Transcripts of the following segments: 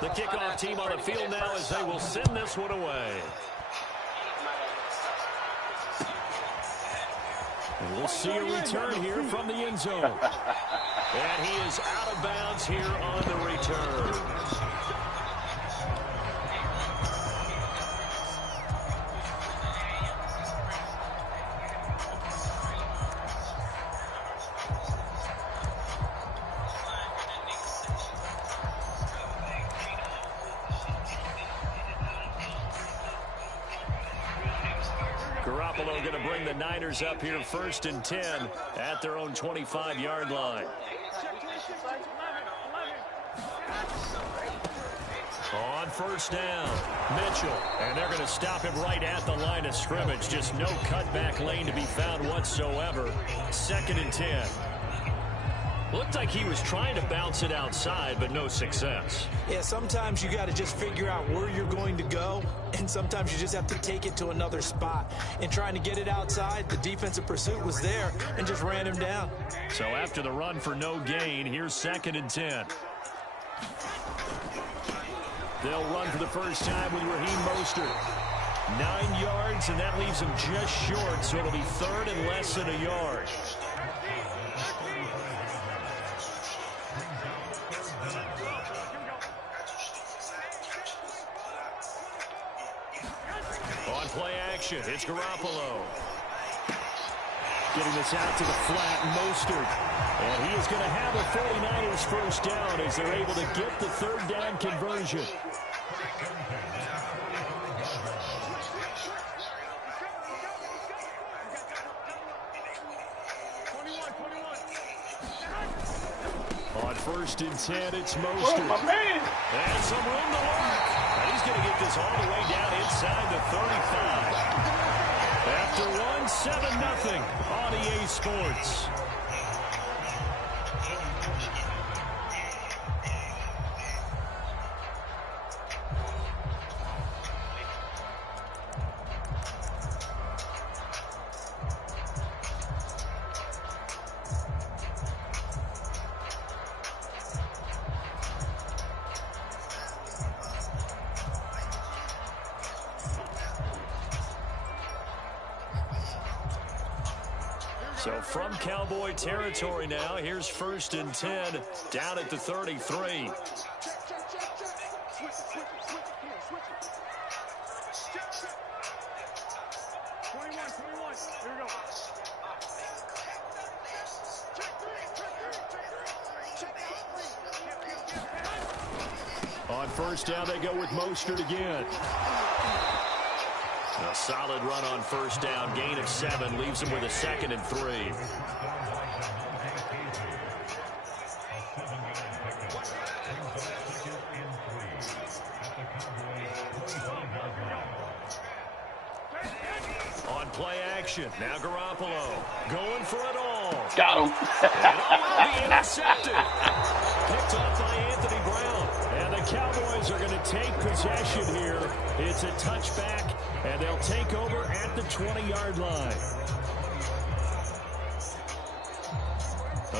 The kickoff team on the field now as they will send this one away. And we'll see a return here from the end zone. And he is out of bounds here on the return. Garoppolo going to bring the Niners up here 1st and 10 at their own 25-yard line. On 1st down, Mitchell. And they're going to stop him right at the line of scrimmage. Just no cutback lane to be found whatsoever. 2nd and 10. Looked like he was trying to bounce it outside, but no success. Yeah, sometimes you got to just figure out where you're going to go, and sometimes you just have to take it to another spot. And trying to get it outside, the defensive pursuit was there and just ran him down. So after the run for no gain, here's 2nd and 10. They'll run for the first time with Raheem Mostert. 9 yards, and that leaves him just short, so it'll be 3rd and less than a yard. Play action. It's Garoppolo. Getting this out to the flat, Mostert. And he is going to have a 49ers first down as they're able to get the 3rd down conversion. On 1st and 10, it's Mostert. Oh, my man. And some room to work. And he's going to get this all the way down inside the 35. After one, 7-0 on EA Sports. So from Cowboy territory now, here's 1st and 10 down at the 33. On 1st down, they go with Mostert again. A solid run on 1st down, gain of 7, leaves him with a 2nd and 3. On play action, now Garoppolo going for it all. Got him. And all will be intercepted. Picked off by Anthony Brown. And the Cowboys are going to take possession here. It's a touchback, and they'll take over at the 20-yard line.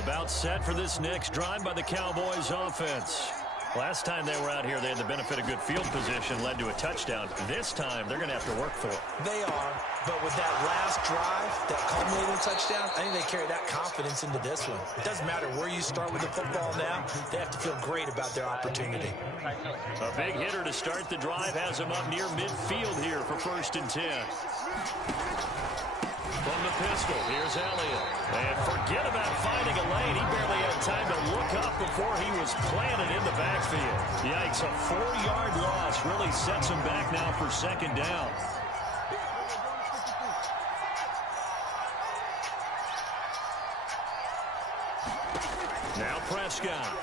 About set for this next drive by the Cowboys offense. Last time they were out here, they had the benefit of good field position, led to a touchdown. This time, they're going to have to work for it. They are, but with that last drive, that culminating touchdown, I think they carry that confidence into this one. It doesn't matter where you start with the football now. They have to feel great about their opportunity. A big hitter to start the drive has him up near midfield here for 1st and 10. From the pistol, here's Elliott. And forget about finding a lane. He barely had time to look up before he was planted in the backfield. Yikes, a 4-yard loss really sets him back now for 2nd down. Now Prescott.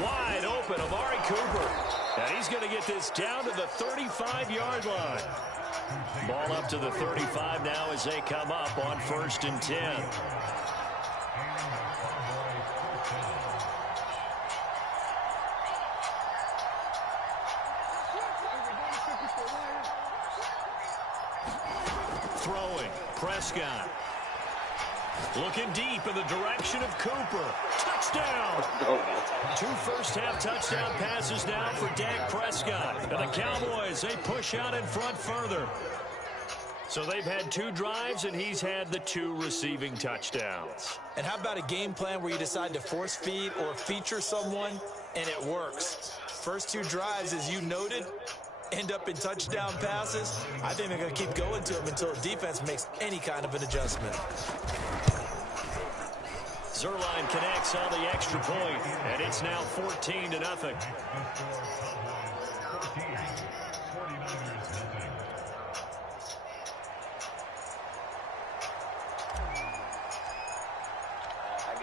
Wide open, Amari Cooper. And he's going to get this down to the 35-yard line. Ball up to the 35 now as they come up on 1st and 10. Throwing, Prescott. Looking deep in the direction of Cooper. Touchdown! Two first-half touchdown passes now for Dak Prescott. And the Cowboys, they push out in front further. So they've had 2 drives, and he's had the 2 receiving touchdowns. And how about a game plan where you decide to force feed or feature someone, and it works? First 2 drives, as you noted, end up in touchdown passes. I think they're going to keep going to them until the defense makes any kind of an adjustment. Zerline connects on the extra point, and it's now 14-0.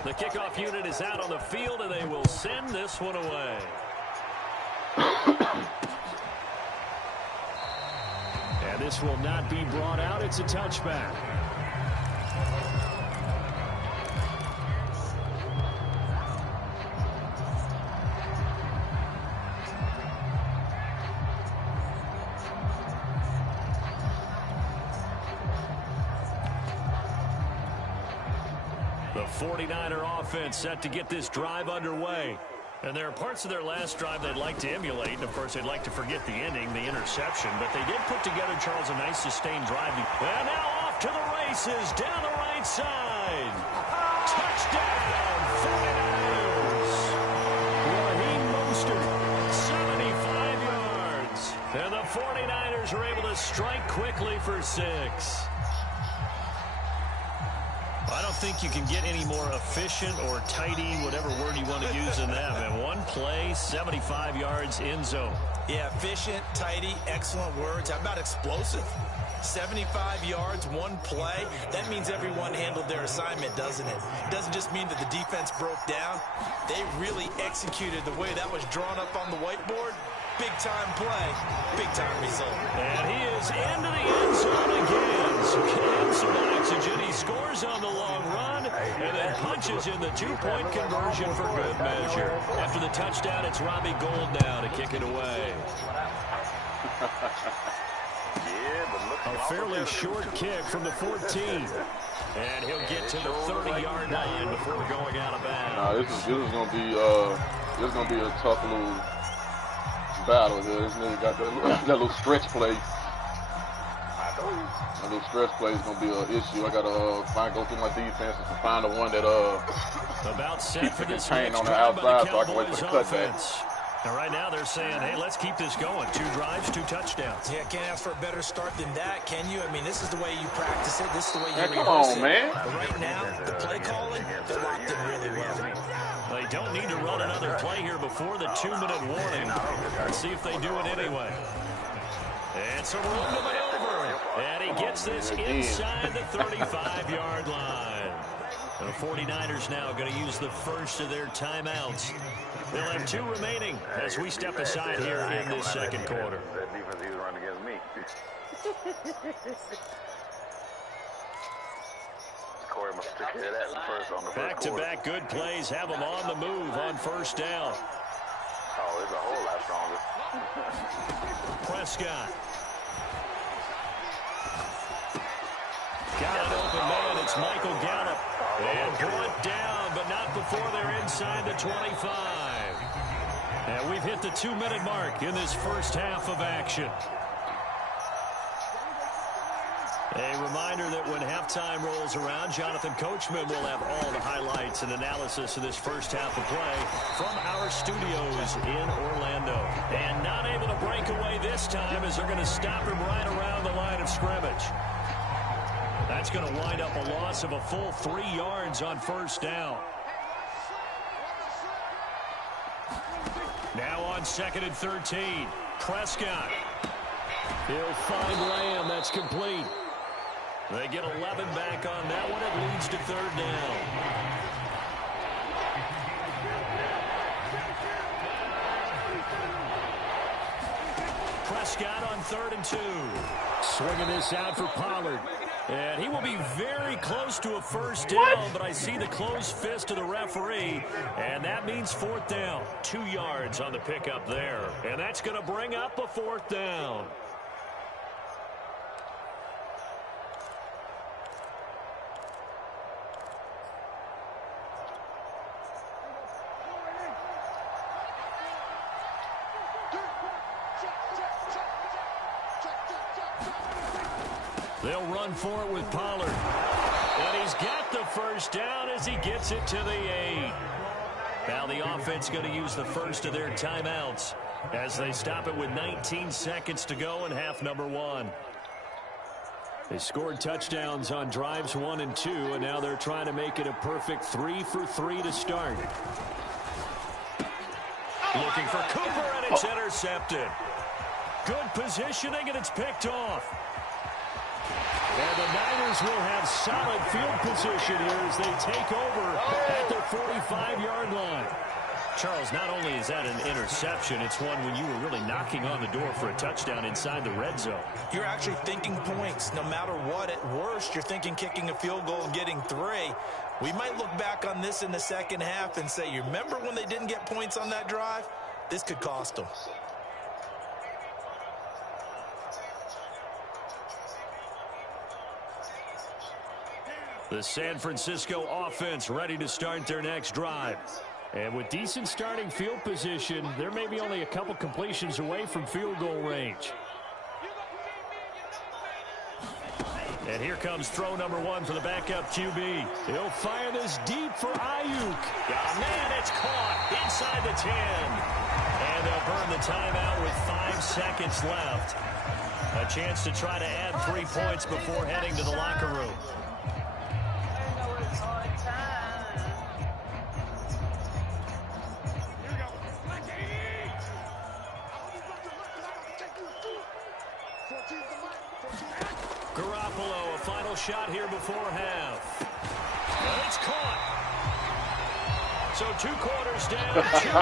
The kickoff unit is out on the field, and they will send this one away. And this will not be brought out. It's a touchback. The 49er offense set to get this drive underway. And there are parts of their last drive they'd like to emulate. And, of course, they'd like to forget the ending, the interception. But they did put together, Charles, a nice sustained drive. And now off to the races down the right side. Touchdown, 49ers. Raheem Mostert, 75 yards. And the 49ers are able to strike quickly for 6. I don't think you can get any more efficient or tidy, whatever word you want to use in that. And one play, 75 yards in zone. Yeah, efficient, tidy, excellent words. How about explosive? 75 yards, one play. That means everyone handled their assignment, doesn't it? It doesn't just mean that the defense broke down. They really executed the way that was drawn up on the whiteboard. Big-time play, big-time result. And he is into the end zone again. So getting some oxygen. He scores on the long run and then punches in the 2-point conversion for good measure. After the touchdown, it's Robbie Gould now to kick it away. A fairly short kick from the 14. And he'll get to the 30-yard line before going out of bounds. This is gonna be a tough little battle here. This nigga got that little stretch play. That little stretch play is gonna be an issue. I gotta go through my defense and find the one that about set for this chain next on the drive by outside the so I can wait for the cutback. Now right now they're saying, hey, let's keep this going. 2 drives, 2 touchdowns. Yeah, can't ask for a better start than that, can you? I mean, this is the way you practice it. This is the way you Man, come rehearse on, it. man. But right now, the play calling, they're locked in really well. They don't need to run another play here before the 2-minute warning. Let's see if they do it anyway. And some room to maneuver. And he gets this inside the 35-yard line. The 49ers now going to use the first of their timeouts. They'll have 2 remaining as we step aside here in this second quarter. That defense he was running against me. Corey must have took care of that on the first Back-to-back good plays have them on the move on first down. Oh, it's a whole lot stronger. Prescott. Got an open man. It's Michael Gallup. And brought down, but not before they're inside the 25. And we've hit the 2-minute mark in this first half of action. A reminder that when halftime rolls around, Jonathan Coachman will have all the highlights and analysis of this first half of play from our studios in Orlando. And not able to break away this time as they're going to stop him right around the line of scrimmage. That's going to wind up a loss of a full 3 yards on first down. Now on 2nd and 13. Prescott. He'll find Lamb. That's complete. They get 11 back on that one. It leads to 3rd down. Prescott on 3rd and 2. Swinging this out for Pollard. And he will be very close to a first down, but I see the closed fist of the referee, and that means 4th down. 2 yards on the pickup there, and that's going to bring up a 4th down. They'll run for it with Pollard. And he's got the first down as he gets it to the 8. Now the offense going to use the first of their timeouts as they stop it with 19 seconds to go in half number 1. They scored touchdowns on drives 1 and 2, and now they're trying to make it a perfect 3 for 3 to start. Looking for Cooper, and it's intercepted. Good positioning, and it's picked off. And the Niners will have solid field position here as they take over at the 45-yard line. Charles, not only is that an interception, it's one when you were really knocking on the door for a touchdown inside the red zone. You're actually thinking points. No matter what, at worst, you're thinking kicking a field goal and getting 3. We might look back on this in the second half and say, you remember when they didn't get points on that drive? This could cost them. The San Francisco offense ready to start their next drive. And with decent starting field position, there may be only a couple completions away from field goal range. And here comes throw number 1 for the backup QB. He'll fire this deep for Ayuk. Oh, man, it's caught inside the 10. And they'll burn the timeout with 5 seconds left. A chance to try to add 3 points before heading to the locker room. Garoppolo, a final shot here before half. And it's caught. So 2 quarters down, 2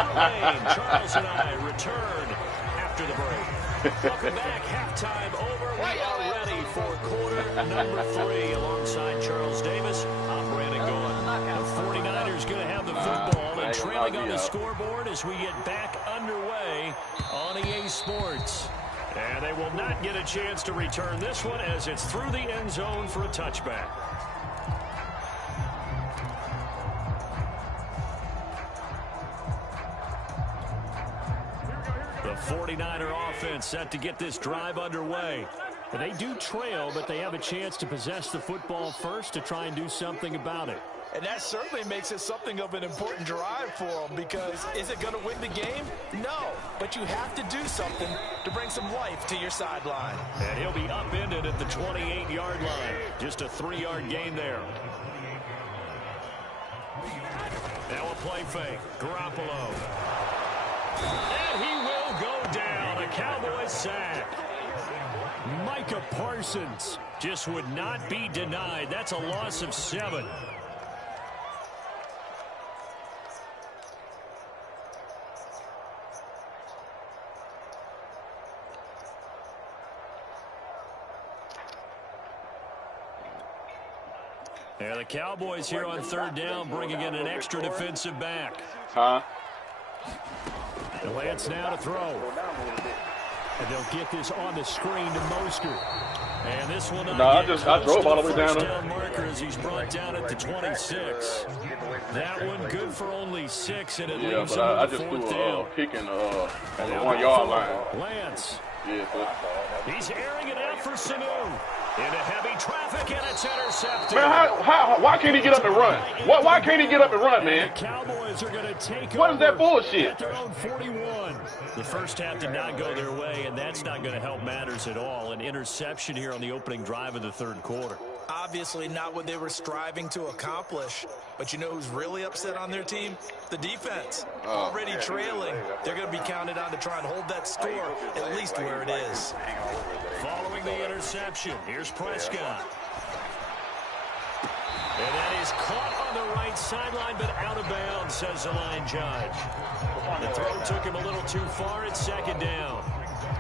remain. Charles and I return after the break. Welcome back. Halftime over. We are ready for quarter number 3. Alongside Charles Davis, I'm Brandon Gaughan. The 49ers going to have the football and trailing on the scoreboard as we get back underway on EA Sports. And they will not get a chance to return this one as it's through the end zone for a touchback. The 49er offense set to get this drive underway. But they do trail, but they have a chance to possess the football first to try and do something about it. And that certainly makes it something of an important drive for them, because is it going to win the game? No, but you have to do something to bring some life to your sideline. And he'll be upended at the 28-yard line. Just a 3-yard gain there. Now a play fake. Garoppolo. And he will go down. A Cowboys sack. Micah Parsons just would not be denied. That's a loss of 7. Yeah, the Cowboys here on 3rd down, bringing in an extra defensive back. The Lance now to throw. And they'll get this on the screen to Mostert. And this will not I drove all the way down. Down marker as he's brought down at the 26. That one good for only 6, and it leaves him I with just 4th threw down. a kick in on the 1-yard line. Lance. Yeah, but He's airing it out for Sanu. Into heavy traffic, and it's intercepted. man, why can't he get up and run? Why can't he get up and run, man? The Cowboys are going to take What over is that bullshit? at their own 41. The first half did not go their way, and that's not going to help matters at all. An interception here on the opening drive of the 3rd quarter. Obviously not what they were striving to accomplish. But you know who's really upset on their team? The defense. Already trailing. They're going to be counted on to try and hold that score at least where it is. Following the interception, here's Prescott. And that is caught on the right sideline, but out of bounds, says the line judge. The throw took him a little too far. It's 2nd down.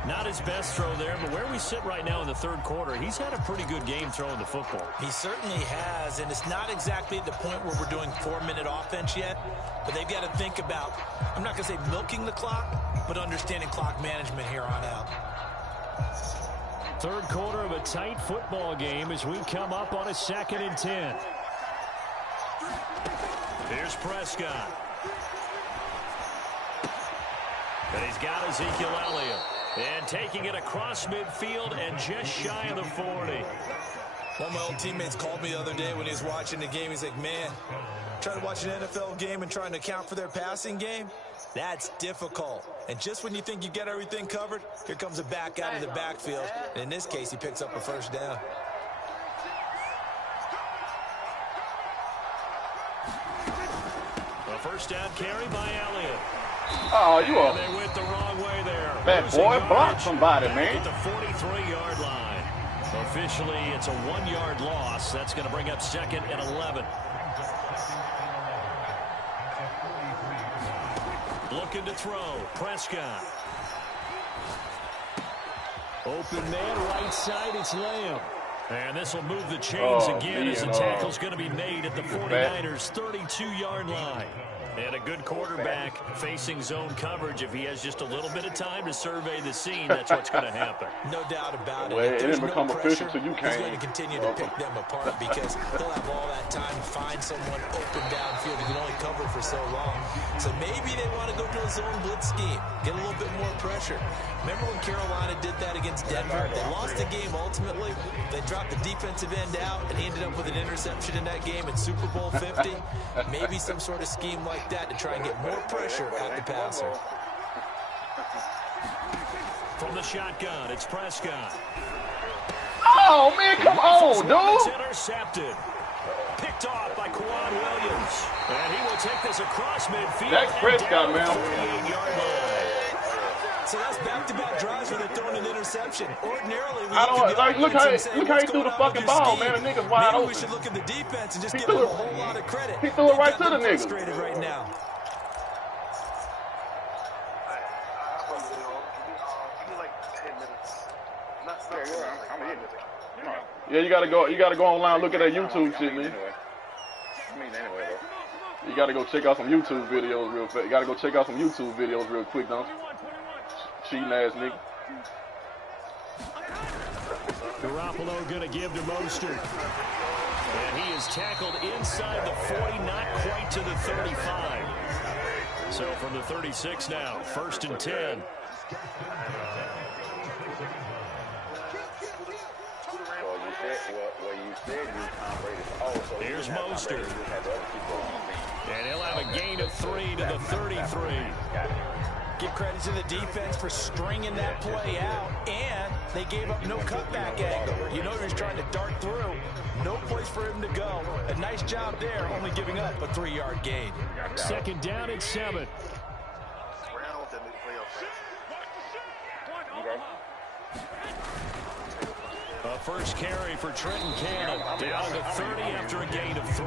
Not his best throw there, but where we sit right now in the 3rd quarter, he's had a pretty good game throwing the football. He certainly has, and it's not exactly at the point where we're doing 4-minute offense yet, but they've got to think about, I'm not going to say milking the clock, but understanding clock management here on out. 3rd quarter of a tight football game as we come up on a 2nd and 10. Here's Prescott. And he's got Ezekiel Elliott. And taking it across midfield and just shy of the 40. One of my old teammates called me the other day when he was watching the game. He's like, man, trying to watch an NFL game and trying to account for their passing game, that's difficult. And just when you think you get everything covered, here comes a back out of the backfield. And in this case, he picks up a first down. A first down carry by Elliott. Oh, you are. They went the wrong way there. Bad boy, block somebody, man. At the 43-yard line. Officially, it's a 1-yard loss. That's going to bring up 2nd and 11. Looking to throw. Prescott. Open man, right side, it's Lamb. And this will move the chains again as the tackle's going to be made at the 49ers' 32-yard line. And a good quarterback facing zone coverage. If he has just a little bit of time to survey the scene, that's what's going to happen. No doubt about it. Well, it didn't become official till you He's came. going to continue to pick them apart because he'll have all that time to find someone open downfield. He can only cover for so long. So maybe they want to go to a zone blitz scheme, get a little bit more pressure. Remember when Carolina did that against Denver? They lost the game ultimately. They dropped the defensive end out, and he ended up with an interception in that game in Super Bowl 50. Maybe some sort of scheme like that to try and get more pressure at the passer. From the shotgun, it's Prescott. Oh, man, come on, dude. Intercepted. Picked off by Quan Williams. And he will take this across midfield. That's Prescott, man. 48-yard line. So that's back-to-back drives where they're throwing an interception. Ordinarily, we I don't like. Look how he threw the fucking ball, man. The nigga's wide open. We should look at the defense and just give them a whole lot of credit. He threw it right to the nigga. Frustrated right now. Yeah, you gotta go online and look at that YouTube shit, man. You gotta go check out some YouTube videos real fast. You gotta go check out some YouTube videos real quick, don't you? Cheating ass nigga. Garoppolo gonna give to Mostert. And he is tackled inside the 40, not quite to the 35. So from the 36 now, 1st and 10. Here's Mostert. And he'll have a gain of 3 to the 33. Give credit to the defense for stringing that play out, and they gave up no cutback angle. You know he was trying to dart through. No place for him to go. A nice job there, only giving up a 3-yard gain. 2nd down at 7. A first carry for Trenton Cannon. Down to 30 after a gain of 3.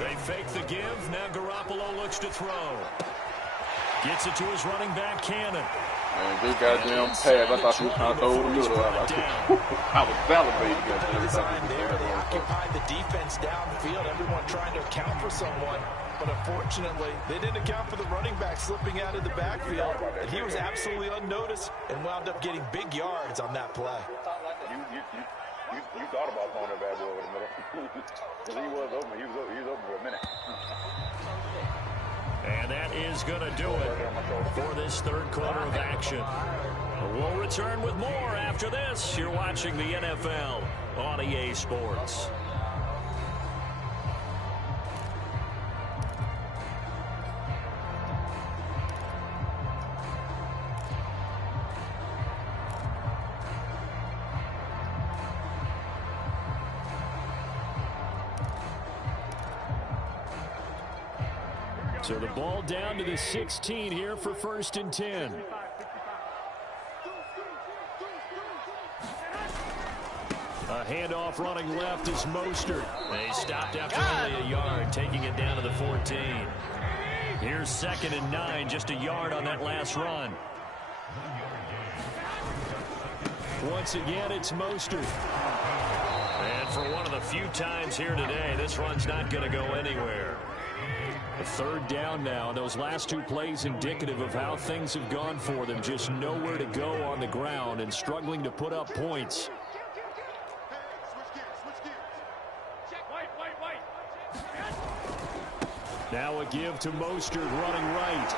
They fake the give. Now Garoppolo looks to throw. Gets it to his running back, Cannon. Man, good goddamn pass. I thought he was trying to throw the middle. I was salivating. They occupied the defense downfield. Everyone trying to account for someone. But unfortunately, they didn't account for the running back slipping out of the backfield. And he was absolutely unnoticed and wound up getting big yards on that play. You thought about throwing that bad boy over the middle. Because he was open. He was open for a minute. And that is going to do it for this 3rd quarter of action. We'll return with more after this. You're watching the NFL on EA Sports. So the ball down to the 16 here for 1st and 10. A handoff running left is Mostert. They stopped after only a yard, taking it down to the 14. Here's 2nd and 9, just a yard on that last run. Once again, it's Mostert. And for one of the few times here today, this run's not going to go anywhere. A 3rd down now. Those last 2 plays indicative of how things have gone for them. Just nowhere to go on the ground and struggling to put up points. Now a give to Mostert running right.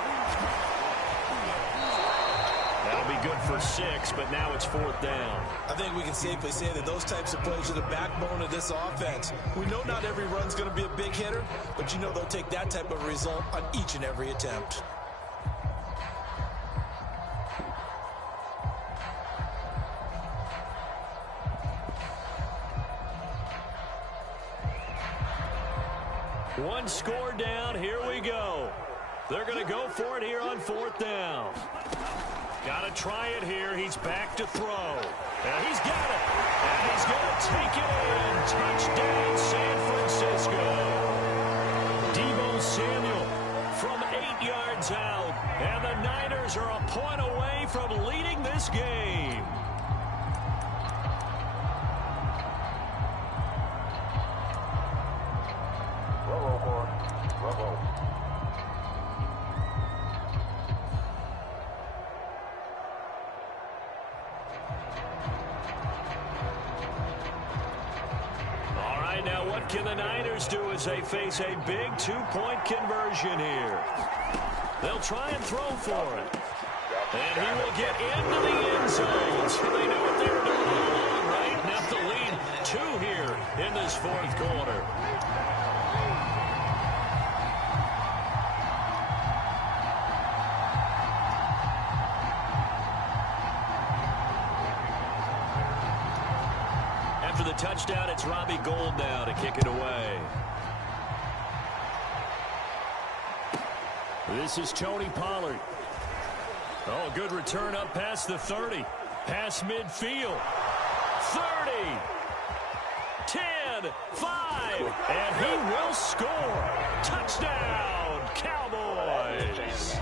for 6, but now it's 4th down. I think we can safely say that those types of plays are the backbone of this offense. We know not every run's going to be a big hitter, but you know they'll take that type of result on each and every attempt. One score down, here we go. They're going to go for it here on 4th down. Got to try it here. He's back to throw. And he's got it. And he's going to take it in. Touchdown, San Francisco. Deebo Samuel from 8 yards out. And the Niners are a point away from leading this game. Can the Niners do as they face a big 2-point conversion here? They'll try and throw for it. And he will get into the end zone. So they knew what they were doing all along, right? Now the lead 2 here in this 4th quarter. After the touchdown, it's Robbie Gould now to kick it away. This is Tony Pollard. Oh, good return up past the 30. Past midfield. 30. 10. 5. And he will score. Touchdown, Cowboys.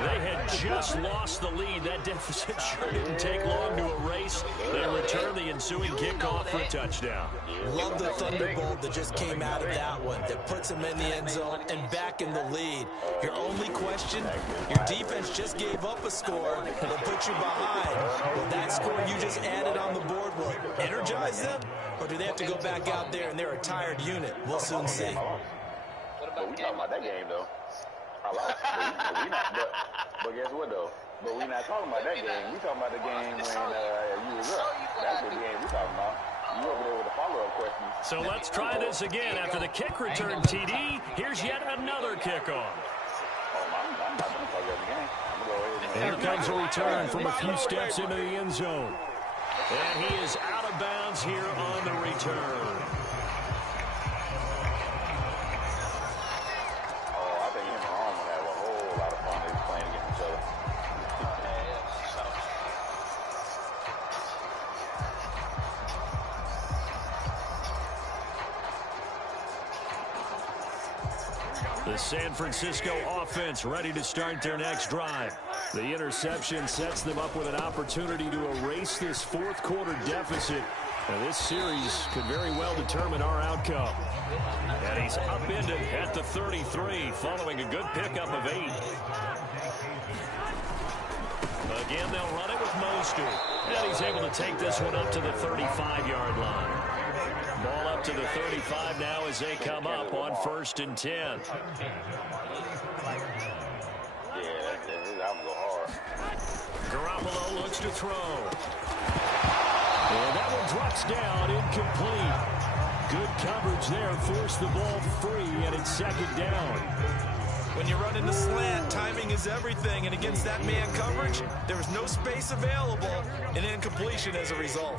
They had just lost the lead. That deficit sure didn't take long to erase. They return the ensuing kickoff for a touchdown. Love the thunderbolt that just came out of that one. That puts them in the end zone and back in the lead. Your only question, your defense just gave up a score that put you behind. Will that score you just added on the board will energize them? Or do they have to go back out there and they're a tired unit? We'll soon see. But we talking about that game, though. But guess what, though? But we're not talking about that game. We talking about the game when you was up. That's the game we talking about. You over there with a follow-up question. So let's try this again. After the kick return, TD, here's yet another kickoff. I'm not going to talk about the game. I'm going to go ahead Here comes a return from a few steps into the end zone. And he is out of bounds here on the return. The San Francisco offense ready to start their next drive. The interception sets them up with an opportunity to erase this 4th quarter deficit. And this series could very well determine our outcome. And he's upended at the 33 following a good pickup of 8. Again, they'll run it with Mostert. And he's able to take this one up to the 35-yard line. Ball up to the 35 now as they come up on 1st and 10. Yeah, that would go hard. Garoppolo looks to throw. And that one drops down, incomplete. Good coverage there, forced the ball free, and it's 2nd down. When you run into slant, timing is everything, and against that man coverage, there was no space available, and incompletion as a result.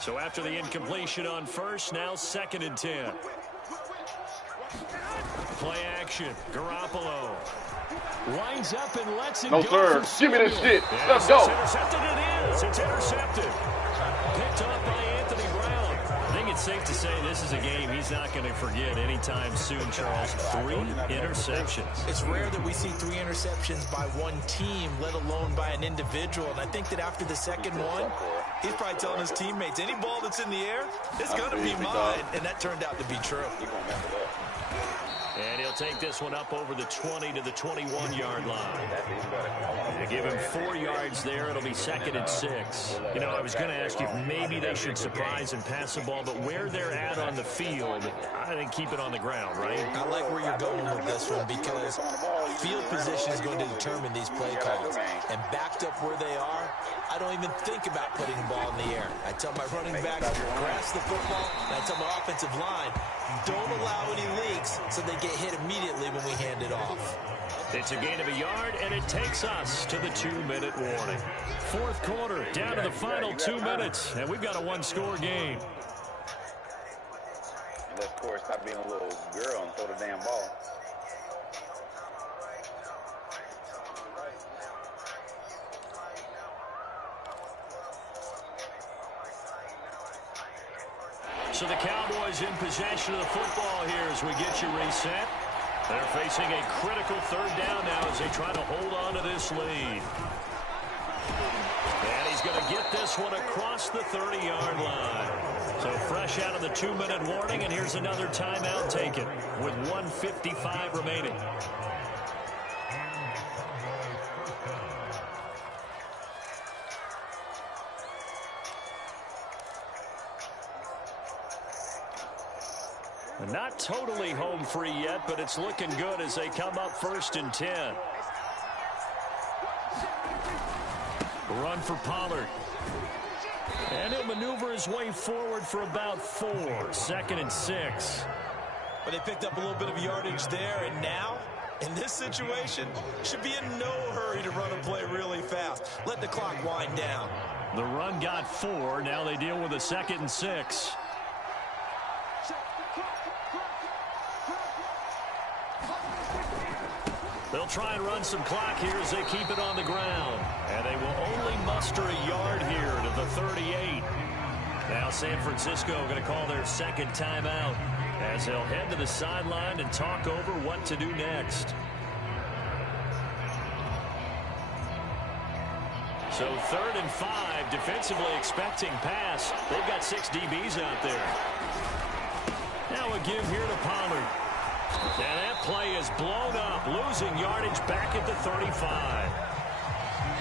So after the incompletion on 1st, now 2nd and 10. Play action. Garoppolo lines up and lets it go. No, sir. Give me this shit. Let's go. It's intercepted. It is. It's intercepted. Picked up by Anthony Brown. I think it's safe to say this is a game he's not going to forget anytime soon, Charles. 3 interceptions. It's rare that we see 3 interceptions by one team, let alone by an individual. And I think that after the second one, he's probably telling his teammates, any ball that's in the air, it's going to be mine. And that turned out to be true. And he'll take this one up over the 20 to the 21-yard line. They give him 4 yards there. It'll be 2nd and 6. You know, I was going to ask you if maybe they should surprise and pass the ball, but where they're at on the field, I think keep it on the ground, right? I like where you're going with this one because Field position is going to determine these play calls. And backed up where they are, I don't even think about putting the ball in the air. I tell my running backs, grasp the football, and I tell my offensive line, don't allow any leaks so they get hit immediately when we hand it off. It's a gain of a yard, and it takes us to the 2-minute warning. Fourth quarter, down to the final 2 minutes, and we've got a one-score game. Let's, of course, stop being a little girl and throw the damn ball. So the Cowboys in possession of the football here as we get you reset. They're facing a critical third down now as they try to hold on to this lead. And he's going to get this one across the 30-yard line. So fresh out of the 2-minute warning, and here's another timeout taken with 1:55 remaining. Not totally home free yet, but it's looking good as they come up 1st and 10. Run for Pollard. And he'll maneuver his way forward for about 4. 2nd and 6. But they picked up a little bit of yardage there, and now, in this situation, should be in no hurry to run a play really fast. Let the clock wind down. The run got 4. Now they deal with a 2nd and 6. They'll try and run some clock here as they keep it on the ground. And they will only muster a yard here to the 38. Now San Francisco going to call their second timeout as they'll head to the sideline and talk over what to do next. So 3rd and 5, defensively expecting pass. They've got 6 DBs out there. Now a give here to Pollard. And that play is blown up, losing yardage back at the 35.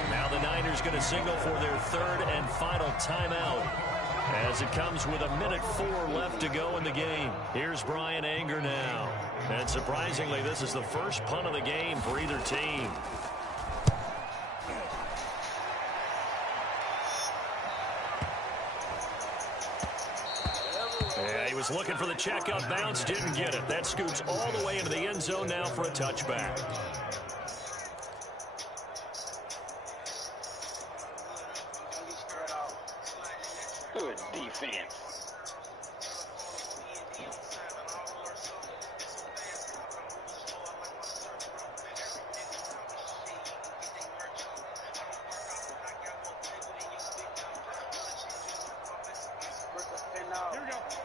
Now the Niners going to signal for their 3rd and final timeout as it comes with 1:04 left to go in the game. Here's Brian Anger now. And surprisingly, this is the first punt of the game for either team. Yeah, he was looking for the check-up bounce, didn't get it. That scoots all the way into the end zone now for a touchback. Good defense.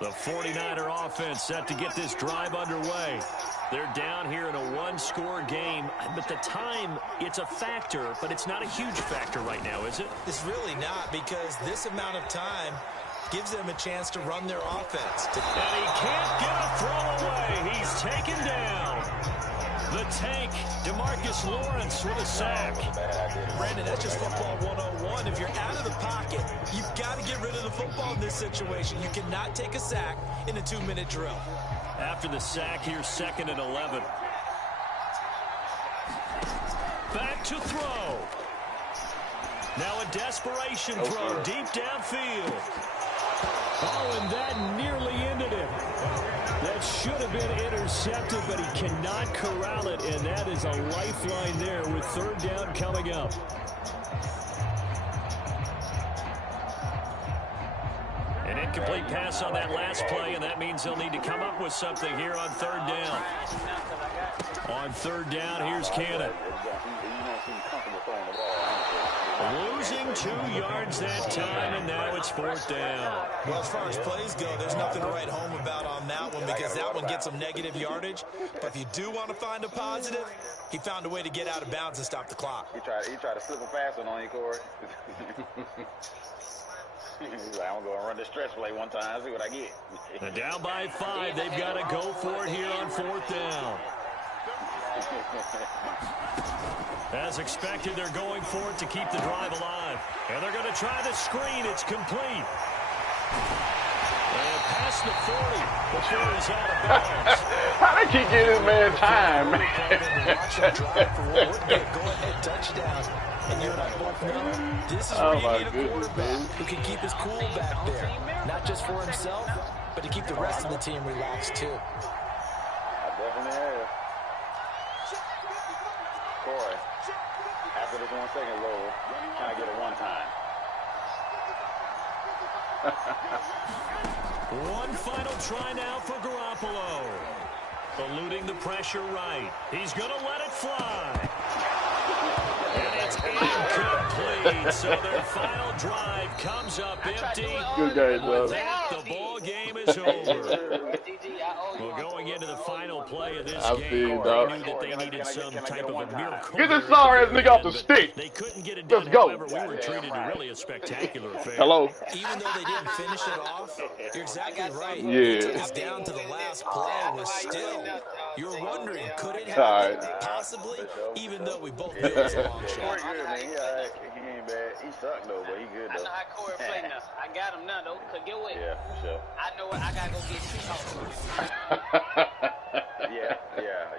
The 49er offense set to get this drive underway. They're down here in a one-score game. But the time, it's a factor, but it's not a huge factor right now, is it? It's really not, because this amount of time gives them a chance to run their offense. And he can't get a throw away. He's taken down. The tank, DeMarcus Lawrence with a sack. Brandon, that's just football 101. If you're out of the pocket, you've got to get rid of the football in this situation. You cannot take a sack in a 2-minute drill. After the sack, here's 2nd and 11. Back to throw. Now a desperation throw deep downfield. Oh, and that nearly ended it. That should have been intercepted, but he cannot corral it, and that is a lifeline there with 3rd down coming up. An incomplete pass on that last play, and that means they'll need to come up with something here on 3rd down. On 3rd down, here's Cannon. Losing 2 yards that time, and now it's 4th down. Well, as far as plays go, there's nothing to write home about on that one, because that one gets some negative yardage. But if you do want to find a positive, he found a way to get out of bounds and stop the clock. He tried to slip a pass on you, Corey. He's like, I'm going to go and run this stretch play one time, see what I get. And down by 5, they've got to go for it here on 4th down. As expected, they're going for it to keep the drive alive. And they're going to try the screen. It's complete. And past the 40 before he's out of bounds. How they keep getting this man time, man? Watch him drive for what would be a go-ahead touchdown. And you and I both know this is where you need a quarterback who can keep his cool back there. Not just for himself, but to keep the rest of the team relaxed, too. I definitely have. Corey, after this 1 second is over, can I get a one time? One final try now for Garoppolo. Eluding the pressure right. He's going to let it fly. And it's incomplete. So their final drive comes up empty. Good game, With though. that, the ball game is over. Well, going into the final play of this game, they knew that they needed some type of a miracle. Get this sorry ass nigga off the stick. They couldn't get it done. Let's go. However, we were treated to really a spectacular affair. Hello. Even though they didn't finish it off, you're exactly right. Yeah. It took us down to the last play. We're still, you're wondering, could it All happen? right. Possibly, even though we both knew it was a long Corey shot. good, man. He all right. He ain't bad. He sucked, though, but he good, I though. know how Corey play now. I got him now, though. Cause get what? Yeah, for sure. I know what I gotta go get two talks. Yeah.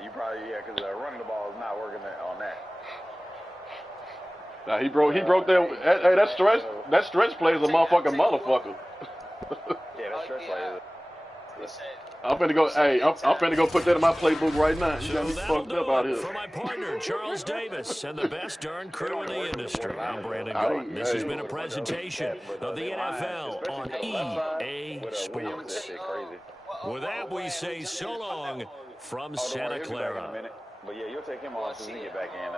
You probably, because running the ball is not working on that. Nah, he broke that. Hey, that stretch play is a motherfucking motherfucker. Yeah, that stretch play is. I'm finna go. Hey, I'm finna go put that in my playbook right now. You So got me that'll fucked do up out it here. for my partner, Charles Davis, and the best darn crew in the industry. I'm Brandon Gordon. This has been a presentation of the NFL on EA Sports. With that, we say so long from Santa Clara. But yeah, you'll take him on as soon as we get back in.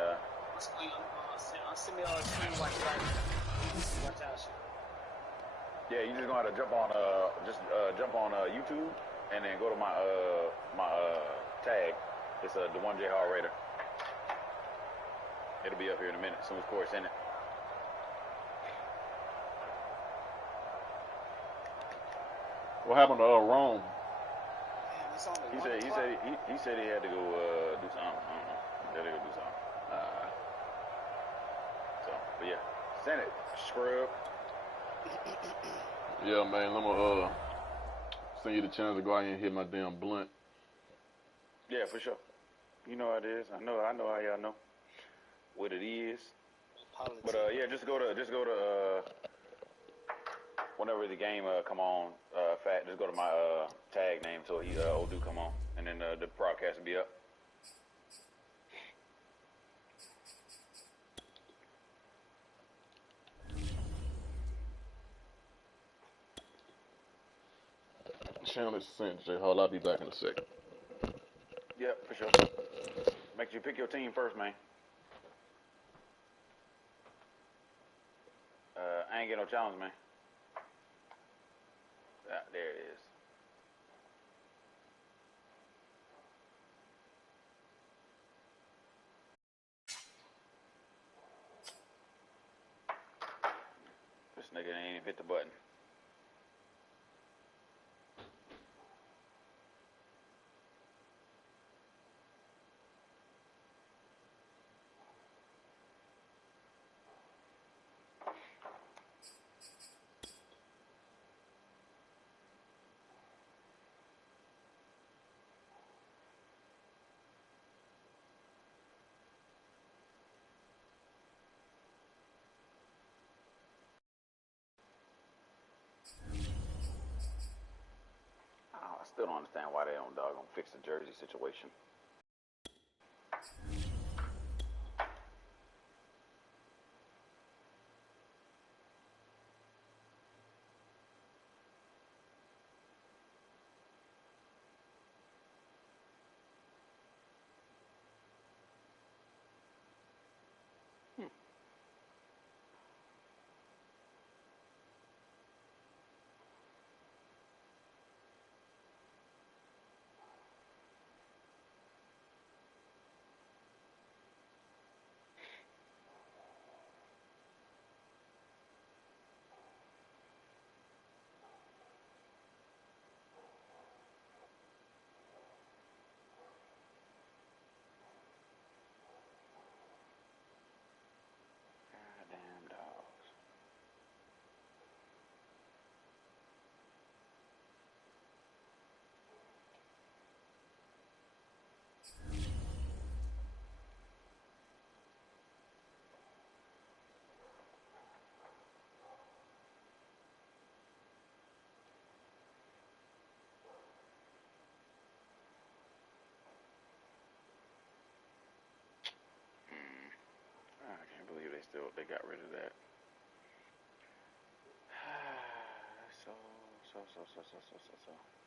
Send me all the screen watch out. Yeah, you just gonna have to jump on YouTube and then go to my tag. It's the one J Hall Raider. It'll be up here in a minute as soon as Corey's in it. What happened to Rome? He said he had to go do something. I don't know. He had to go do something. So, but yeah, send it, scrub. Yeah, man. I'm gonna send you the chance to go out here and hit my damn blunt. Yeah, for sure. You know how it is. I know how y'all know what it is. But yeah, just go to whenever the game come on, Fat, just go to my tag name so he do come on, and then the broadcast will be up. Channel is sent, J Hall. I'll be back in a second. Yeah, for sure. Make sure you pick your team first, man. I ain't get no challenge, man. There it is. This nigga ain't even hit the button. I still don't understand why they don't doggone fix the jersey situation. they got rid of that. So.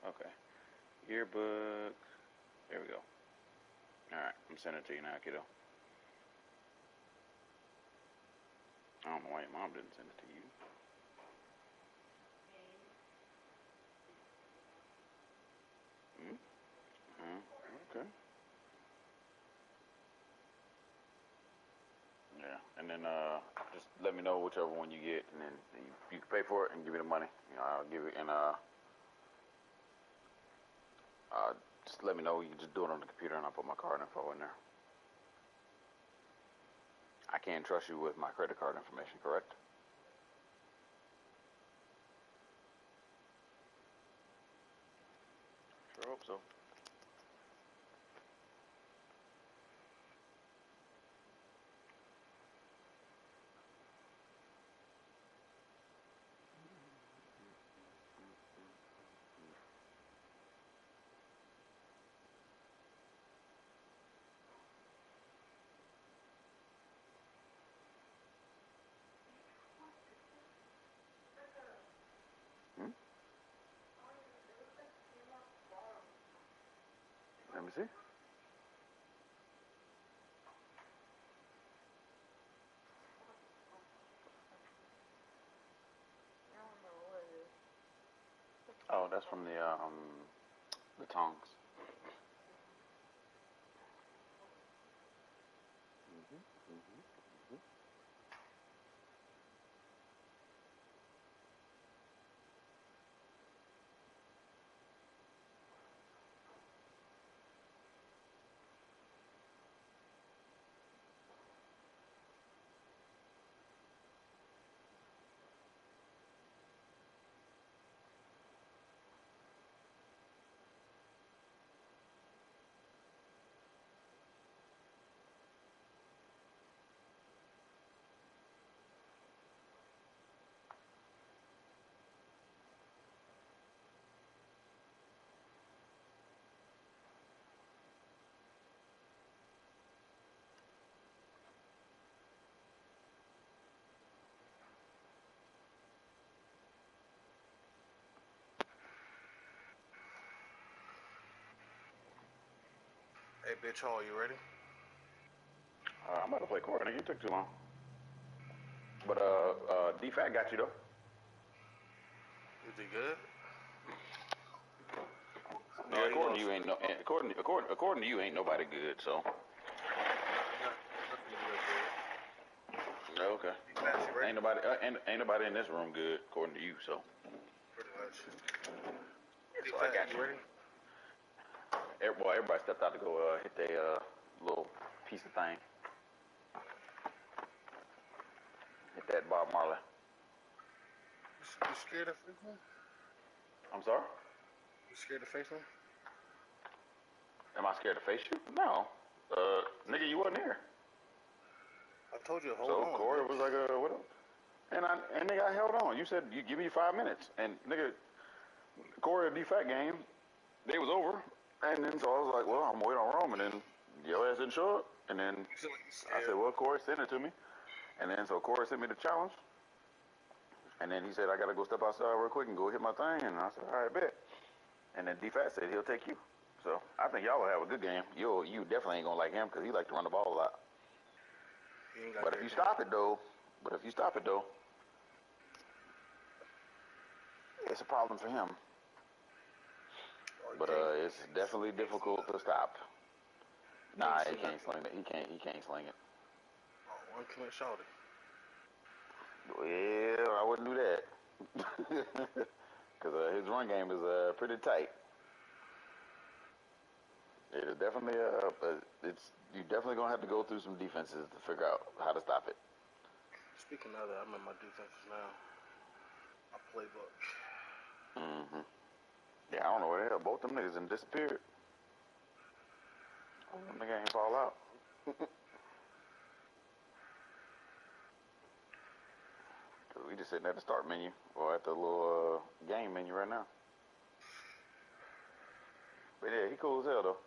Okay. Yearbook. There we go. All right, I'm sending it to you now, kiddo. I don't know why your mom didn't send it to you. Okay. Yeah, and then just let me know whichever one you get, and then you can pay for it and give me the money. You know, I'll give it, and just let me know. You can just do it on the computer, and I'll put my card info in there. I can't trust you with my credit card information, correct? Sure hope so. Let me see. Oh, that's from the tongs. Hey, bitch, hole, you ready? I'm about to play court. You took too long. But D-Fat got you though. Is he good? Yeah, according to you, ain't no. According to you, ain't nobody good. So. Okay. Ain't nobody in this room good, according to you. So. Pretty much. So I got you. Everybody stepped out to go hit their little piece of thing. Hit that Bob Marley. You scared to face him? I'm sorry? You scared to face him? Am I scared to face you? No. Nigga, you wasn't here. I told you to hold on. So Corey was like, what up? And nigga, I held on. You said you give me 5 minutes, and nigga, Corey and D-Fat game, they was over, and then so I was like, well, I'm waiting on Rome, and then your ass didn't show up, and then I said, well, Corey sent it to me, and then so Corey sent me the challenge, and then he said I gotta go step outside real quick and go hit my thing, and I said, all right, bet, and then D-Fat said he'll take you, so I think y'all will have a good game. You definitely ain't gonna like him because he like to run the ball a lot. But if you stop it though, it's a problem for him. But it's definitely difficult to stop. Nah, he can't sling it. He can't sling it. Oh, one clean shoulder. Well, I wouldn't do that. Because his run game is pretty tight. It is definitely you definitely gonna have to go through some defenses to figure out how to stop it. Speaking of that, I'm in my defenses now. My playbook. Yeah, I don't know where the hell both them niggas done disappeared. Them niggas ain't fall out. Cause we just sitting at the start menu or at the little game menu right now. But yeah, he cool as hell though.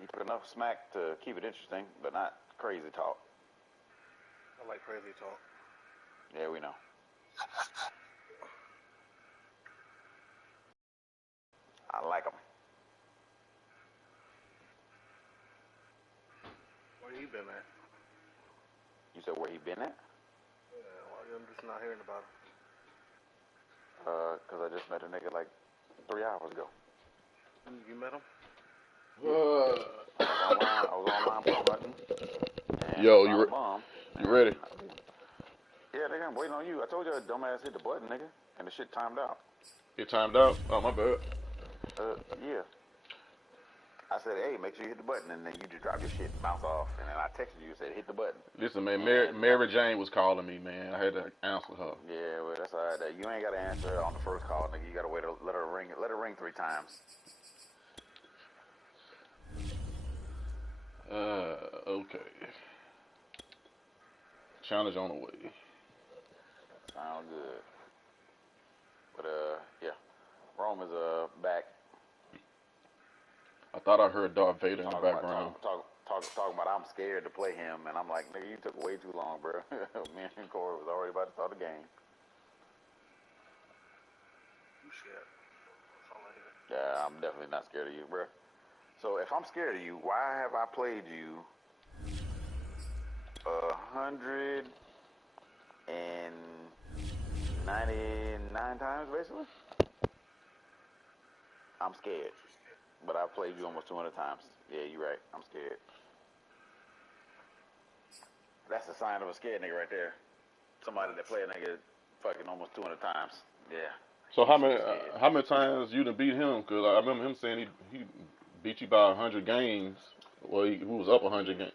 He put enough smack to keep it interesting, but not crazy talk. I like crazy talk. Yeah, we know. I like him. Where you been at? You said where he been at? Yeah, why I'm just not hearing about him? Cause I just met a nigga like 3 hours ago. You met him? I was online hunting. Yo, you ready? Yeah, nigga, I'm waiting on you. I told you, dumbass hit the button, nigga, and the shit timed out. It timed out? Oh, my bad. Yeah. I said, hey, make sure you hit the button, and then you just drop your shit and bounce off. And then I texted you and said, hit the button. Listen, man, Mary Jane was calling me, man. I had to answer her. Yeah, well, that's all right. You ain't got to answer on the first call, nigga. You got to wait to let her ring 3 times. Okay. China's on the way. Sound good. But, yeah. Rome is, back. I thought I heard Darth Vader in the background. Talking about I'm scared to play him, and I'm like, nigga, you took way too long, bro. Me and Corey was already about to start the game. You scared? That's all I hear. Yeah, I'm definitely not scared of you, bro. So if I'm scared of you, why have I played you 199 times, basically? I'm scared. But I've played you almost 200 times. Yeah, you're right. I'm scared. That's a sign of a scared nigga right there. Somebody that play a nigga fucking almost 200 times. Yeah. So how many times you done beat him? Because I remember him saying he beat you by 100 games. Well, he was up 100 games.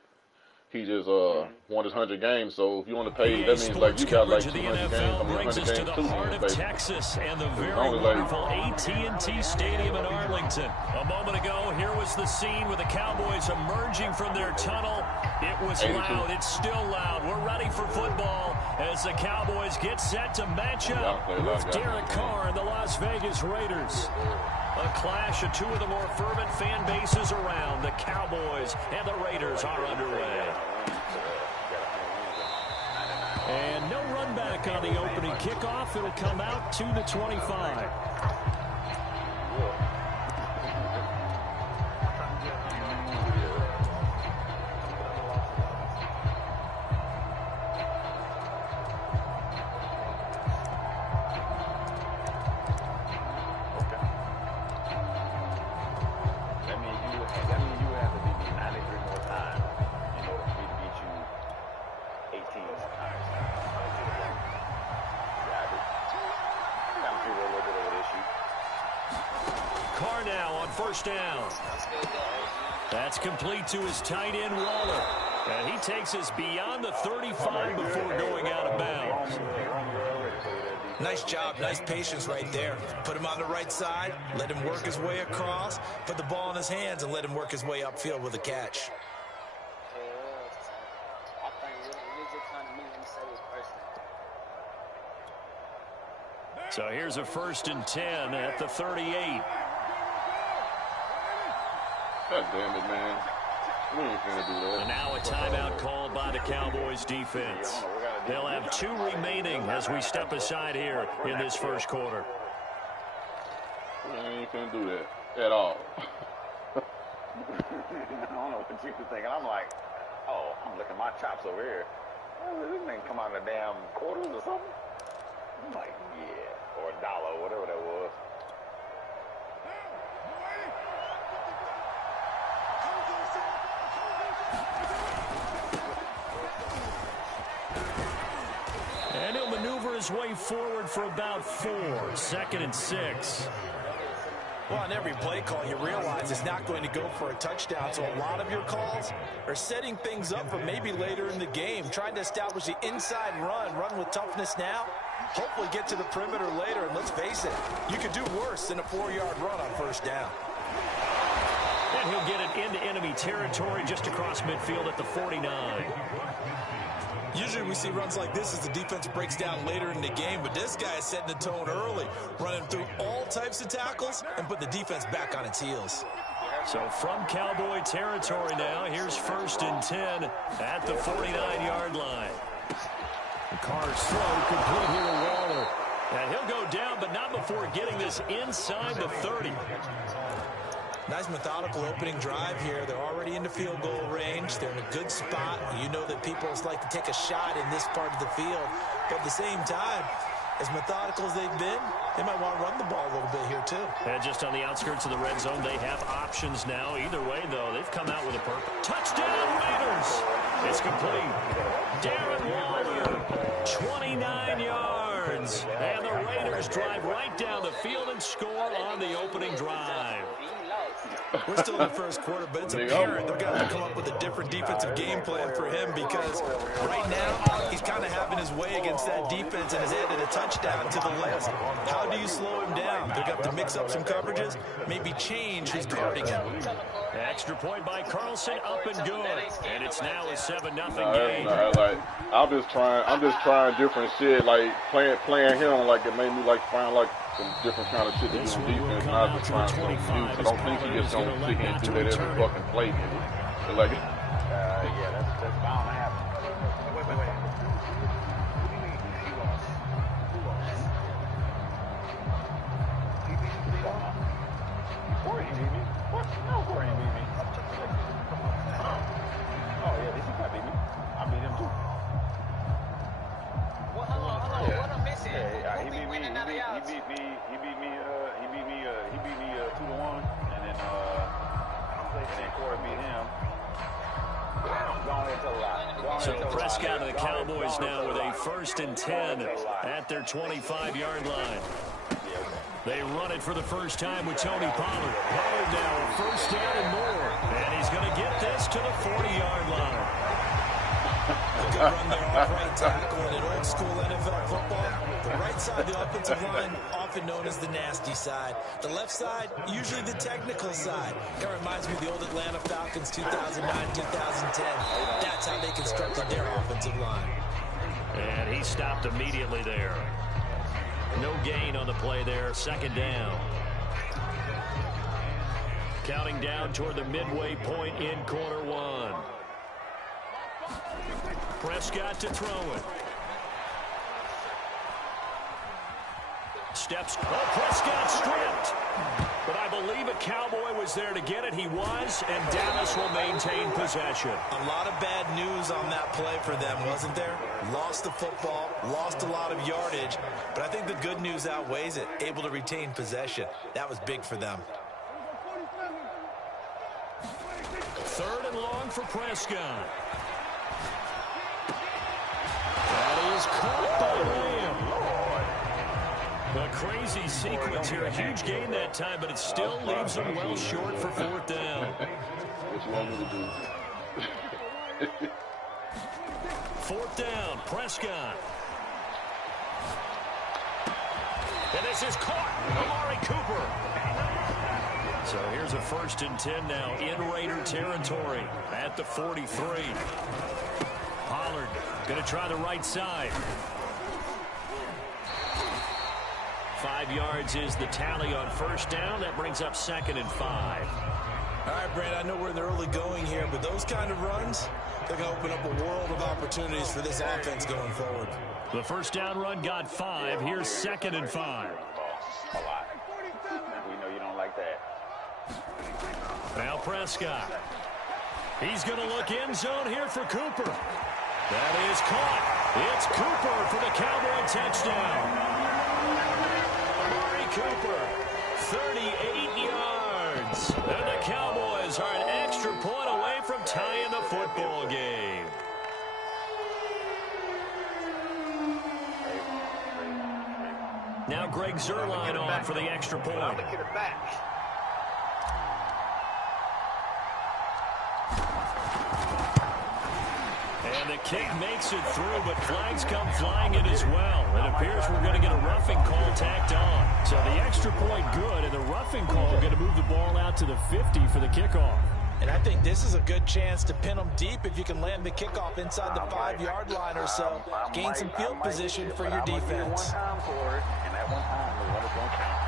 He just won his 100 games. So if you want to pay, that means like you got like 200 games. Brings us to the heart of Texas and the very wonderful AT&T Stadium in Arlington. A moment ago, here was the scene with the Cowboys emerging from their tunnel. It was loud. It's still loud. We're ready for football as the Cowboys get set to match up with Derek Carr and the Las Vegas Raiders. A clash of two of the more fervent fan bases around. The Cowboys and the Raiders are underway. And no run back on the opening kickoff. It'll come out to the 25. First down. That's complete to his tight end, Waller. And he takes us beyond the 35 before going out of bounds. Nice job, nice patience right there. Put him on the right side, let him work his way across, put the ball in his hands, and let him work his way upfield with a catch. So here's a 1st and 10 at the 38. God damn it, man. We ain't gonna do that. And now a timeout called by the Cowboys defense. They'll have 2 remaining as we step aside here in this first quarter. We ain't gonna do that at all. I don't know what you were thinking. I'm like, oh, I'm licking my chops over here. Oh, this thing come out of the damn quarters or something? I'm like, yeah, or $1, whatever that was. And he'll maneuver his way forward for about 4. 2nd and 6. Well, on every play call, you realize it's not going to go for a touchdown, so a lot of your calls are setting things up for maybe later in the game, trying to establish the inside run with toughness now, hopefully get to the perimeter later, and let's face it, you could do worse than a 4-yard run on first down. And he'll get it into enemy territory just across midfield at the 49. Usually we see runs like this as the defense breaks down later in the game, but this guy is setting the tone early, running through all types of tackles and put the defense back on its heels. So from Cowboy territory now, here's 1st and 10 at the 49-yard line. The Carr's throw complete here to Waller. And he'll go down, but not before getting this inside the 30. Nice methodical opening drive here. They're already into field goal range. They're in a good spot. You know that people like to take a shot in this part of the field. But at the same time, as methodical as they've been, they might want to run the ball a little bit here too. And just on the outskirts of the red zone, they have options now. Either way, though, they've come out with a perfect touchdown, Raiders. It's complete. Darren Waller, 29 yards. And the Raiders drive right down the field and score on the opening drive. We're still in the first quarter, but it's apparent they're going to come up with a different defensive game plan for him because right now he's kind of having his way against that defense and has added a touchdown to the list. How do you slow him down? They're going to have to mix up some coverages, maybe change who's guarding him. Extra point by Carlson, up and good. And it's now a 7-0 game. Like, I'm just trying different shit, like playing him, like it made me like find like some different kind of shit to do on defense, not just trying something new. I don't think he just gonna sit here and do that every fucking play, nigga. So like, Yeah, that's bound to happen. Wait. Corey beat me. What? No, Corey beat me. Oh yeah, he beat me. I beat him too. Well, hold on. What I'm missing? Yeah, he beat me. He beat me 2-1, and then Corey beat him. So Prescott and the Cowboys now with a 1st and 10 at their 25-yard line. They run it for the first time with Tony Pollard. Pollard now, 1st down and more. And he's going to get this to the 40-yard line. A good run there off right tackle in an old school NFL football. The right side of the offensive line, often known as the nasty side. The left side, usually the technical side. That reminds me of the old Atlanta Falcons 2009, 2010. That's how they constructed their offensive line. And he stopped immediately there. No gain on the play there, 2nd down. Counting down toward the midway point in quarter 1. Prescott to throw it. Steps. Oh, Prescott stripped. But I believe a Cowboy was there to get it. He was, and Dallas will maintain possession. A lot of bad news on that play for them, wasn't there? Lost the football, lost a lot of yardage, but I think the good news outweighs it. Able to retain possession. That was big for them. 3rd and long for Prescott. That is caught by Lamb. A crazy sequence here. A huge gain that time, but it still leaves him well short for 4th down. what you want me to do? 4th down, Prescott. And this is caught. Amari Cooper. So here's a 1st and 10 now in Raider territory at the 43. Pollard going to try the right side. 5 yards is the tally on 1st down. That brings up 2nd and 5. All right, Brand, I know we're in the early going here, but those kind of runs, they're going to open up a world of opportunities for this offense going forward. The 1st down run got 5. Here's 2nd and 5. A lot. We know you don't like that. Now Prescott. He's going to look end zone here for Cooper. That is caught. It's Cooper for the Cowboy touchdown. Amari Cooper, 38 yards. And the Cowboys are an extra point away from tying the football game. Now Greg Zuerlein on for the extra point. I'm going to get it back. And the kick makes it through, but flags come flying in as well. It appears we're going to get a roughing call tacked on. So the extra point good, and the roughing call going to move the ball out to the 50 for the kickoff. And I think this is a good chance to pin them deep if you can land the kickoff inside the 5-yard line or so. Gain some field position for your defense. One time for it, and that one time is what it's going to count.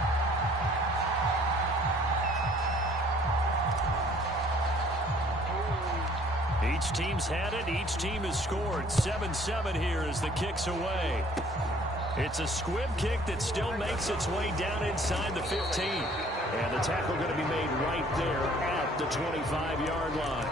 Each team's had it. Each team has scored. 7-7 here as the kick's away. It's a squib kick that still makes its way down inside the 15. And the tackle going to be made right there at the 25-yard line.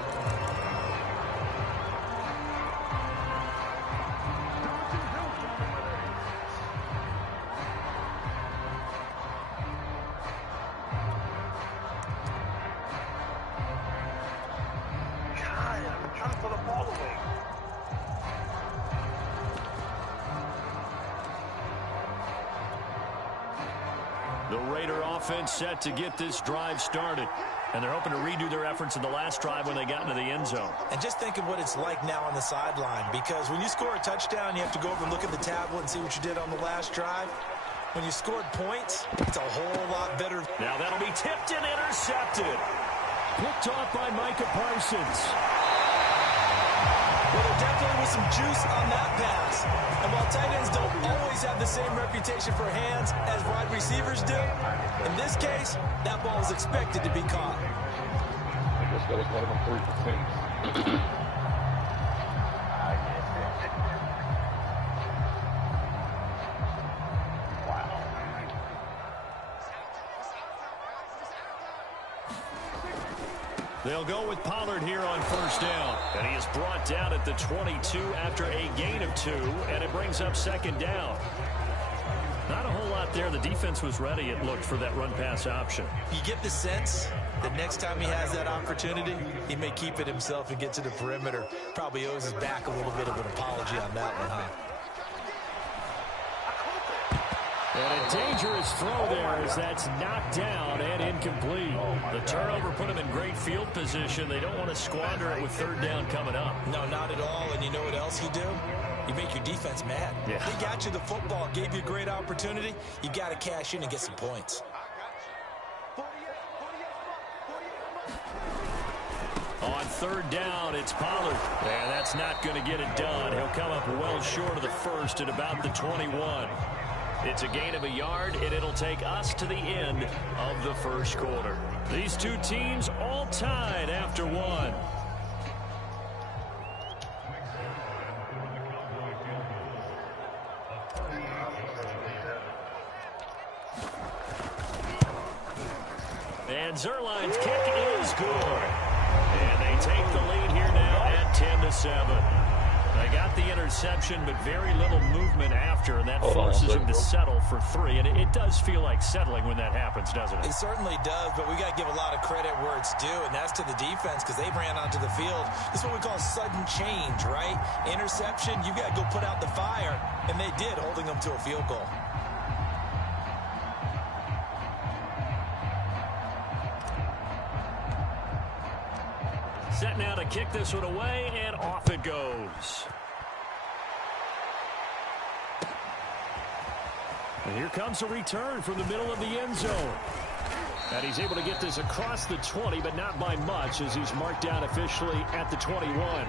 The Raider offense set to get this drive started. And they're hoping to redo their efforts in the last drive when they got into the end zone. And just think of what it's like now on the sideline. Because when you score a touchdown, you have to go over and look at the tablet and see what you did on the last drive. When you scored points, it's a whole lot better. Now that'll be tipped and intercepted. Picked off by Micah Parsons. Well, there definitely was some juice on that pass. And while tight ends don't always have the same reputation for hands as wide receivers do, in this case, that ball was expected to be caught. I guess that was one of them 3%. They'll go with Pollard here on first down. And he is brought down at the 22 after a gain of 2, and it brings up second down. Not a whole lot there. The defense was ready, it looked, for that run-pass option. You get the sense that next time he has that opportunity, he may keep it himself and get to the perimeter. Probably owes his back a little bit of an apology on that one, huh? And a dangerous throw there as that's knocked down and incomplete. The turnover put him in great field position. They don't want to squander it with third down coming up. No, not at all. And you know what else you do? You make your defense mad. Yeah. They got you the football, gave you a great opportunity. You got to cash in and get some points. On third down, it's Pollard. And that's not going to get it done. He'll come up well short of the first at about the 21. It's a gain of a yard, and it'll take us to the end of the first quarter. These two teams all tied after one. And Zerline's kick is good. And they take the lead here now at 10-7. They got the interception, but very little movement after, and that forces them to settle for 3. And it does feel like settling when that happens, doesn't it? It certainly does, but we got to give a lot of credit where it's due, and that's to the defense because they ran onto the field. This is what we call sudden change, right? Interception, you got to go put out the fire, and they did, holding them to a field goal. Set now to kick this one away, and off it goes. And here comes a return from the middle of the end zone. And he's able to get this across the 20, but not by much, as he's marked down officially at the 21.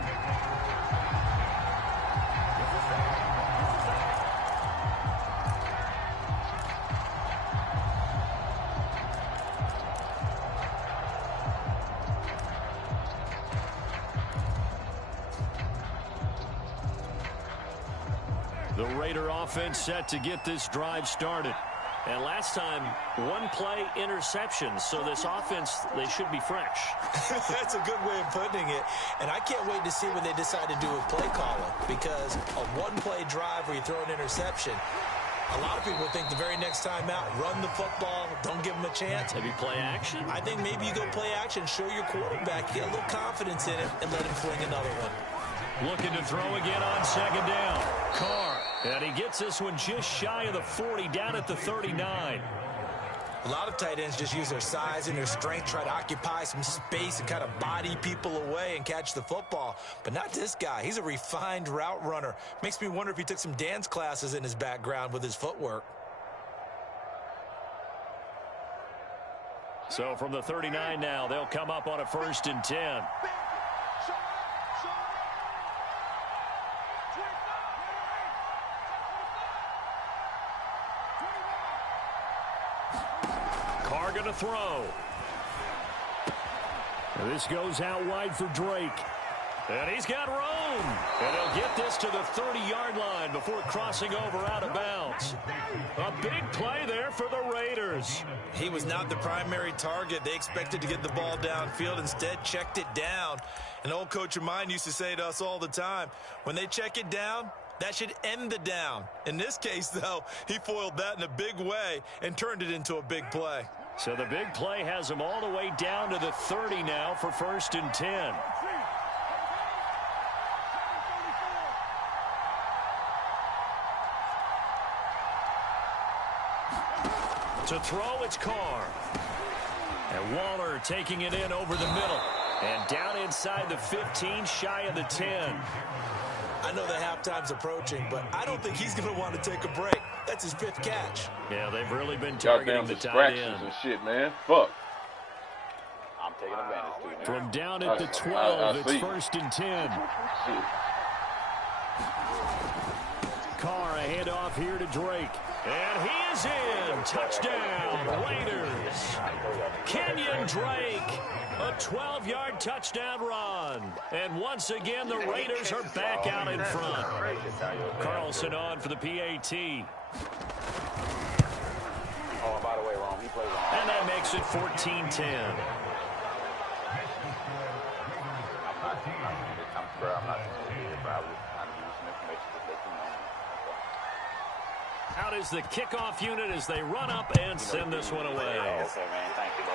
The Raider offense set to get this drive started. And last time, one play interception. So this offense, they should be fresh. That's a good way of putting it. And I can't wait to see what they decide to do with play calling. Because a one-play drive where you throw an interception, a lot of people think the very next time out, run the football, don't give them a chance. Maybe play action? I think maybe you go play action, show your quarterback, get a little confidence in it, and let him fling another one. Looking to throw again on second down. Carr. And he gets this one just shy of the 40, down at the 39. A lot of tight ends just use their size and their strength, try to occupy some space and kind of body people away and catch the football. But not this guy. He's a refined route runner. Makes me wonder if he took some dance classes in his background with his footwork. So from the 39 now, they'll come up on a 1st and 10. Carr going to throw. And this goes out wide for Drake. And he's got room. And he'll get this to the 30-yard line before crossing over out of bounds. A big play there for the Raiders. He was not the primary target. They expected to get the ball downfield. Instead, checked it down. An old coach of mine used to say to us all the time, when they check it down, that should end the down. In this case, though, he foiled that in a big way and turned it into a big play. So the big play has him all the way down to the 30 now for 1st and 10. To throw, it's Carr. And Waller taking it in over the middle. And down inside the 15, shy of the 10. I know the halftime's approaching, but I don't think he's going to want to take a break. That's his 5th catch. Yeah, they've really been targeting the tight end. And shit, man. Fuck. I'm taking advantage too, man. From down at the 12, it's 1st and 10. Shit. Carr, a handoff here to Drake. And he is in. Touchdown, Raiders. Kenyon Drake, a 12-yard touchdown run. And once again, the Raiders are back out in front. Carlson on for the PAT. Oh, by the way, Ron, he plays on. And that makes it 14-10. Out is the kickoff unit as they run up and send this one away. Okay, man. Thank you, bro.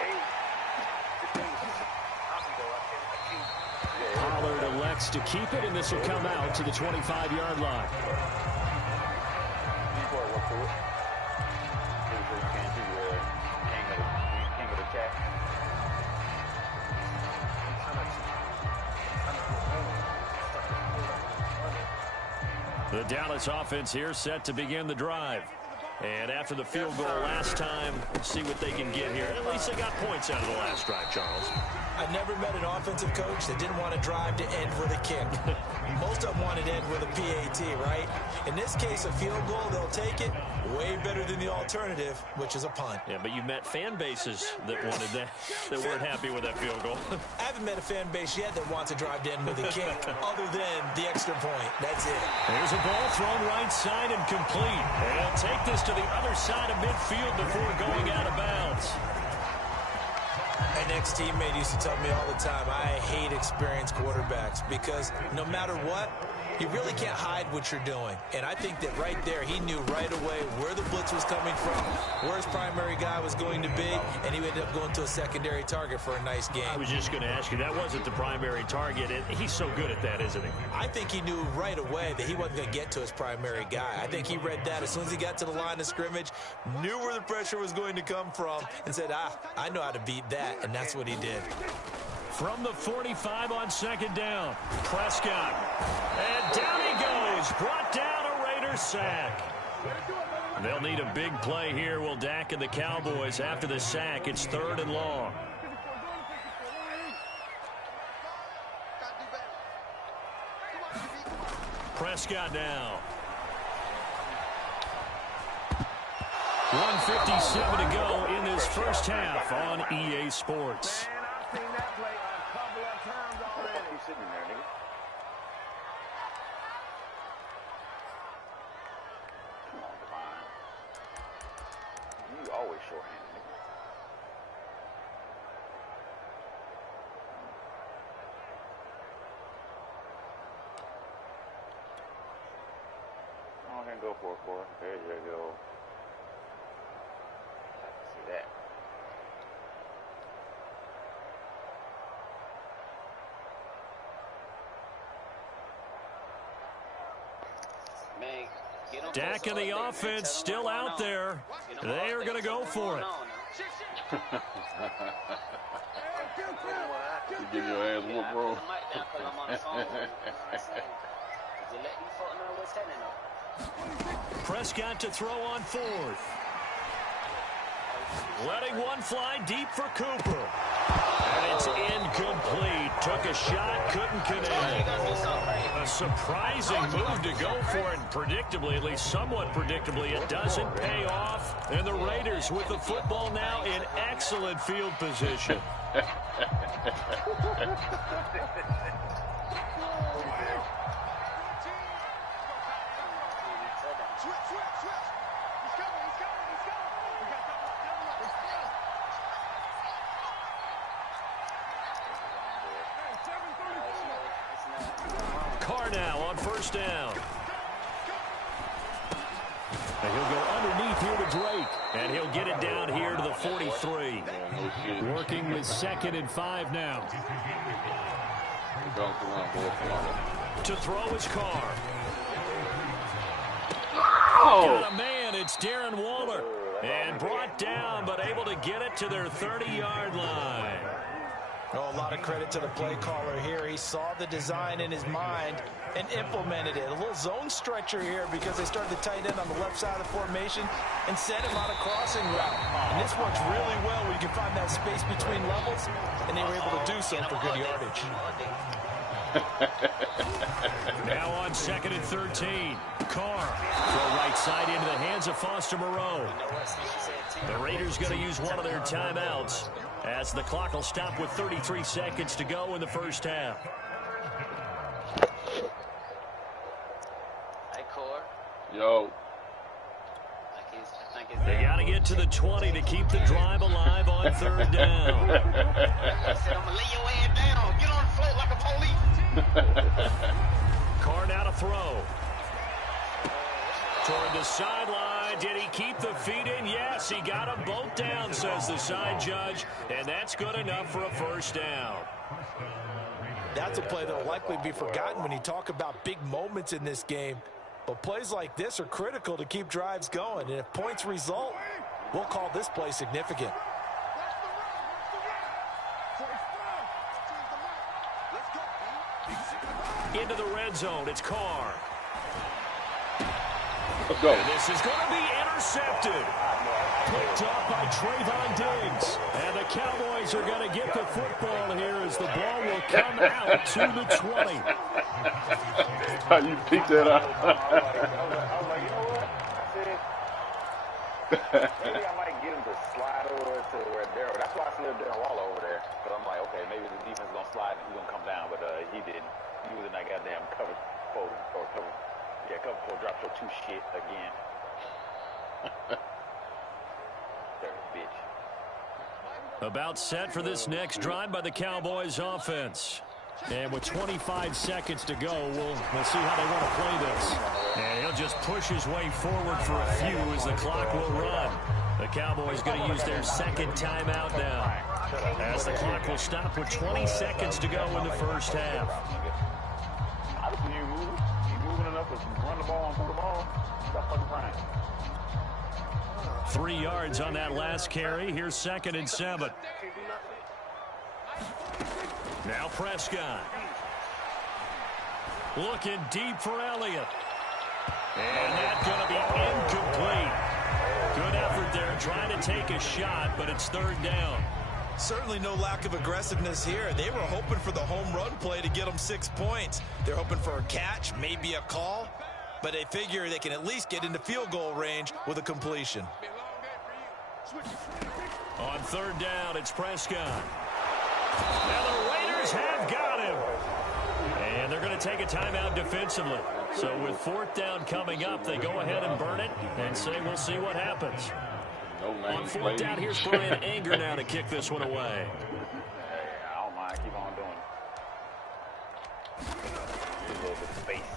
Pollard elects to keep it, and this will come out to the 25-yard line. The Dallas offense here set to begin the drive. And after the field goal last time, see what they can get here. At least they got points out of the last drive, Charles. I never met an offensive coach that didn't want to drive to end with a kick. Most of them wanted to end with a PAT, right? In this case, a field goal, they'll take it. Way better than the alternative, which is a punt. Yeah, but you met fan bases that wanted that, that weren't happy with that field goal. I haven't met a fan base yet that wants to drive to end with a kick, other than the extra point. That's it. There's a ball thrown right side and complete. And he'll take this to the other side of midfield before going out of bounds. An ex-teammate used to tell me all the time, I hate experienced quarterbacks because no matter what, you really can't hide what you're doing. And I think that right there, he knew right away where the blitz was coming from, where his primary guy was going to be, and he ended up going to a secondary target for a nice game. I was just going to ask you, that wasn't the primary target. And he's so good at that, isn't he? I think he knew right away that he wasn't going to get to his primary guy. I think he read that as soon as he got to the line of scrimmage, knew where the pressure was going to come from, and said, I know how to beat that, and that's what he did. From the 45 on 2nd down, Prescott. And down he goes, brought down a Raiders sack. They'll need a big play here, will Dak and the Cowboys. After the sack, it's 3rd and long. Prescott now. 1:57 to go in this first half on EA Sports. Seen that play a couple of times already. He's sitting there, nigga. Come on, Devine. You always shorthanded, nigga. Go ahead and go for it, boy. There you go. I can see that. Dak and the offense still out there. They are going to go for it. You give your ass whoop, bro. Prescott to throw on 4th. Letting one fly deep for Cooper. And it's incomplete. Took a shot, couldn't connect. A surprising move to go for it. Predictably, at least somewhat predictably, it doesn't pay off. And the Raiders with the football now in excellent field position. Carr now on first down. And he'll go underneath here to Drake. And he'll get it down here to the 43. Working with 2nd and 5 now. To throw his Carr. Got a man. It's Darren Waller. And brought down, but able to get it to their 30-yard line. Oh, a lot of credit to the play caller here. He saw the design in his mind and implemented it. A little zone stretcher here because they started the tight end on the left side of the formation and sent him on a crossing route. And this works really well when you can find that space between levels, and they were able to do so for good yardage. Now on 2nd and 13. Carr. Throw right side into the hands of Foster Moreau. The Raiders going to use one of their timeouts as the clock will stop with 33 seconds to go in the first half. Hey, Core. Yo. They got to get to the 20 to keep the drive alive on 3rd down. I said, I'm going to lay your ass down. Get on the floor like a police. Carr now to throw. Toward the sideline. Did he keep the feet in? Yes, he got them both down, says the side judge. And that's good enough for a first down. That's a play that will likely be forgotten when you talk about big moments in this game. But plays like this are critical to keep drives going. And if points result, we'll call this play significant. Into the red zone. It's Carr. Let's go. And this is going to be intercepted. Picked up by Trayvon Diggs. And the Cowboys are going to get the football here as the ball will come out to the 20. How you picked that up? I was like, you know what? I said, maybe I might get him to slide over to where Darryl. That's why I slid Darryl Waller over there. Because I'm like, okay, maybe the defense is going to slide and he's going to come down. But he didn't. He was in that goddamn cover 4 or cover 4 drop show 2 shit again. Dirty bitch. About set for this next drive by the Cowboys offense. And with 25 seconds to go, we'll see how they want to play this. And he'll just push his way forward for a few as the clock will run. The Cowboys going to use their 2nd timeout now, as the clock will stop with 20 seconds to go in the first half. I just see you moving. You moving enough to run the ball and pull the ball. Stop fucking crying. 3 yards on that last carry. Here's 2nd and 7. Now Prescott. Looking deep for Elliott. And that's going to be incomplete. Good effort there trying to take a shot, but it's 3rd down. Certainly no lack of aggressiveness here. They were hoping for the home run play to get them 6 points. They're hoping for a catch, maybe a call, but they figure they can at least get into field goal range with a completion. On 3rd down, it's Prescott. Now the Raiders have got him. And they're going to take a timeout defensively. So with 4th down coming up, they go ahead and burn it and say we'll see what happens. On 4th down, here's Brian Anger now to kick this one away. Hey, I don't mind. Keep on doing it. A little bit of space.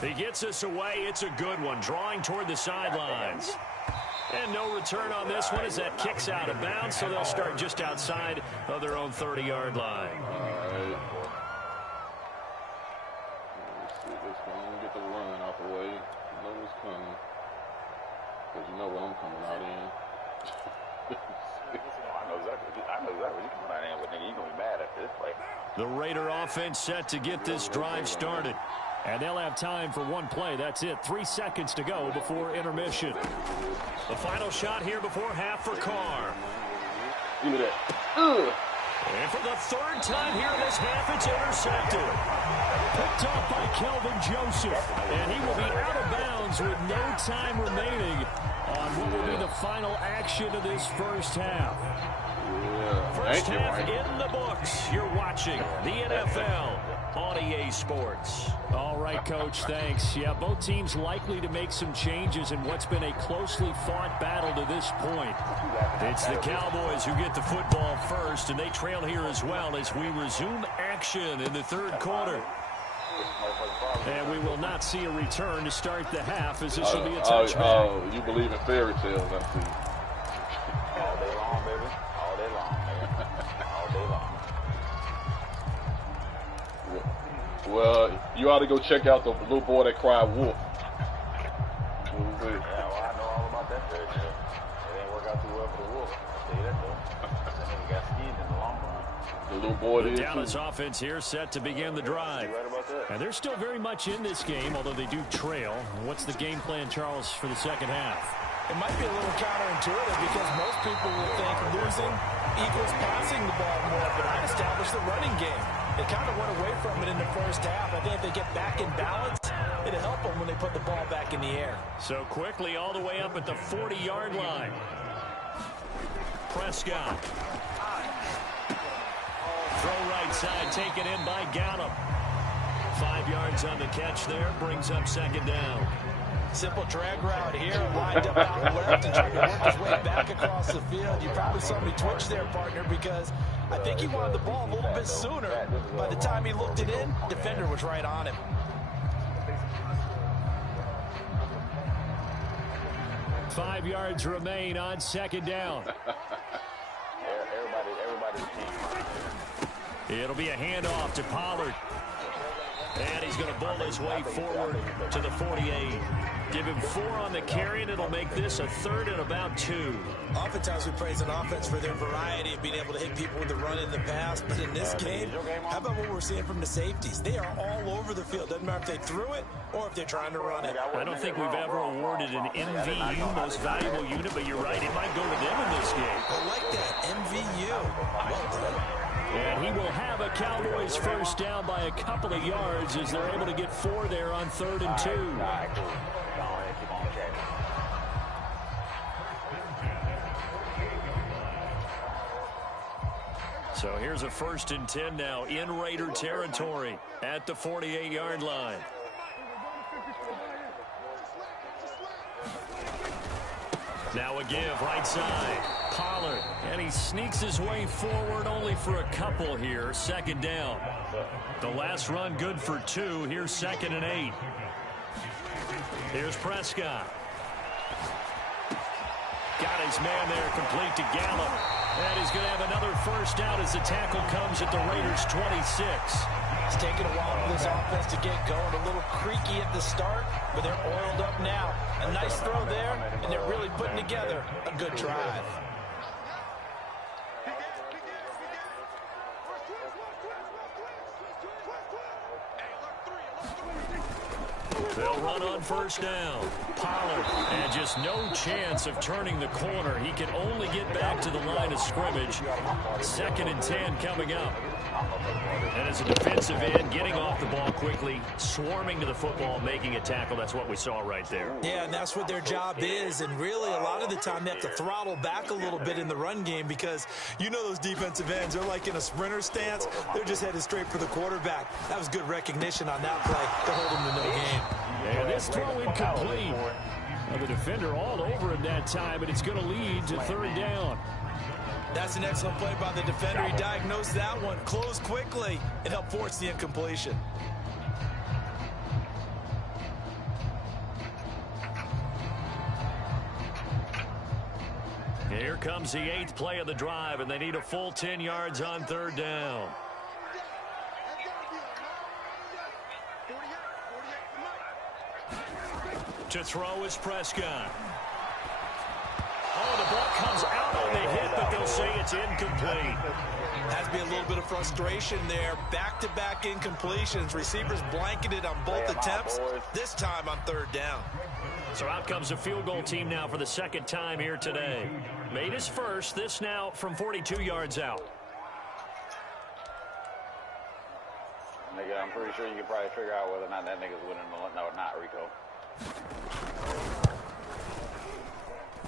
He gets us away. It's a good one. Drawing toward the sidelines. And no return on this one as that kicks out of bounds, so they'll start just outside of their own 30-yard line. All right. Let's see if this one. Get the run out the way. You know what's coming. Because you know what I'm coming out in. I know exactly what you're coming out in, but nigga, you're going to be mad at this play. The Raider offense set to get this drive started. And they'll have time for one play. That's it. 3 seconds to go before intermission. The final shot here before half for Carr. Give me that. And for the 3rd time here in this half, it's intercepted. Picked up by Kelvin Joseph. And he will be out of bounds with no time remaining on what will be the final action of this first half. First half in the books. You're watching the NFL on EA Sports. All right, Coach, thanks. Yeah, both teams likely to make some changes in what's been a closely fought battle to this point. It's the Cowboys who get the football first, and they trail here as well as we resume action in the 3rd quarter. And we will not see a return to start the half, as this will be a touchback. Oh, you believe in fairy tales, I see. All day long, baby. All day long, baby. All day long. Well, you ought to go check out the little boy that cried wolf. Yeah, well, I know all about that fairy tale. It didn't work out too well for the Wolves. I'll tell you that, though. That nigga got skinned in the long run. The little boy The did Dallas too. offense here set to begin the drive. You right about that? And they're still very much in this game, although they do trail. What's the game plan, Charles, for the second half? It might be a little counterintuitive because most people will think losing equals passing the ball more, but I established the running game. They kind of went away from it in the first half. I think if they get back in balance, it'll help them when they put the ball back in the air. So quickly all the way up at the 40-yard line. Prescott. Throw right side, taken in by Gallup. 5 yards on the catch there, brings up second down. Simple drag route here, lined up out left and trying to work his way back across the field. You probably saw me twitch there, partner, because I think he wanted the ball a little bit sooner. By the time he looked it in, defender was right on him. Five yards remain on second down. Everybody's team. It'll be a handoff to Pollard. And he's going to bull his way forward to the 48. Give him 4 on the carry, and it'll make this a 3rd and about 2. Oftentimes we praise an offense for their variety of being able to hit people with the run in the pass. But in this game, how about what we're seeing from the safeties? They are all over the field. Doesn't matter if they threw it or if they're trying to run it. I don't think we've ever awarded an MVU, most valuable unit, but you're right, it might go to them in this game. I like that, MVU. Well done. And he will have a Cowboys first down by a couple of yards as they're able to get 4 there on 3rd and 2. So here's a 1st and 10 now in Raider territory at the 48-yard line. Now a give right side. Pollard, and he sneaks his way forward only for a couple here. Second down. The last run good for 2. Here's 2nd and 8. Here's Prescott. Got his man there, complete to Gallup. And he's going to have another first down as the tackle comes at the Raiders' 26. It's taken a while for this offense to get going. A little creaky at the start, but they're oiled up now. A nice throw there, and they're really putting together a good drive. They'll run on first down. Pollard, and just no chance of turning the corner. He can only get back to the line of scrimmage. 2nd and 10 coming up. And as a defensive end, getting off the ball quickly, swarming to the football, making a tackle. That's what we saw right there. Yeah, and that's what their job is. And really, a lot of the time, they have to throttle back a little bit in the run game because you know those defensive ends, they're like in a sprinter stance. They're just headed straight for the quarterback. That was good recognition on that play to hold him to no gain. And this throw incomplete. The defender all over him that time, and it's going to lead to 3rd down. That's an excellent play by the defender. He diagnosed that one, closed quickly, and helped force the incompletion. Here comes the 8th play of the drive, and they need a full 10 yards on 3rd down. To throw is Prescott. Oh, the ball comes out on the hit, but they'll say it's incomplete. Has to be a little bit of frustration there. Back-to-back incompletions. Receivers blanketed on both attempts, this time on 3rd down. So out comes a field goal team now for the 2nd time here today. Made his first, this now from 42 yards out. Nigga, I'm pretty sure you can probably figure out whether or not that nigga's winning or not, Rico.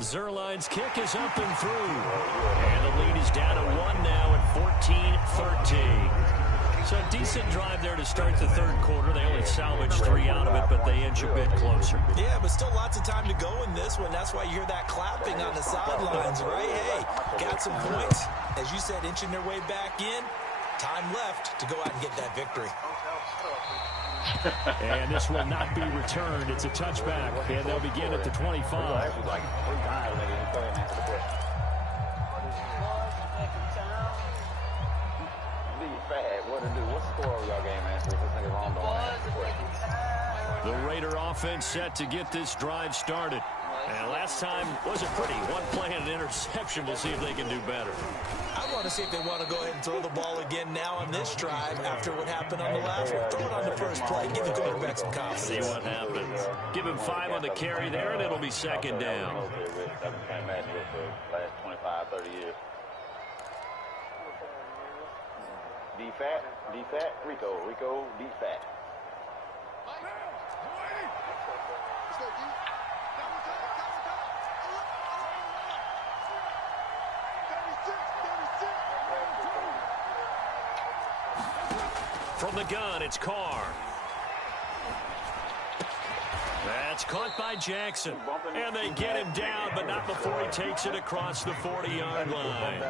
Zerline's kick is up and through. And the lead is down to 1 now at 14-13. So a decent drive there to start the 3rd quarter. They only salvaged 3 out of it, but they inch a bit closer. Yeah, but still lots of time to go in this one. That's why you hear that clapping on the sidelines, right? Hey, got some points. As you said, inching their way back in. Time left to go out and get that victory. And this will not be returned. It's a touchback, and they'll begin at the 25. The Raider offense set to get this drive started. And last time wasn't pretty. One play and an interception. We'll see if they can do better. I want to see if they want to go ahead and throw the ball again now on this drive after what happened on the last one. Throw it on the first play. Give the quarterback some confidence. See what happens. Give him 5 on the carry there, and it'll be second down. Last 25, 30 years. D-Fat, Rico, D-Fat. From the gun, it's Carr. That's caught by Jackson. And they get him down, but not before he takes it across the 40-yard line.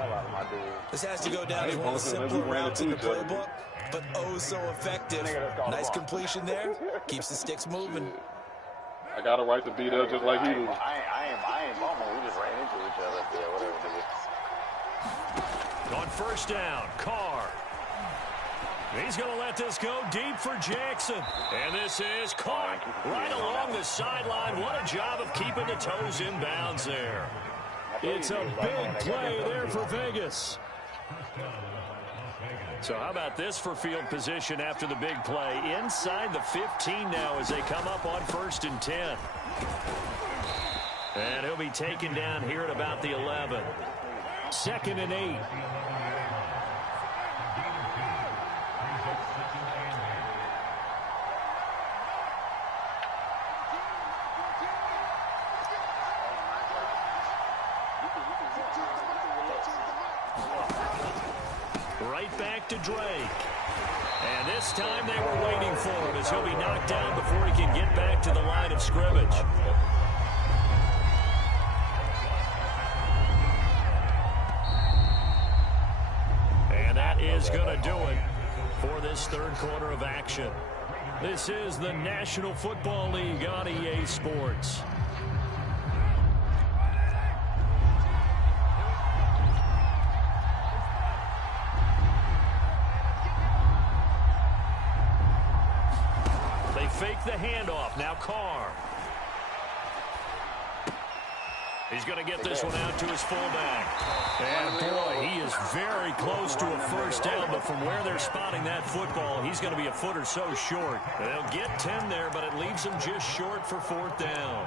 This has to go down as one of the simpler routes in the playbook, but oh so effective. Nice completion there. Keeps the sticks moving. I got a right to be there just like he do. I ain't bumming. We just ran into each other. Yeah, whatever. On first down, Carr. He's going to let this go deep for Jackson. And this is caught right along the sideline. What a job of keeping the toes in bounds there. It's a big play there for Vegas. So how about this for field position after the big play? Inside the 15 now as they come up on 1st and 10. And he'll be taken down here at about the 11. 2nd and 8. Right back to Drake. And this time they were waiting for him as he'll be knocked down before he can get back to the line of scrimmage. And that is going to do it for this third quarter of action. This is the National Football League on EA Sports. Fake the handoff. Now Carr. He's going to get this one out to his fullback. And boy, he is very close to a first down, but from where they're spotting that football, he's going to be a foot or so short. They'll get 10 there, but it leaves them just short for 4th down.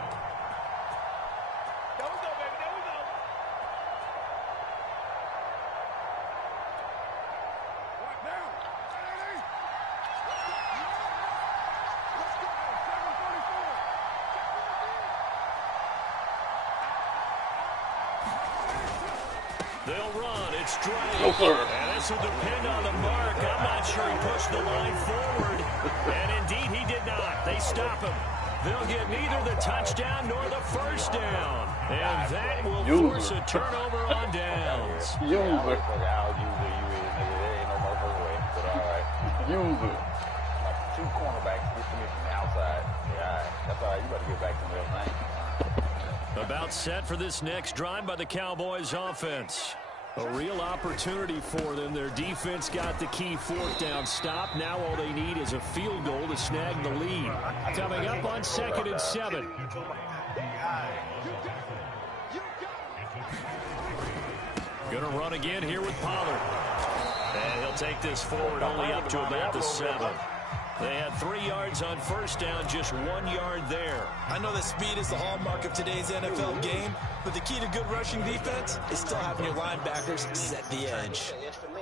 They'll run. It's Drake. And this will depend on the mark. I'm not sure he pushed the line forward. And indeed, he did not. They stop him. They'll get neither the touchdown nor the first down. And that will force a turnover on downs. User. Two cornerbacks get to me from the outside. Yeah, that's all right. You better get back to the real thing. About set for this next drive by the Cowboys offense. A real opportunity for them. Their defense got the key 4th down stop. Now all they need is a field goal to snag the lead. Coming up on 2nd and 7. Going to run again here with Pollard. And he'll take this forward only up to about the 7. They had 3 yards on first down, just 1 yard there. I know that speed is the hallmark of today's NFL game, but the key to good rushing defense is still having your linebackers set the edge.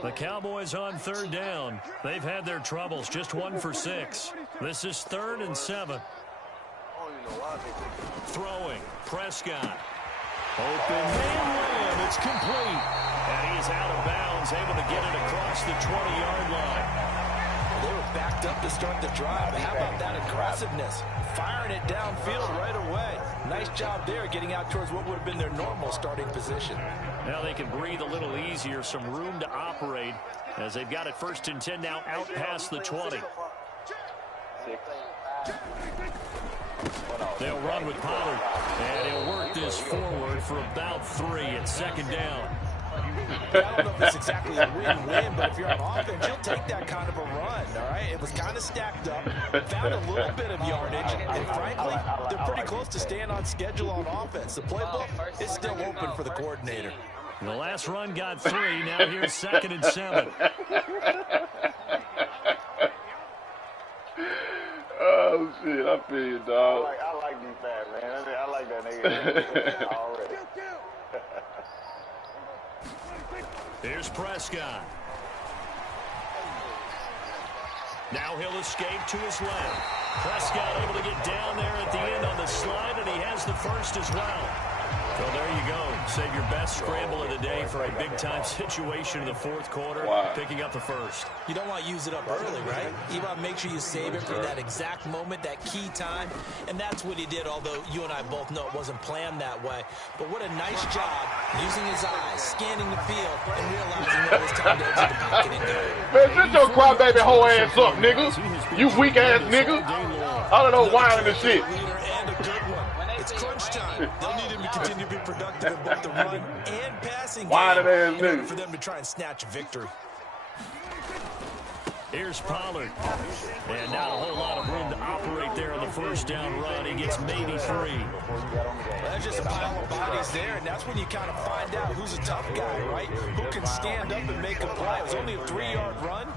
The Cowboys on 3rd down. They've had their troubles, just 1 for 6. This is 3rd and 7. Throwing, Prescott. Open man, it's complete. And he's out of bounds, able to get it across the 20-yard line. They were backed up to start the drive. How about that aggressiveness? Firing it downfield right away. Nice job there getting out towards what would have been their normal starting position. Now they can breathe a little easier, some room to operate as they've got it 1st and 10 now out past the 20. They'll run with Pollard, and he'll work this forward for about 3 at 2nd down. I don't know if it's exactly a win-win, but if you're on offense, you'll take that kind of a run, all right? It was kind of stacked up, found a little bit of yardage, and frankly, they're pretty close to staying on schedule on offense. The playbook is still open for the coordinator. The last run got 3. Now here's 2nd and 7. Oh, shit. I feel you, dog. I like D-Fat, man. I like that nigga already. Here's Prescott. Now he'll escape to his left. Prescott able to get down there at the end on the slide, and he has the first as well. So there you go. Save your best scramble of the day for a big-time situation in the 4th quarter, picking up the first. You don't want to use it up early, right? You want to make sure you save it for that exact moment, that key time, and that's what he did, although you and I both know it wasn't planned that way. But what a nice job using his eyes, scanning the field, and realizing when it was time to exit the pocket and go. Man, shut your crybaby whole ass up, nigga. You weak-ass nigga. I don't know why in the shit. It's crunch time. They'll need him to continue to be productive in both the run and passing Whining ass game in order nigga. for them to try and snatch a victory. Here's Pollard. And not a whole lot of room to operate there on the 1st down run. He gets maybe 3. There's just a pile of bodies there, and that's when you kind of find out who's a tough guy, right? Who can stand up and make a play. It was only a 3-yard run,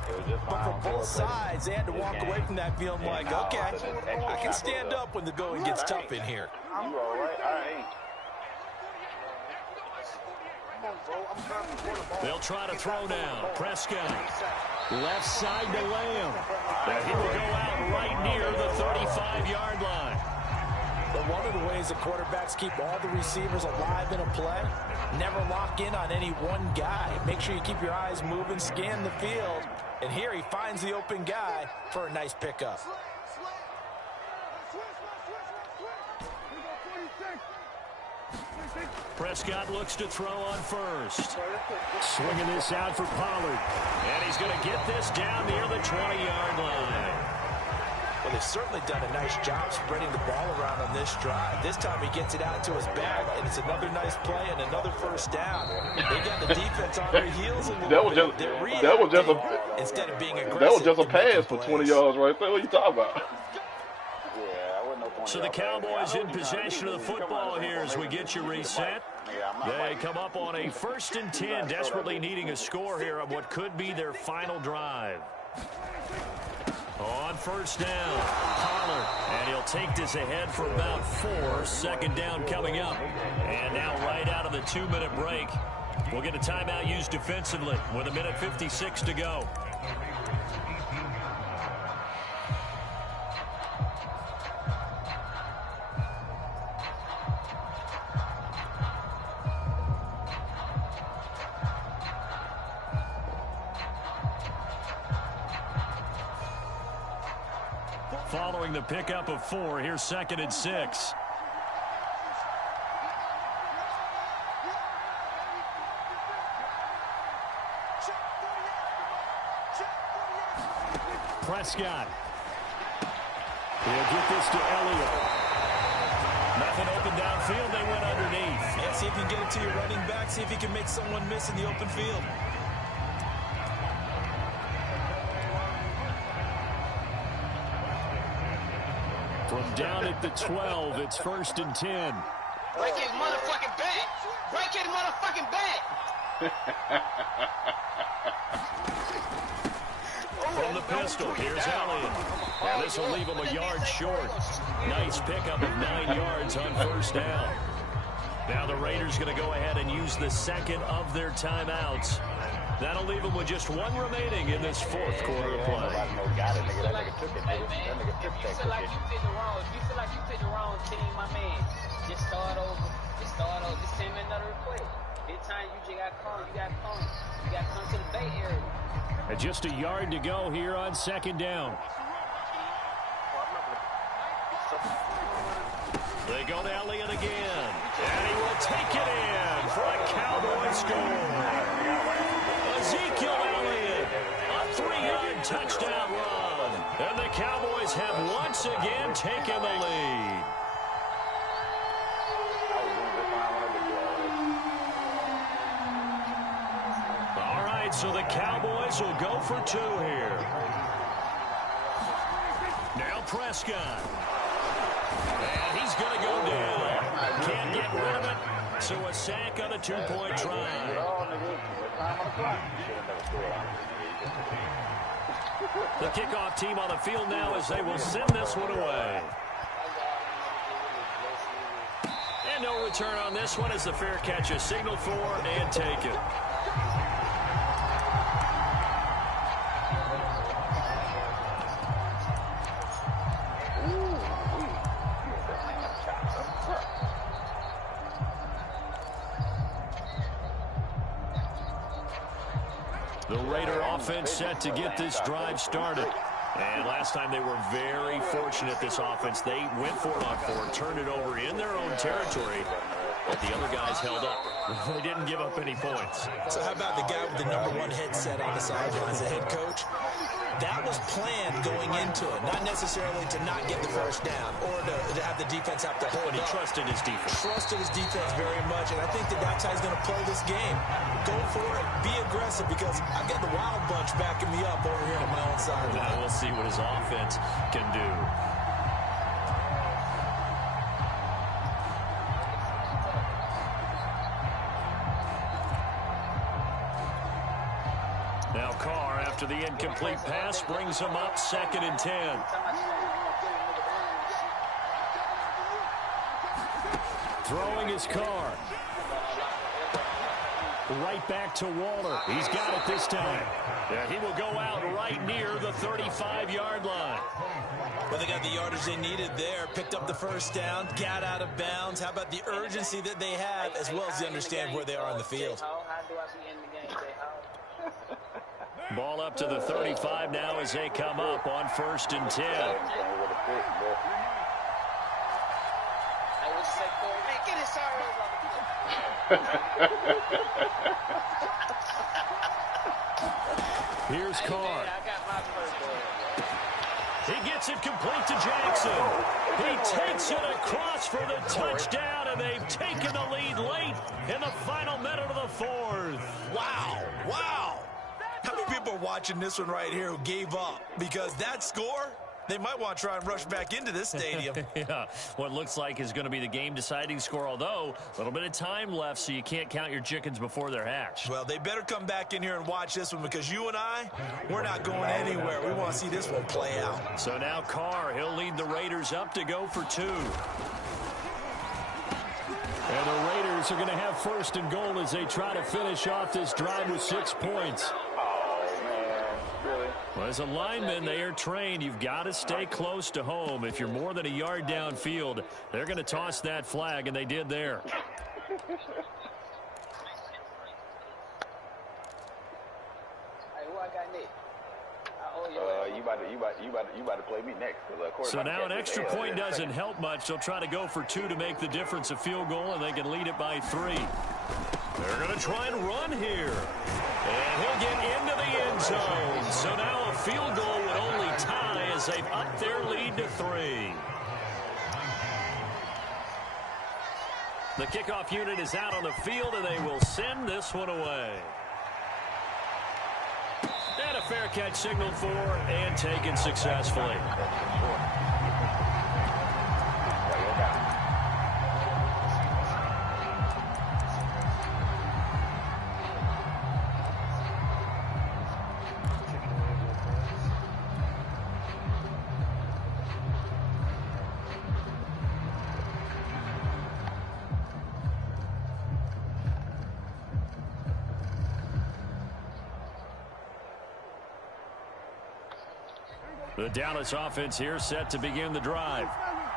but for both sides, they had to walk away from that feeling like, okay, I can stand up when the going gets tough in here. You all right? I ain't. They'll try to throw now. Prescott. Left side to Lamb. And he will go out right near the 35-yard line. But one of the ways the quarterbacks keep all the receivers alive in a play, never lock in on any one guy. Make sure you keep your eyes moving, scan the field. And here he finds the open guy for a nice pickup. Prescott looks to throw on 1st. Swinging this out for Pollard. And he's going to get this down near the 20-yard line. Well, they've certainly done a nice job spreading the ball around on this drive. This time he gets it out to his back, and it's another nice play and another 1st down. They got the defense on their heels a little bit. Instead of being aggressive. That was just a pass for 20 yards right there. What are you talking about? So the Cowboys in possession of the football here as we get you reset. They come up on a 1st and 10, desperately needing a score here on what could be their final drive. On 1st down, Pollard, and he'll take this ahead for about 4. 2nd down coming up. And now right out of the 2-minute break, we'll get a timeout used defensively with 1:56 to go. Following the pickup of 4, here's 2nd and 6. Prescott. He'll get this to Elliott. Nothing open downfield. They went underneath. Yeah, see if you can get it to your running back. See if you can make someone miss in the open field. From down at the 12, it's 1st and 10. Break his motherfucking back. Break his motherfucking back. From the pistol, here's Elliott. Now this will leave him a yard short. Nice pickup of 9 yards on 1st down. Now the Raiders going to go ahead and use the 2nd of their timeouts. That'll leave them with just 1 remaining in this 4th quarter of play. If you feel like you picked the wrong team, my man, just start over. Just send me another request. This time you just got to come. You got to come to the Bay Area. And just a yard to go here on 2nd down. They go to Elliott again. And he will take it in for a Cowboy score. Ezekiel Elliott, a 3-yard touchdown run. And the Cowboys have once again taken the lead. All right, so the Cowboys will go for 2 here. Now Prescott. And he's going to go down. Can't get rid of it. So a sack on a 2-point try. The kickoff team on the field now as they will send this one away. And no return on this one as the fair catch is signaled for and taken. The Raider offense set to get this drive started. And last time they were very fortunate, this offense. They went for it on 4, turned it over in their own territory, but the other guys held up. They didn't give up any points. So how about the guy with the #1 headset on the sideline as a head coach? That was planned going into it, not necessarily to not get the first down or to have the defense have to hold But he up. trusted his defense. Trusted his defense very much, and I think that's how he's going to play this game. Go for it, be aggressive, because I've got the Wild Bunch backing me up over here on my own side. Now we'll see what his offense can do. Now Carr, after the incomplete pass, brings him up 2nd and 10. Throwing his Carr. Right back to Waller. He's got it this time. Yeah, he will go out right near the 35-yard line. Well, they got the yardage they needed there, picked up the first down, got out of bounds. How about the urgency that they have, as well as they understand where they are on the field? Ball up to the 35 now as they come up on 1st and 10. Here's Carr. He gets it complete to Jackson. He takes it across for the touchdown, and they've taken the lead late in the final minute of the 4th. Wow, wow. How many people are watching this one right here who gave up? Because that score, they might want to try and rush back into this stadium. Yeah, what looks like is going to be the game-deciding score, although a little bit of time left, so you can't count your chickens before they're hatched. Well, they better come back in here and watch this one, because you and I, we're not going anywhere. We want to see this one play out. So now Carr, he'll lead the Raiders up to go for 2. And the Raiders are going to have 1st and goal as they try to finish off this drive with 6 points. Well, as a lineman, they are trained. You've got to stay close to home. If you're more than a yard downfield, they're going to toss that flag, and they did there. You about to play me next. So now an extra point doesn't help much. They'll try to go for 2 to make the difference a field goal, and they can lead it by 3. They're going to try and run here. And he'll get into the end zone. So now a field goal would only tie as they've upped their lead to 3. The kickoff unit is out on the field, and they will send this one away. And a fair catch signaled for and taken successfully. The Dallas offense here set to begin the drive.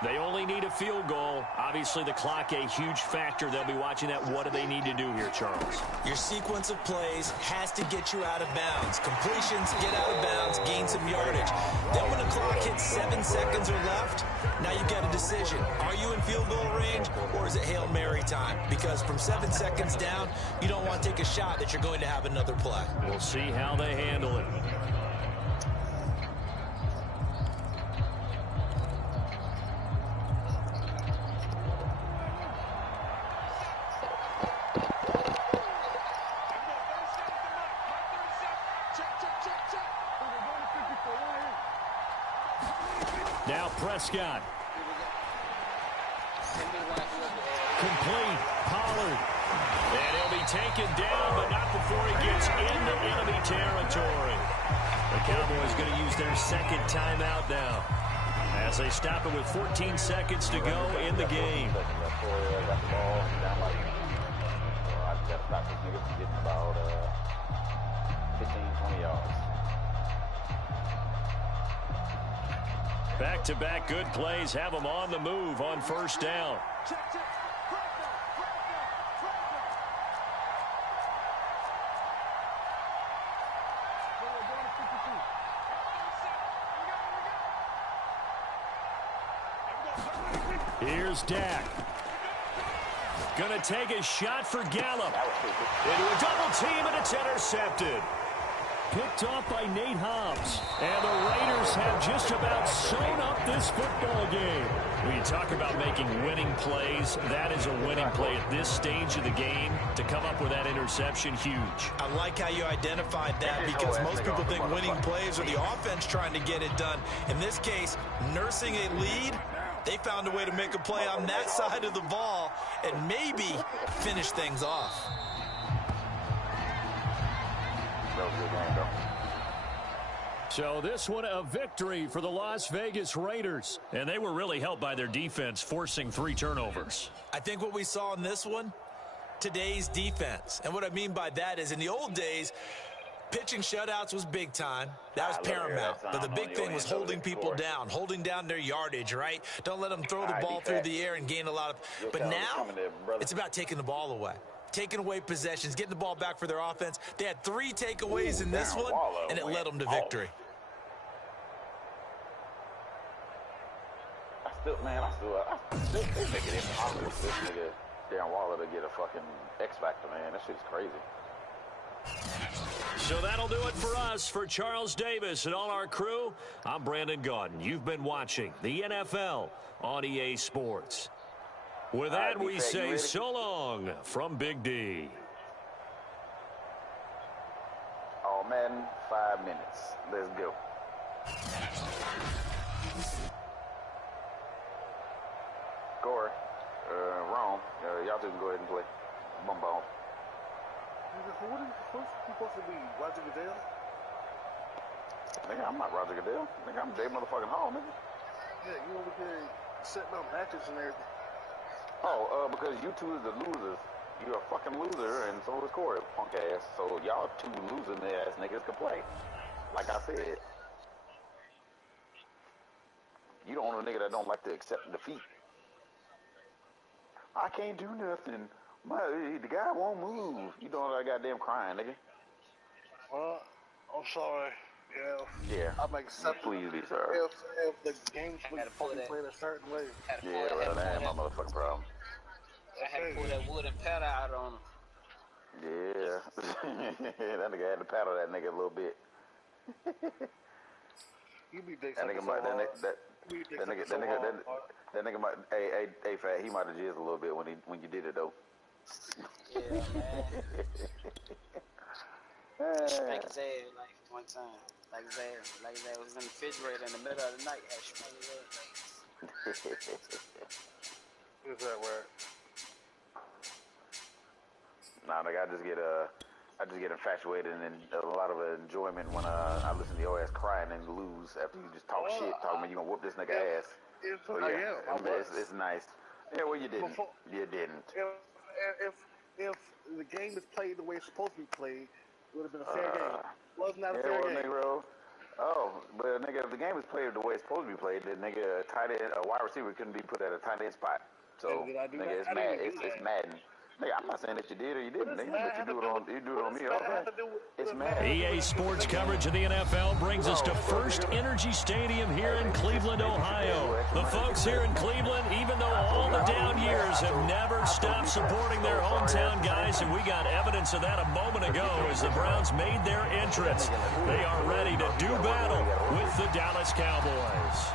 They only need a field goal. Obviously, the clock a huge factor. They'll be watching that. What do they need to do here, Charles? Your sequence of plays has to get you out of bounds. Completions, get out of bounds, gain some yardage. Then when the clock hits 7 seconds or left, now you've got a decision. Are you in field goal range, or is it Hail Mary time? Because from 7 seconds down, you don't want to take a shot that you're going to have another play. We'll see how they handle it. Now Prescott. Complete. Pollard. And he'll be taken down, but not before he gets into enemy territory. The Cowboys going to use their second timeout now as they stop it with 14 seconds to go in the game. Back-to-back good plays have them on the move on first down. Here's Dak. Gonna take a shot for Gallup. Into a double team, and it's intercepted. Picked off by Nate Hobbs. And the Raiders have just about sewn up this football game. When you talk about making winning plays, that is a winning play at this stage of the game. To come up with that interception, huge. I like how you identified that because most people think winning plays are the offense trying to get it done. In this case, nursing a lead, they found a way to make a play on that side of the ball and maybe finish things off. So this one a victory for the Las Vegas Raiders. And they were really helped by their defense, forcing 3 turnovers. I think what we saw in this one, today's defense. And what I mean by that is in the old days, pitching shutouts was big time. That was paramount. But the big thing was holding people down, holding down their yardage, right? Don't let them throw the ball through the air and gain a lot of... But now, it's about taking the ball away. Taking away possessions, getting the ball back for their offense. They had 3 takeaways in this one, and it led them to victory. I still think it impossible for this nigga Darren Waller to get a fucking X Factor, man. That shit's crazy. So that'll do it for us. For Charles Davis and all our crew, I'm Brandon Gaudin. You've been watching the NFL on EA Sports. With that, we say so long from Big D. Oh, man, 5 minutes. Let's go. Corey, Rome, y'all two can go ahead and play. Bum bum. What is supposed to be? Roger Goodell? Nigga, I'm not Roger Goodell. Nigga, I'm Dave motherfucking Hall, nigga. Yeah, you over here setting up matches and everything. Oh, because you two is the losers. You're a fucking loser, and so is Corey, punk ass. So y'all 2 losing ass niggas can play. Like I said. You the only nigga that don't like to accept defeat. I can't do nothing. The guy won't move. You doing that goddamn crying, nigga. Well, I'm sorry. Yeah. I'm accepting. Please be sorry. If the game's supposed to play a certain way. Yeah, well, that ain't my motherfucking problem. I had to pull that wooden paddle out on him. Yeah. That nigga had to paddle that nigga a little bit. You be dick That nigga might, that nigga might, hey, fat, he might have jizzed a little bit when you did it though. Yeah, man. Spank his ass like one time. Like his ass was in the refrigerator in the middle of the night. Had spank his ass. Is that right? Nah, nigga, I just get infatuated and a lot of enjoyment when I listen to your ass crying and lose after you just talk shit, talking about you gonna whoop this nigga ass. So yeah, it's nice. Yeah, well you didn't. You didn't. If the game is played the way it's supposed to be played, it would have been a fair game. Was not a fair game. Nigga, but nigga, if the game is played the way it's supposed to be played, then nigga, a wide receiver couldn't be put at a tight end spot. So nigga, it's mad. It's Madden. Nigga, I'm not saying that you did or you didn't. Nigga, but you do it on me all the time. It's mad. EA Sports coverage of the NFL brings us to First Energy Stadium here in Cleveland, Ohio. The folks here in Cleveland, even though all the down years, have never stopped supporting their hometown guys, and we got evidence of that a moment ago as the Browns made their entrance. They are ready to do battle with the Dallas Cowboys.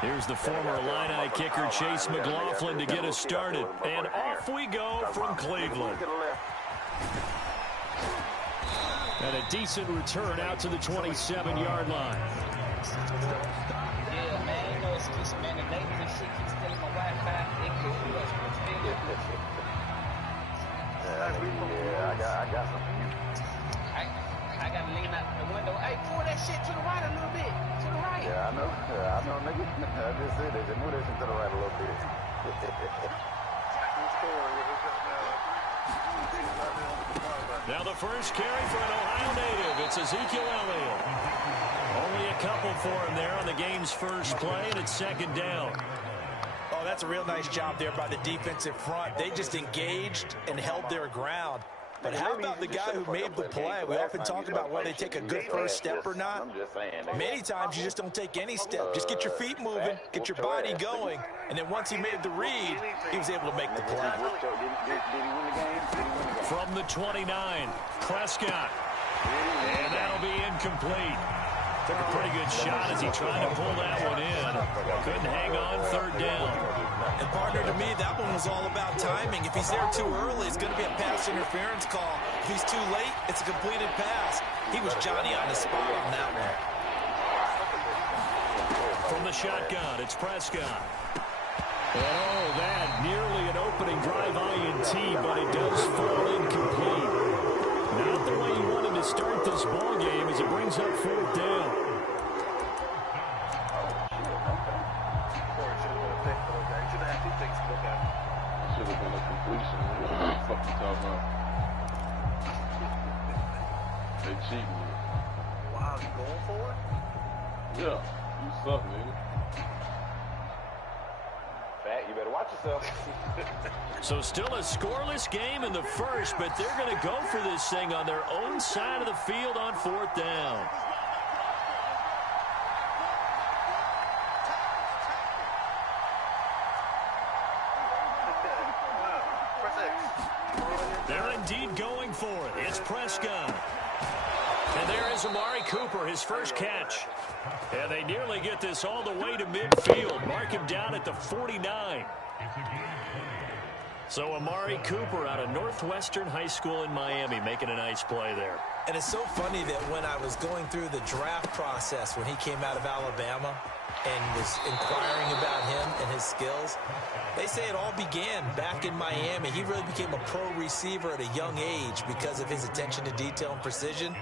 Here's the former Illini kicker Chase McLaughlin to get us started. And off we go from Cleveland. And a decent return out to the 27-yard line. I know, nigga. I just said they just move this to the right a little bit. Now the first carry for an Ohio native. It's Ezekiel Elliott. Only a couple for him there on the game's first play, and it's second down. Oh, that's a real nice job there by the defensive front. They just engaged and held their ground. But how about the guy who made the play? We often talk about whether they take a good first step or not. Many times you just don't take any step. Just get your feet moving, get your body going, and then once he made the read, he was able to make the play. From the 29, Prescott. And that'll be incomplete. Took a pretty good shot as he tried to pull that one in. Couldn't hang on, third down. And partner, to me, that one was all about timing. If he's there too early, it's going to be a pass interference call. If he's too late, it's a completed pass. He was Johnny on the spot on that one. From the shotgun, it's Prescott. And oh, that nearly an opening drive INT, but it does fall incomplete. Not the way you wanted to start this ball game as it brings up fourth down. Should have been a completion. Fuck you talking about? They cheating. Wow, you going for it? Yeah, you suck, nigga. Fat, you better watch yourself. So still a scoreless game in the first, but they're going to go for this thing on their own side of the field on fourth down. They're indeed going for it. It's Prescott. And there is Amari Cooper, his first catch. And they nearly get this all the way to midfield. Mark him down at the 49. So Amari Cooper out of Northwestern High School in Miami making a nice play there. And it's so funny that when I was going through the draft process when he came out of Alabama and was inquiring about him and his skills, they say it all began back in Miami. He really became a pro receiver at a young age because of his attention to detail and precision.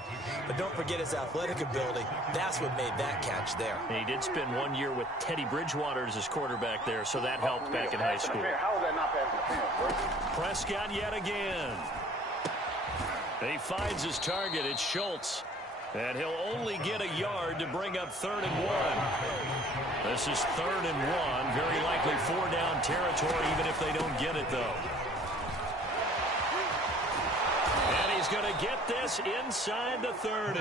But don't forget his athletic ability. That's what made that catch there. And he did spend 1 year with Teddy Bridgewater as his quarterback there, so that helped back in high school. How was that not passing the fence, bro? Prescott yet again. He finds his target. It's Schultz. And he'll only get a yard to bring up 3rd and 1. This is 3rd and 1. Very likely 4-down territory, even if they don't get it, though. And he's going to get this inside the 30.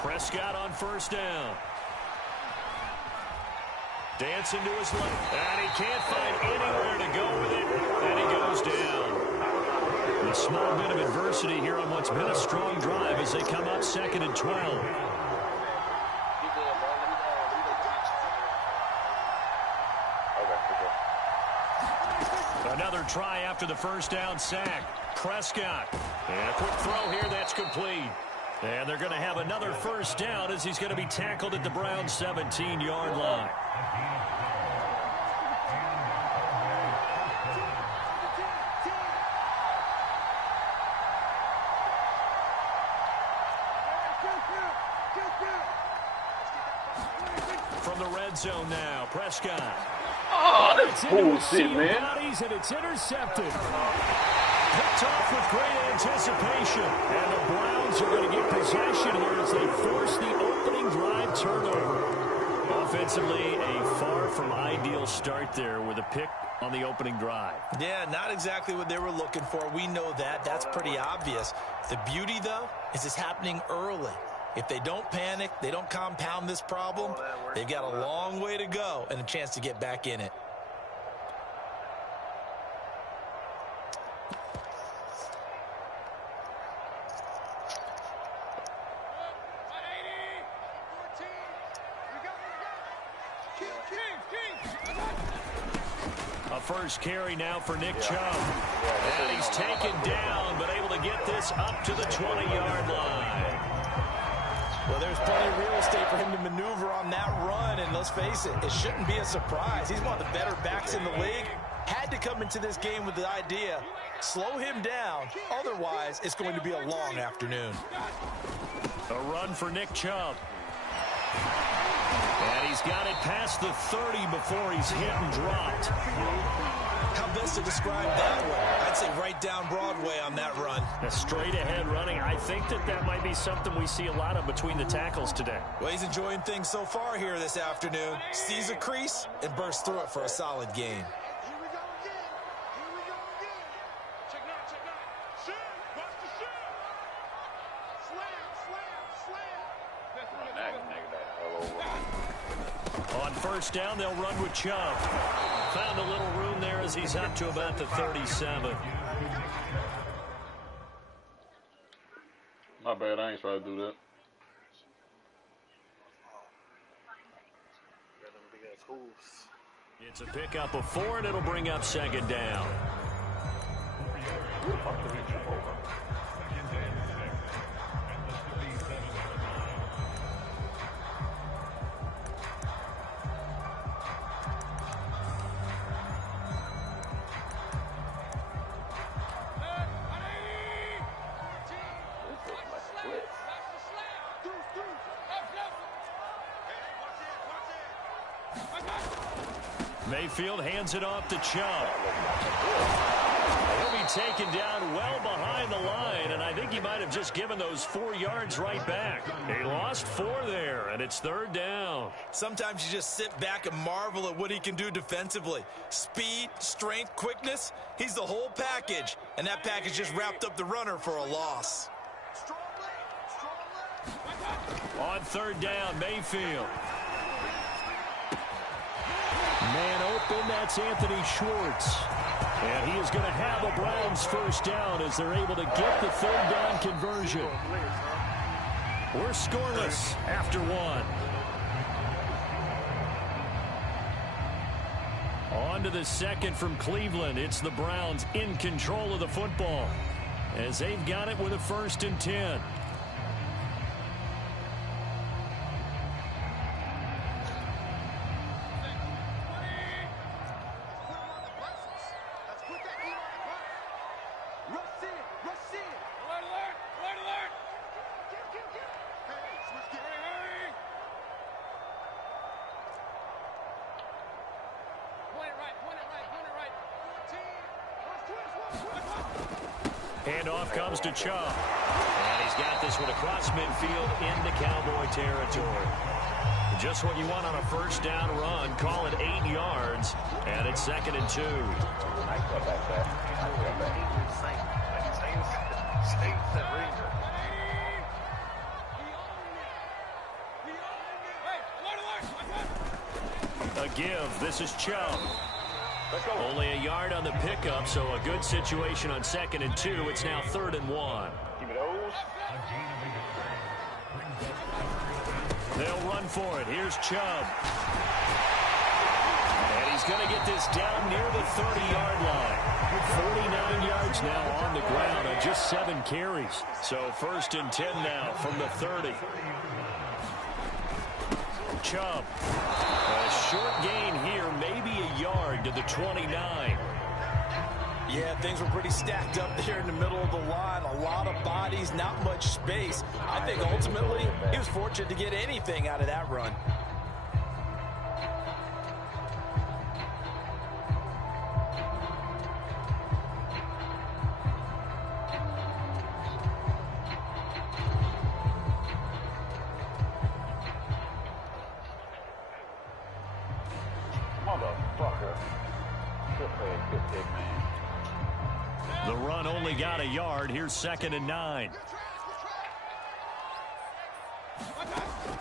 Prescott on first down. Dancing to his left. And he can't find anywhere to go with it. And he goes down. A small bit of adversity here on what's been a strong drive as they come up 2nd and 12. Another try after the first down sack. Prescott. And a quick throw here that's complete. And they're going to have another first down as he's going to be tackled at the Browns' 17-yard line. From the red zone now, Prescott. Oh, that's bullshit, man. Bodies, and it's intercepted. Picked off with great anticipation. And the Browns are going to get possession here as they force the opening drive turnover. Offensively, a far from ideal start there with a pick on the opening drive. Yeah, not exactly what they were looking for. We know that. That's pretty obvious. The beauty, though, is it's happening early. If they don't panic, they don't compound this problem, they've got a long way to go and a chance to get back in it. A first carry now for Nick Chubb. And he's taken down, but able to get this up to the 20-yard line. Well, there's plenty of real estate for him to maneuver on that run, and let's face it, it shouldn't be a surprise. He's one of the better backs in the league. Had to come into this game with the idea, slow him down, otherwise it's going to be a long afternoon. A run for Nick Chubb. And he's got it past the 30 before he's hit and dropped. How best to describe that one? I'd say right down Broadway on that run. A straight ahead running. I think that might be something we see a lot of between the tackles today. Well, he's enjoying things so far here this afternoon. Sees a crease and bursts through it for a solid gain. On first down, they'll run with Chubb. Found a little room there as he's up to about the 37. My bad, I ain't trying to do that. It's a pickup of 4, and it'll bring up second down. Mayfield hands it off to Chubb. He'll be taken down well behind the line, and I think he might have just given those 4 yards right back. He lost 4 there, and it's third down. Sometimes you just sit back and marvel at what he can do defensively. Speed, strength, quickness, he's the whole package, and that package just wrapped up the runner for a loss. On third down, Mayfield. Man open, that's Anthony Schwartz. And he is going to have a Browns first down as they're able to get the third down conversion. We're scoreless after 1. On to the second from Cleveland. It's the Browns in control of the football as they've got it with a 1st and 10. Handoff comes to Chubb. And he's got this one across midfield into Cowboy territory. Just what you want on a first down run. Call it 8 yards. And it's 2nd and 2. A give. This is Chubb. Only a yard on the pickup, so a good situation on 2nd and 2. It's now 3rd and 1. They'll run for it. Here's Chubb. And he's going to get this down near the 30-yard line. 49 yards now on the ground on just 7 carries. So 1st and 10 now from the 30. Chubb. A short gain here, maybe a yard to the 29. Yeah, things were pretty stacked up there in the middle of the line. A lot of bodies, not much space. I think ultimately he was fortunate to get anything out of that run. The run only got a yard. Here's 2nd and 9.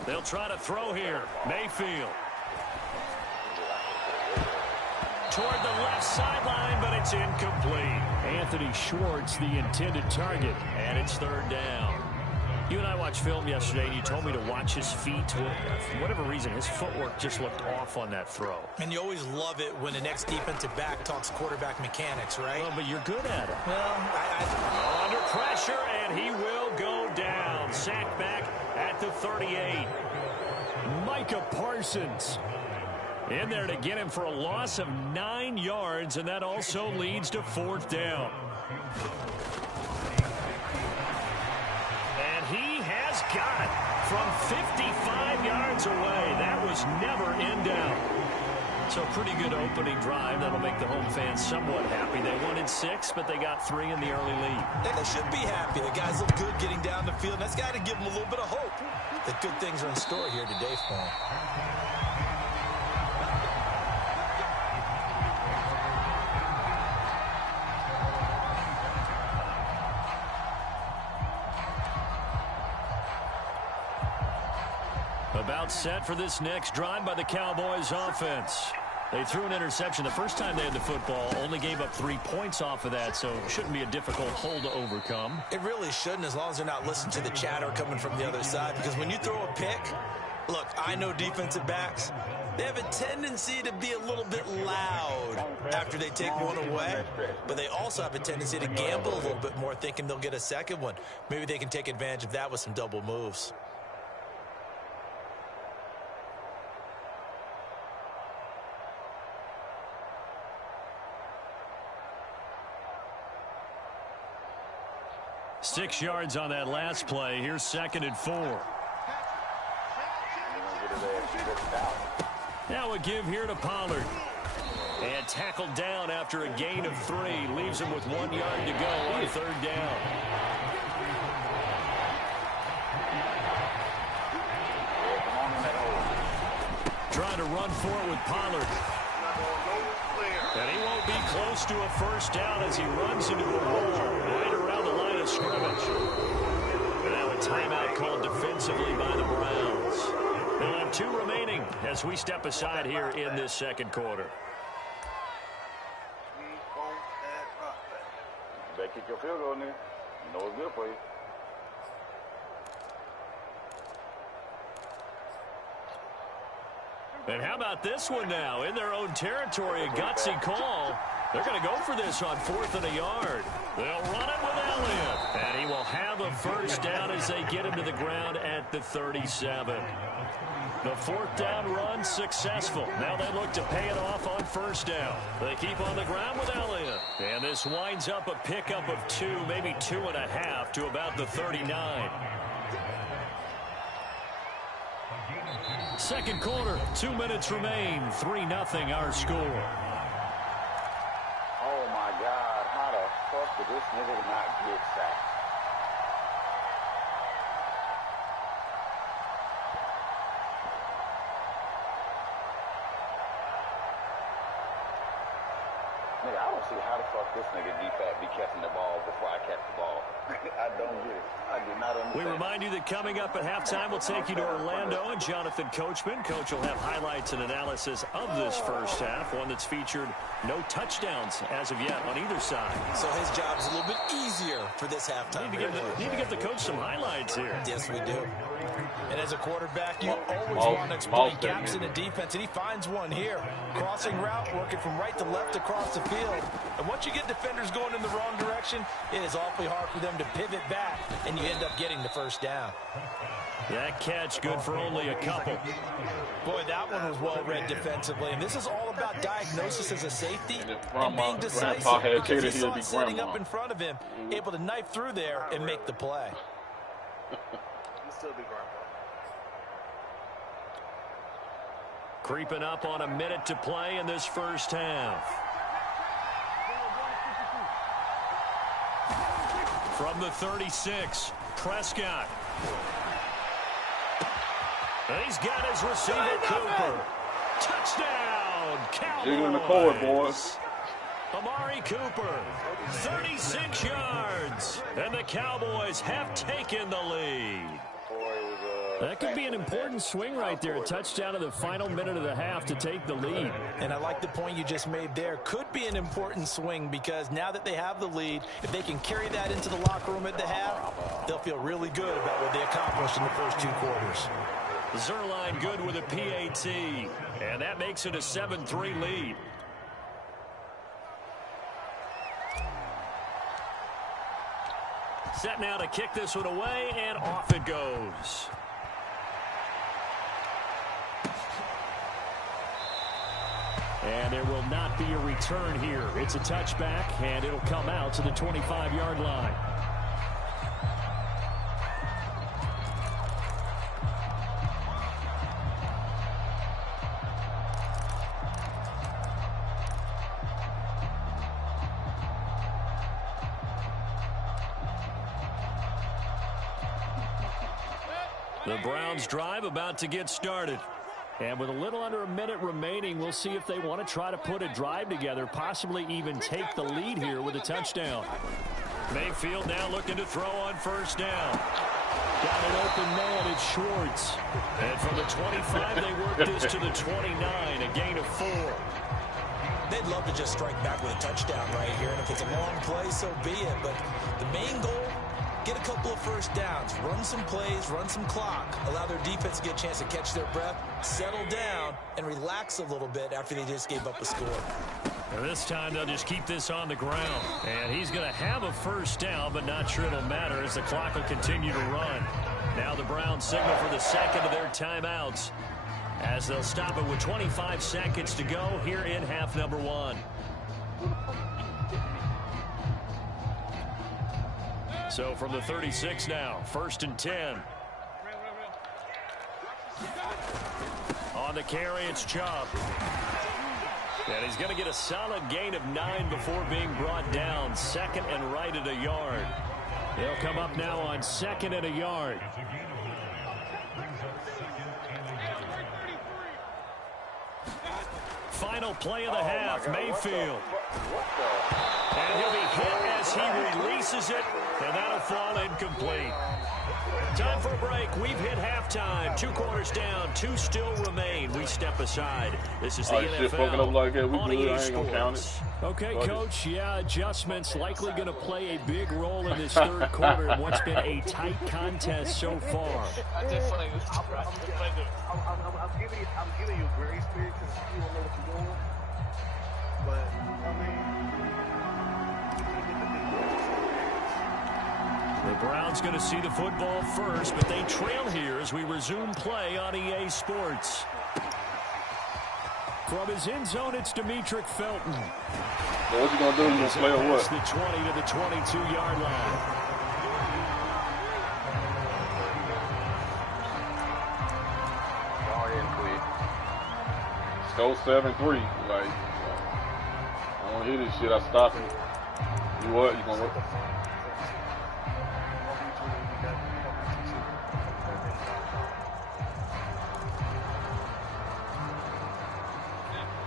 They'll try to throw here. Mayfield. Toward the left sideline, but it's incomplete. Anthony Schwartz, the intended target, and it's 3rd down. You and I watched film yesterday, and you told me to watch his feet. For whatever reason, his footwork just looked off on that throw. And you always love it when the next defensive back talks quarterback mechanics, right? Well, but you're good at it. Well, under pressure, and he will go down. Sacked back at the 38. Micah Parsons in there to get him for a loss of 9 yards, and that also leads to 4th down. And he has got it from 55 yards away. That was never in doubt. So pretty good opening drive. That'll make the home fans somewhat happy. They wanted 6, but they got 3 in the early lead. They should be happy. The guys look good getting down the field. That's got to give them a little bit of hope that good things are in store here today for them. About set for this next drive by the Cowboys offense. They threw an interception the first time they had the football, only gave up 3 points off of that, so it shouldn't be a difficult hole to overcome. It really shouldn't, as long as they're not listening to the chatter coming from the other side, because when you throw a pick, look, I know defensive backs, they have a tendency to be a little bit loud after they take one away, but they also have a tendency to gamble a little bit more, thinking they'll get a second one. Maybe they can take advantage of that with some double moves. Six yards on that last play. Here's 2nd and 4. Now a give here to Pollard. And tackled down after a gain of 3. Leaves him with 1 yard to go on 3rd down. Trying to run for it with Pollard. And he won't be close to a 1st down as he runs into a wall right around the line of scrimmage. And now a timeout called defensively by the Browns. They'll have 2 remaining as we step aside here in this 2nd quarter. You better kick your field goal in there. You know it's good for you. And how about this one now? In their own territory, a gutsy call. They're going to go for this on 4th and a yard. They'll run it with Elliott. And he will have a 1st down as they get him to the ground at the 37. The 4th down run successful. Now they look to pay it off on 1st down. They keep on the ground with Elliott. And this winds up a pickup of 2, maybe 2.5 to about the 39. 2nd quarter, 2 minutes remain. 3-0 our score. Oh my God, how the fuck did this nigga not get sacked? Nigga, I don't see how the fuck this nigga D-Fat be catching the ball before I catch the ball. I don't get it. I do not understand. We remind you that coming up at halftime, we'll take you to Orlando and Jonathan Coachman. Coach will have highlights and analysis of this 1st half, one that's featured no touchdowns as of yet on either side. So his job is a little bit easier for this halftime. Need to give the coach some highlights here. Yes, we do. And as a quarterback, you always want to exploit gaps in the defense, and he finds one here. Crossing route, working from right to left across the field. And once you get defenders going in the wrong direction, it is awfully hard for them to pivot back, and you end up getting the 1st down. That catch good for only a couple. Boy, that one was well read defensively, and this is all about diagnosis as a safety and being decisive, because he saw it setting up in front of him, able to knife through there and make the play. Creeping up on a minute to play in this 1st half. From the 36, Prescott. And he's got his receiver, Cooper. Touchdown, Cowboys. Jiggling the cord, boys. Amari Cooper, 36 yards. And the Cowboys have taken the lead. That could be an important swing right there. A touchdown in the final minute of the half to take the lead. And I like the point you just made there. Could be an important swing, because now that they have the lead, if they can carry that into the locker room at the half, they'll feel really good about what they accomplished in the first 2 quarters. Zerline good with a PAT. And that makes it a 7-3 lead. Set now to kick this one away, and off it goes. And there will not be a return here. It's a touchback, and it'll come out to the 25-yard line. The Browns drive about to get started. And with a little under a minute remaining, we'll see if they want to try to put a drive together, possibly even take the lead here with a touchdown. Mayfield now looking to throw on first down. Got an open man, it's Schwartz. And from the 25, they work this to the 29, a gain of 4. They'd love to just strike back with a touchdown right here, and if it's a long play, so be it. But the main goal, get a couple of first downs, run some plays, run some clock, allow their defense to get a chance to catch their breath, settle down, and relax a little bit after they just gave up a score. And this time they'll just keep this on the ground. And he's going to have a first down, but not sure it'll matter as the clock will continue to run. Now the Browns signal for the second of their timeouts as they'll stop it with 25 seconds to go here in half number 1. So from the 36 now, 1st and 10. On the carry, it's Chubb. And he's going to get a solid gain of 9 before being brought down. 2nd and right at a yard. They'll come up now on 2nd and a yard. Final play of the half, Mayfield. And he'll be hit as he releases it, and that'll fall incomplete. Time for a break. We've hit halftime. 2 quarters down, 2 still remain. We step aside. This is the NFL up like that. on EA I ain't gonna count it. Sports. Okay, Coach, yeah, adjustments likely going to play a big role in this third quarter in what's been a tight contest so far. I'm giving you grace period because you don't know what you're doing. But, I mean, The Browns going to see the football first, but they trail here as we resume play on EA Sports. From his end zone, it's Demetric Felton. So what you going to do? You going to play or what? The 20 to the 22-yard line. Go 7-3. Like, I want to hear this shit. I stop it. You what? You going to work?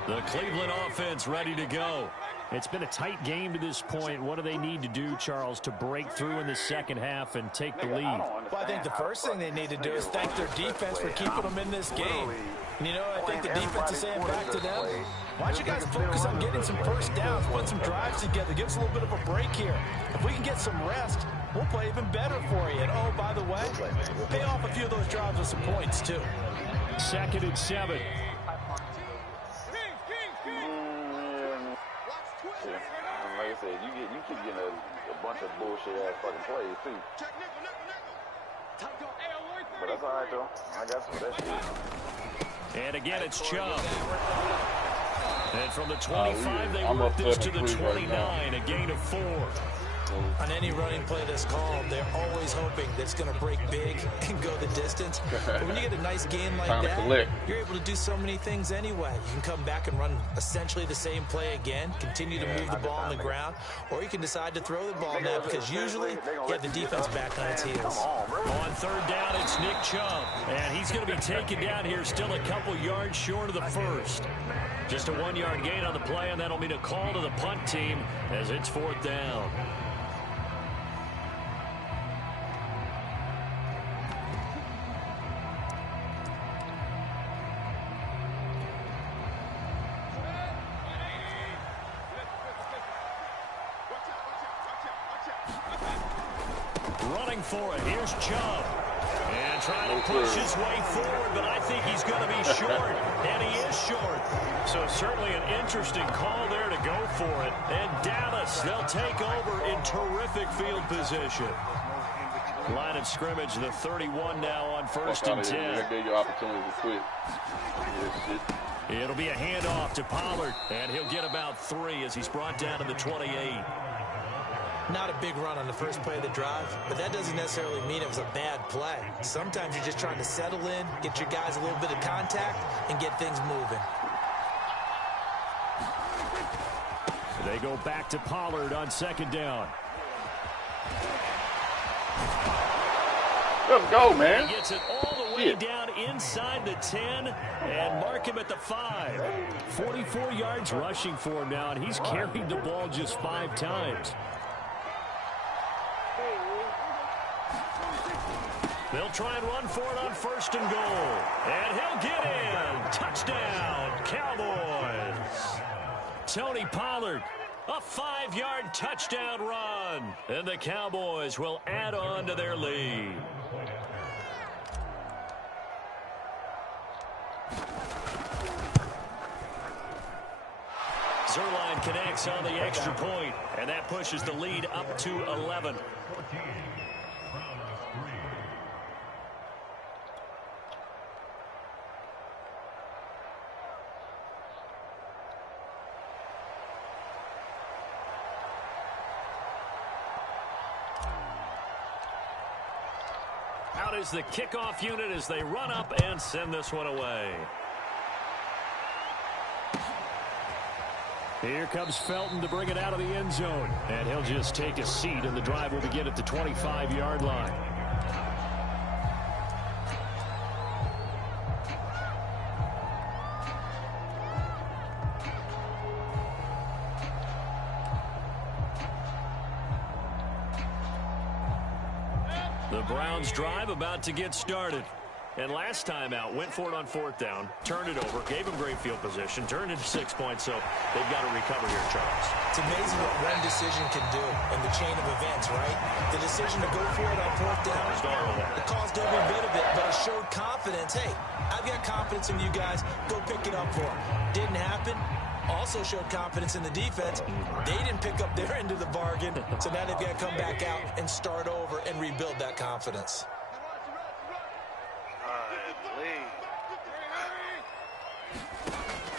The Cleveland offense ready to go. It's been a tight game to this point. What do they need to do, Charles, to break through in the second half and take the lead? Well, I think the first thing they need to do is thank their defense for keeping them in this game. And, you know, I think the defense is saying back to them, why don't you guys focus on getting some first downs, put some drives together, give us a little bit of a break here. If we can get some rest, we'll play even better for you. And, oh, by the way, pay off a few of those drives with some points, too. 2nd and 7. Like I said, you keep getting a bunch of bullshit ass fucking plays too. But that's all right though. I got some of that shit. And again, it's Chubb. And from the 25, they work this to the 29, a gain of 4. On any running play that's called, they're always hoping that it's going to break big and go the distance. But when you get a nice game like that, you're able to do so many things anyway. You can come back and run essentially the same play again, continue to move the ball on the ground, or you can decide to throw the ball now because usually you have the defense back on its heels. On 3rd down, it's Nick Chubb. And he's going to be taken down here still a couple yards short of the first. Just a 1-yard gain on the play, and that'll mean a call to the punt team as it's 4th down. Running for it. Here's Chubb. And trying to push his way forward, but I think he's going to be short. And he is short. So certainly an interesting call there to go for it. And Dallas, they'll take over in terrific field position. Line of scrimmage, the 31 now on 1st and 10. I gave you opportunity to quit. Yeah, shit. It'll be a handoff to Pollard, and he'll get about 3 as he's brought down to the 28. Not a big run on the first play of the drive, but that doesn't necessarily mean it was a bad play. Sometimes you're just trying to settle in, get your guys a little bit of contact, and get things moving. They go back to Pollard on 2nd down. Let's go, man. He gets it all the way down inside the 10 and mark him at the 5. 44 yards rushing for him now, and he's carried the ball just 5 times. They'll try and run for it on 1st and goal. And he'll get in. Touchdown, Cowboys. Tony Pollard, a 5-yard touchdown run. And the Cowboys will add on to their lead. Zerline connects on the extra point, and that pushes the lead up to 11. Out is the kickoff unit as they run up and send this one away. Here comes Felton to bring it out of the end zone. And he'll just take a seat, and the drive will begin at the 25-yard line. The Browns drive about to get started. And last time out, went for it on 4th down, turned it over, gave him great field position, turned into 6 points, so they've got to recover here, Charles. It's amazing what one decision can do in the chain of events, right? The decision to go for it on 4th down, it caused every bit of it, but it showed confidence. Hey, I've got confidence in you guys. Go pick it up for them. Didn't happen. Also showed confidence in the defense. They didn't pick up their end of the bargain, so now they've got to come back out and start over and rebuild that confidence.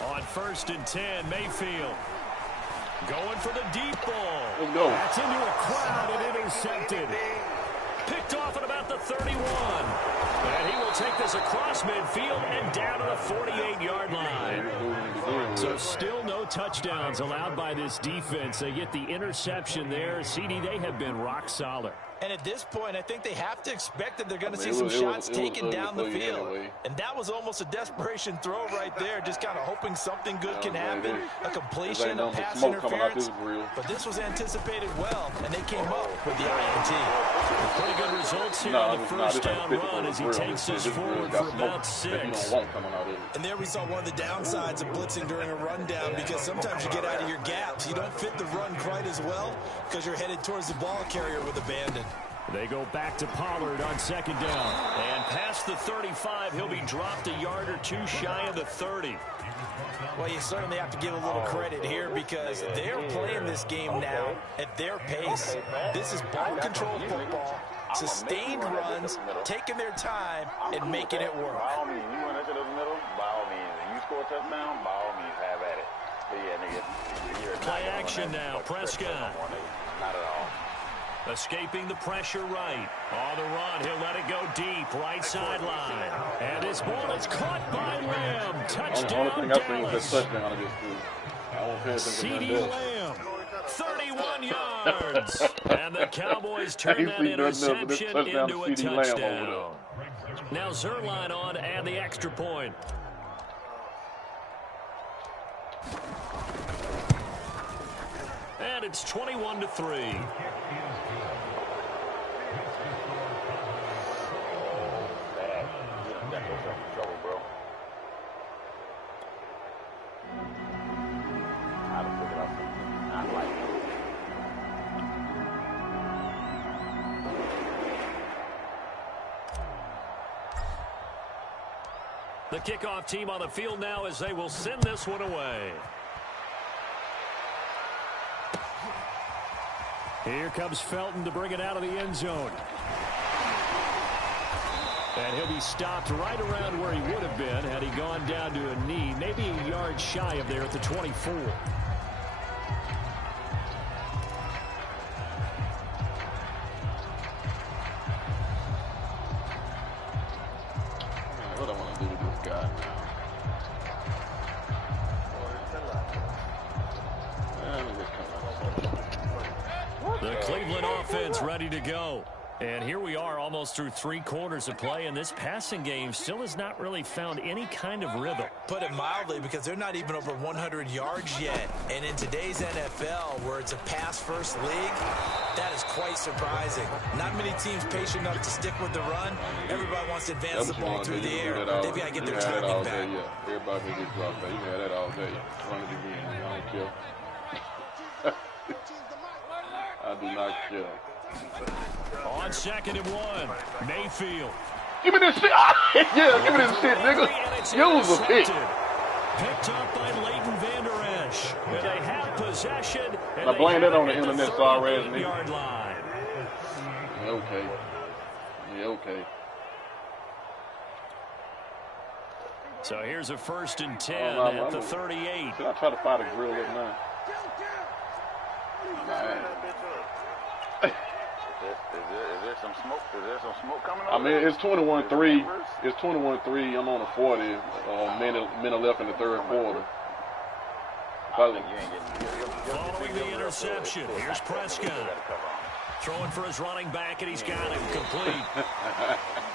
On 1st and 10, Mayfield going for the deep ball. Let's go. That's into a crowd and intercepted. Picked off at about the 31. And he will take this across midfield and down to the 48-yard line. So still no touchdowns allowed by this defense. They get the interception there. CD, they have been rock solid. And at this point, I think they have to expect that they're going to see some shots taken down the field. Anyway. And that was almost a desperation throw right there, just kind of hoping something good can happen, a completion, a pass interference. But this was anticipated well, and they came up with the INT. Pretty good results here on the first down run as he takes us forward for about 6. And there we saw one of the downsides of blitzing during a rundown, because sometimes you get out of your gaps. You don't fit the run quite as well because you're headed towards the ball carrier with abandon. They go back to Pollard on 2nd down. And past the 35, he'll be dropped a yard or 2 shy of the 30. Well, you certainly have to give a little credit here because they're playing this game now at their pace. This is ball control football, sustained runs, taking their time, and making it work. By all means, you run into the middle, by all means. If you score a touchdown, by all means, have at it. But yeah, nigga, play action now, Prescott. Not at all. Escaping the pressure right. On the run, he'll let it go deep, right sideline. And this ball is caught by Lamb. Touchdown, Dallas. CD Lamb, 31 yards. And the Cowboys turn that interception into a touchdown. Now Zerline on to add the extra point. And it's 21-3. The kickoff team on the field now as they will send this one away. Here comes Felton to bring it out of the end zone. And he'll be stopped right around where he would have been had he gone down to a knee, maybe a yard shy of there at the 24. What I want to do to this guy now? The Cleveland offense ready to go. And here we are almost through 3 quarters of play, and this passing game still has not really found any kind of rhythm. Put it mildly, because they're not even over 100 yards yet. And in today's NFL, where it's a pass-first league, that is quite surprising. Not many teams patient enough to stick with the run. Everybody wants to advance the ball through the air. They've got to get their timing back. Yeah. Everybody been get dropped back. You can have that all day. Run it again. I don't care. I do not care. On 2nd and 1, Mayfield. Give me this shit. Yeah, give me this shit, nigga. Use a pick. Picked up by Leighton Vander Esch. And they have possession. And I blame that on the internet already, nigga. Yard line. Yeah, okay. Yeah, okay. So here's a 1st and 10 at the 38. Should I try to fight a grill up now? Is there some smoke? Is there some smoke coming up? I mean, it's 21-3. It's 21-3. I'm on a 40. Minute left in the 3rd quarter. Following the interception, here's Prescott. Throwing for his running back, and he's got him complete.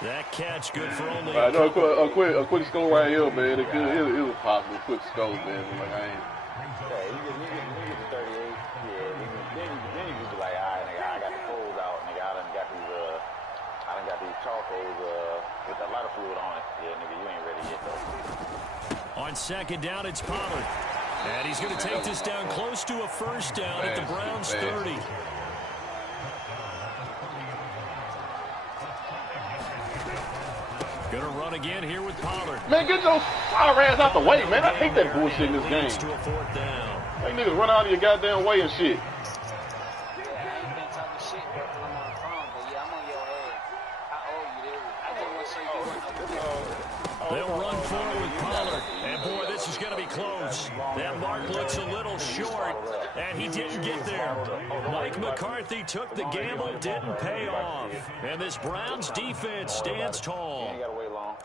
That catch good for only a quick score right here, man. It was possible. Quick score, man. Like, I ain't. Yeah, you get to 38. Yeah, then you just be like, all right, nigga, I got the folds out, nigga. I done got these charcoals with a lot of fluid on it. Yeah, nigga, you ain't ready yet, though. On 2nd down, it's Pollard. And he's going to take this down close to a 1st down at the Browns' 30. Going to run again here with Pollard. Man, get your fire ass out the way, man. I hate that bullshit in this game. To a 4th down. Hey, niggas run out of your goddamn way and shit. They'll run forward with Pollard. And, boy, this is going to be close. That mark looks a little short, and he didn't get there. Mike McCarthy took the gamble, didn't pay off. And this Browns defense stands tall. You ain't got to wait long.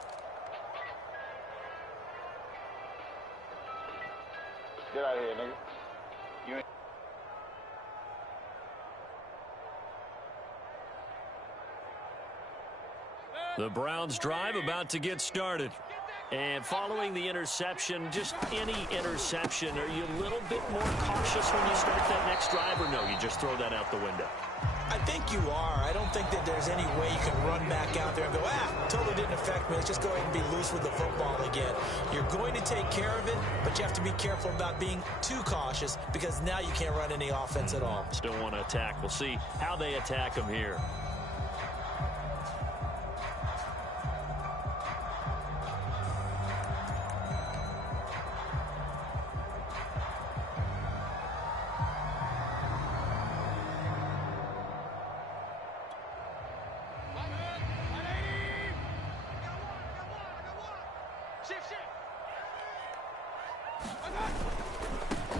Get out of here, nigga. You ain't. The Browns drive about to get started. And following the interception, just any interception, are you a little bit more cautious when you start that next drive, or no, you just throw that out the window? I think you are. I don't think that there's any way you can run back out there and go, totally didn't affect me. Let's just go ahead and be loose with the football again. You're going to take care of it, but you have to be careful about being too cautious, because now you can't run any offense at all. Still want to attack. We'll see how they attack them here.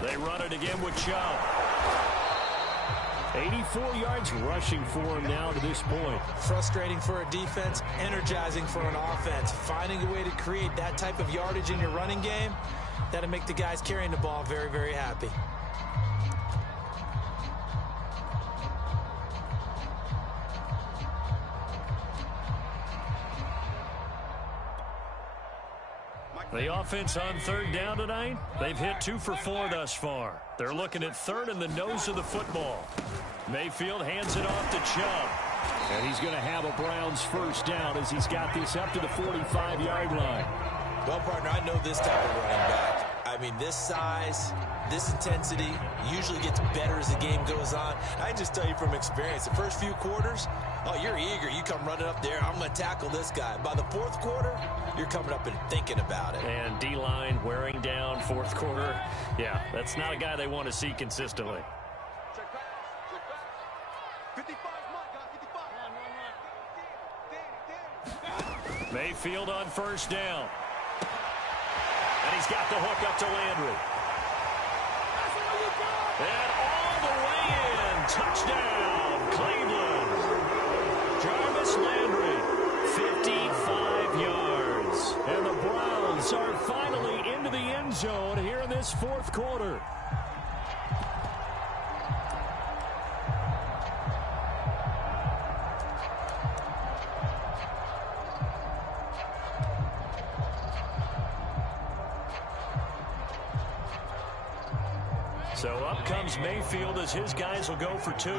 They run it again with Chubb. 84 yards rushing for him now to this point. Frustrating for a defense, energizing for an offense. Finding a way to create that type of yardage in your running game, that'll make the guys carrying the ball very, very happy. The offense on 3rd down tonight, they've hit 2 for 4 thus far. They're looking at 3rd and the nose of the football. Mayfield hands it off to Chubb. And he's going to have a Browns 1st down as he's got this up to the 45-yard line. Well, partner, I know this type of running back. I mean, this size, this intensity usually gets better as the game goes on. I can just tell you from experience, the first few quarters, oh, you're eager. You come running up there, I'm going to tackle this guy. By the 4th quarter, you're coming up and thinking about it. And D-line wearing down 4th quarter. Yeah, that's not a guy they want to see consistently. Mayfield on first down. And he's got the hook up to Landry. And all the way in. Touchdown, Cleveland. Jarvis Landry, 55 yards. And the Browns are finally into the end zone here in this fourth quarter. So up comes Mayfield as his guys will go for 2.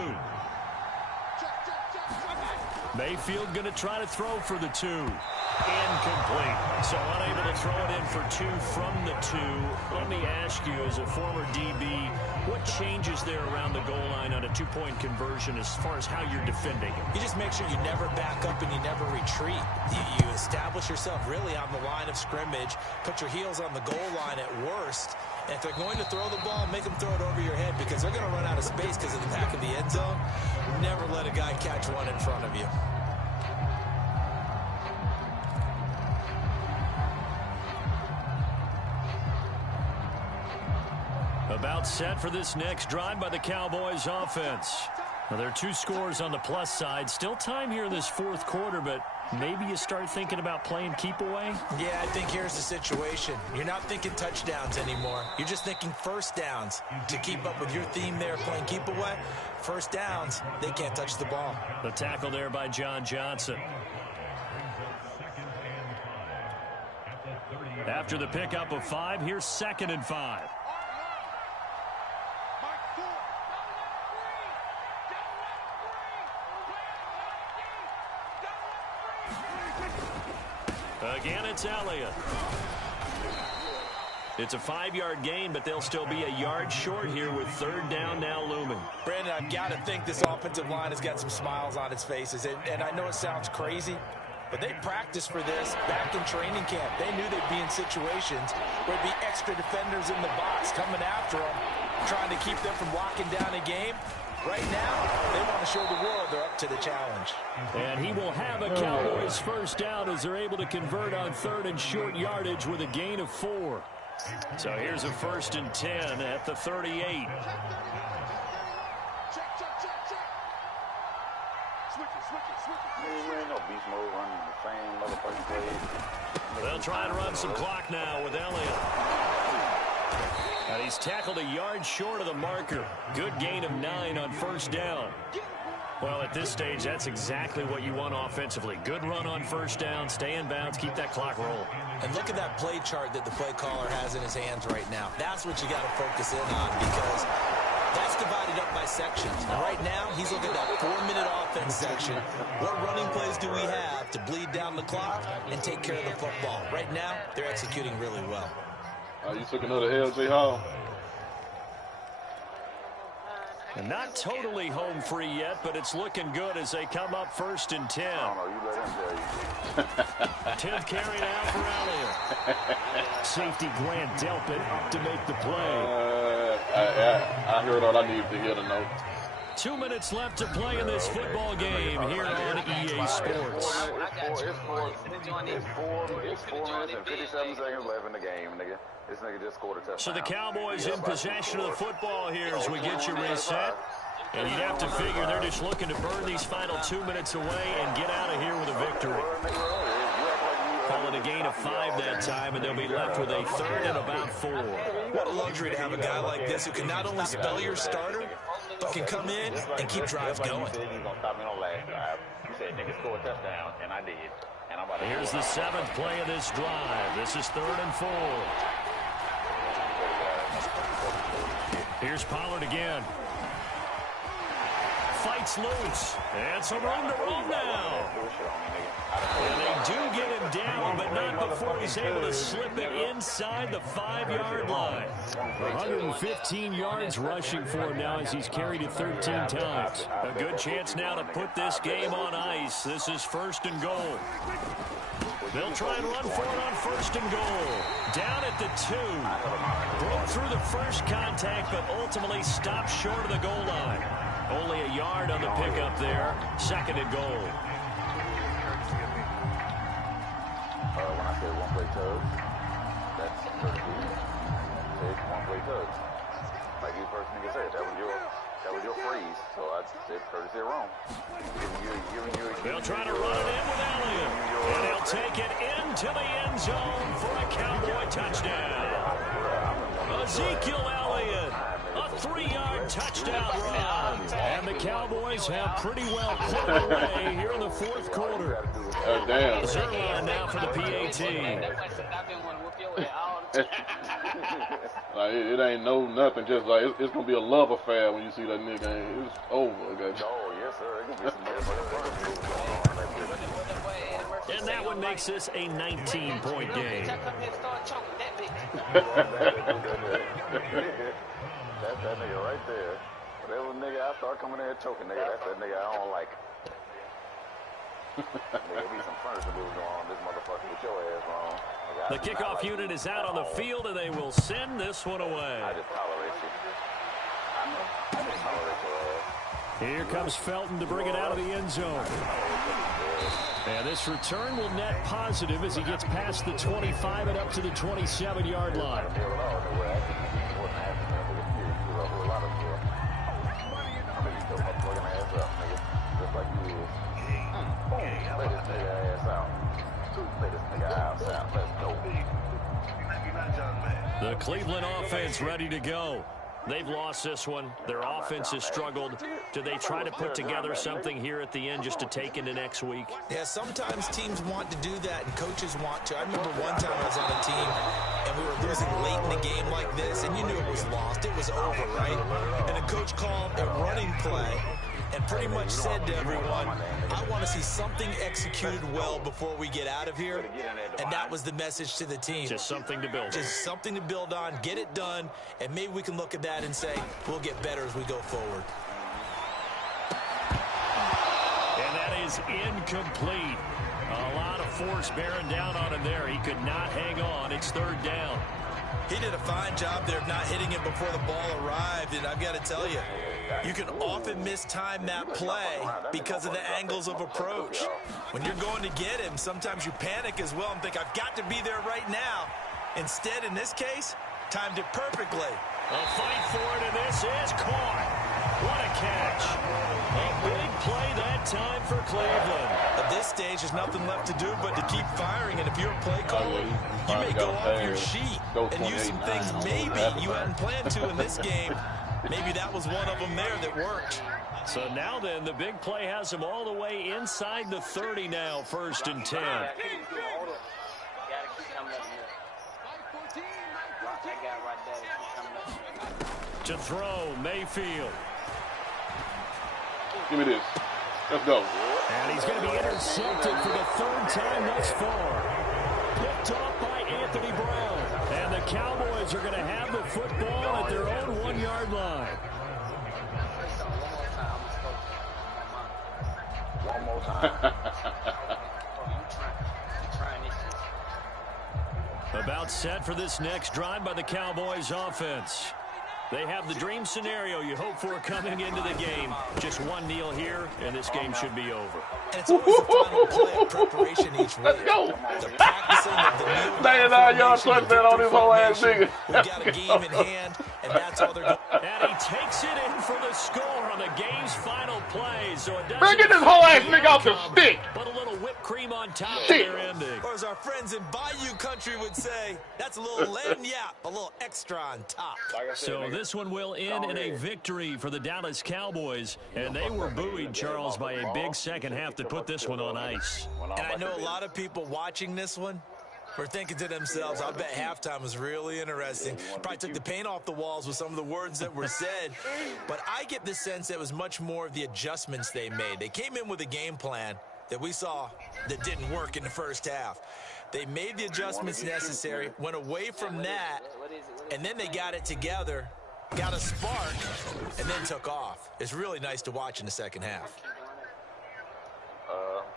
Mayfield going to try to throw for the 2. Incomplete. So unable to throw it in for 2 from the 2. Let me ask you, as a former DB, what changes there around the goal line on a 2-point conversion as far as how you're defending it? You just make sure you never back up and you never retreat. You establish yourself really on the line of scrimmage, put your heels on the goal line at worst, and if they're going to throw the ball, make them throw it over your head because they're going to run out of space because of the back of the end zone. Never let a guy catch one in front of you. About set for this next drive by the Cowboys offense. Now, there are 2 scores on the plus side. Still time here in this fourth quarter, but maybe you start thinking about playing keep away? Yeah, I think here's the situation. You're not thinking touchdowns anymore. You're just thinking first downs. To keep up with your theme there, playing keep away, first downs, they can't touch the ball. The tackle there by John Johnson. After the pickup of 5, here's 2nd and 5. Again, it's Elliott. It's a 5-yard gain, but they'll still be a yard short here with 3rd down now looming. Brandon, I've got to think this offensive line has got some smiles on its faces. And I know it sounds crazy, but they practiced for this back in training camp. They knew they'd be in situations where there'd be extra defenders in the box coming after them, trying to keep them from locking down a game. Right now, they want to show the world they're up to the challenge. And he will have a Cowboys first down as they're able to convert on 3rd and short yardage with a gain of 4. So here's a 1st and 10 at the 38. They'll try and run some clock now with Elliott. And he's tackled a yard short of the marker. Good gain of 9 on 1st down. Well, at this stage, that's exactly what you want offensively. Good run on 1st down, stay in bounds, keep that clock rolling. And look at that play chart that the play caller has in his hands right now. That's what you got to focus in on because that's divided up by sections. And right now, he's looking at that 4-minute offense section. What running plays do we have to bleed down the clock and take care of the football? Right now, they're executing really well. You took another LJ Hall. And not totally home free yet, but it's looking good as they come up 1st and 10. I don't know, you let him tell you. 10th carry now for Elliott. Safety Grant Delpit up to make the play. I heard all I needed to hear to know. 2 minutes left to play in this football game here on EA Sports. It's 4 minutes and 57 seconds left in the game, nigga. This nigga just scored a touchdown. So the Cowboys in possession of the football here as we get you reset. And you'd have to figure they're just looking to burn these final 2 minutes away and get out of here with a victory. Call it a gain of 5 that time, and they'll be left with a 3rd and about 4. What a luxury to have a guy like this who can not only spell your starter, but can come in and keep drives going. You said nigga score a touchdown, and I did. Here's the 7th play of this drive. This is 3rd and 4. Here's Pollard again. Fights loose. And some room to roam now. And they do get him down, but not before he's able to slip it inside the 5-yard line. 115 yards rushing for him now as he's carried it 13 times. A good chance now to put this game on ice. This is 1st and goal. They'll try and run for it on 1st and goal. Down at the 2. Broke through the first contact, but ultimately stopped short of the goal line. Only a yard on the pickup there. 2nd and goal. tugs. That's 32. Take one-way tugs. Like you first nigga said, that was your freeze. So I said courtesy of Rome. They'll try to run it in with Elliott. And he'll take it into the end zone for a Cowboy touchdown. Ezekiel Elliott, a 3-yard touchdown run. And the Cowboys have pretty well put away here in the fourth quarter. Oh, damn. Zerline now for the PAT. Like, it ain't no nothing. Just like it's gonna be a love affair when you see that nigga. It's over. Okay. Oh yes, sir. It gonna be some motherfucking And that one makes this a 19-point game. That's that nigga right there. Whatever nigga I start coming in here choking, nigga, that's that nigga I don't like. There'll be some furniture bills going on this motherfucker with your ass wrong. The kickoff unit is out on the field, and they will send this one away. I just tolerate you. I just tolerate your ass. Here comes Felton to bring it out of the end zone. And this return will net positive as he gets past the 25 and up to the 27-yard line. Lay this nigga ass out. Lay this nigga ass out. Let's go. The Cleveland offense ready to go. They've lost this one. Their offense has struggled. Do they try to put together something here at the end just to take into next week? Yeah, sometimes teams want to do that and coaches want to. I remember one time I was on a team and we were losing late in a game like this and you knew it was lost. It was over, right? And the coach called a running play and pretty much said to everyone, I want to see something executed well before we get out of here. And that was the message to the team. Just something to build on. Just something to build on, get it done, and maybe we can look at that and say, we'll get better as we go forward. And that is incomplete. A lot of force bearing down on him there. He could not hang on. It's third down. He did a fine job there of not hitting it before the ball arrived, and I've got to tell you, you can often mistime that play because of the angles of approach. When you're going to get him, sometimes you panic as well and think, I've got to be there right now. Instead, in this case, timed it perfectly. A fight for it, and this is caught. What a catch. A big play that time for Cleveland. At this stage, there's nothing left to do but to keep firing, and if you're a play caller, you may go off your sheet and use some things maybe you hadn't planned to in this game. Maybe that was one of them there that worked. So now then, the big play has him all the way inside the 30 now, 1st and 10. To throw, Mayfield. Give me this. Let's go. And he's going to be intercepted for the 3rd time thus far. Picked off by Anthony Brown. And the Cowboys are going to have the football at their own 1-yard line. One more time. About set for this next drive by the Cowboys offense. They have the dream scenario you hope for coming into the game. Just one kneel here, and this game should be over. And it's always the final play of preparation each week. Let's go. The practicing of the kneel Staying down y'all formation, touchdown on this whole ass formation. nigga. We've got a game in hand, and that's all they're doing. And he takes it in for the score on the game's final play. So it doesn't Man, get this whole ass nigga off the stick. But a little whipped cream on top of Shit. their ending. Or as our friends in Bayou Country would say, that's a little lagniappe, a little extra on top. So this one will end in a victory for the Dallas Cowboys. And they were buoyed, Charles, by a big second half that put this one on ice. And I know a lot of people watching this one were thinking to themselves, I bet halftime was really interesting. Probably took the paint off the walls with some of the words that were said. But I get the sense that it was much more of the adjustments they made. They came in with a game plan that we saw that didn't work in the first half. They made the adjustments necessary, went away from that, and then they got it together, got a spark, and then took off. It's really nice to watch in the second half.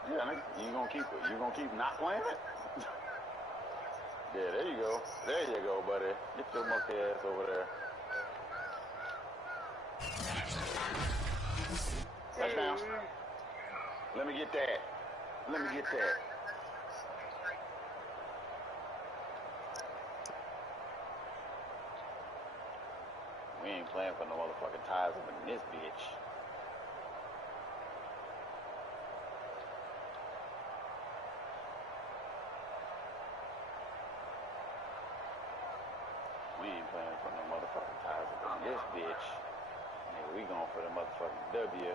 Yeah, nigga, you gonna keep not playing it? Yeah, there you go. There you go, buddy. Get your monkey ass over there. Touchdown. Let me get that. Let me get that. We ain't playing for no motherfucking ties up in this bitch. We ain't playing for no motherfucking ties up in this bitch. Nigga, we going for the motherfucking W,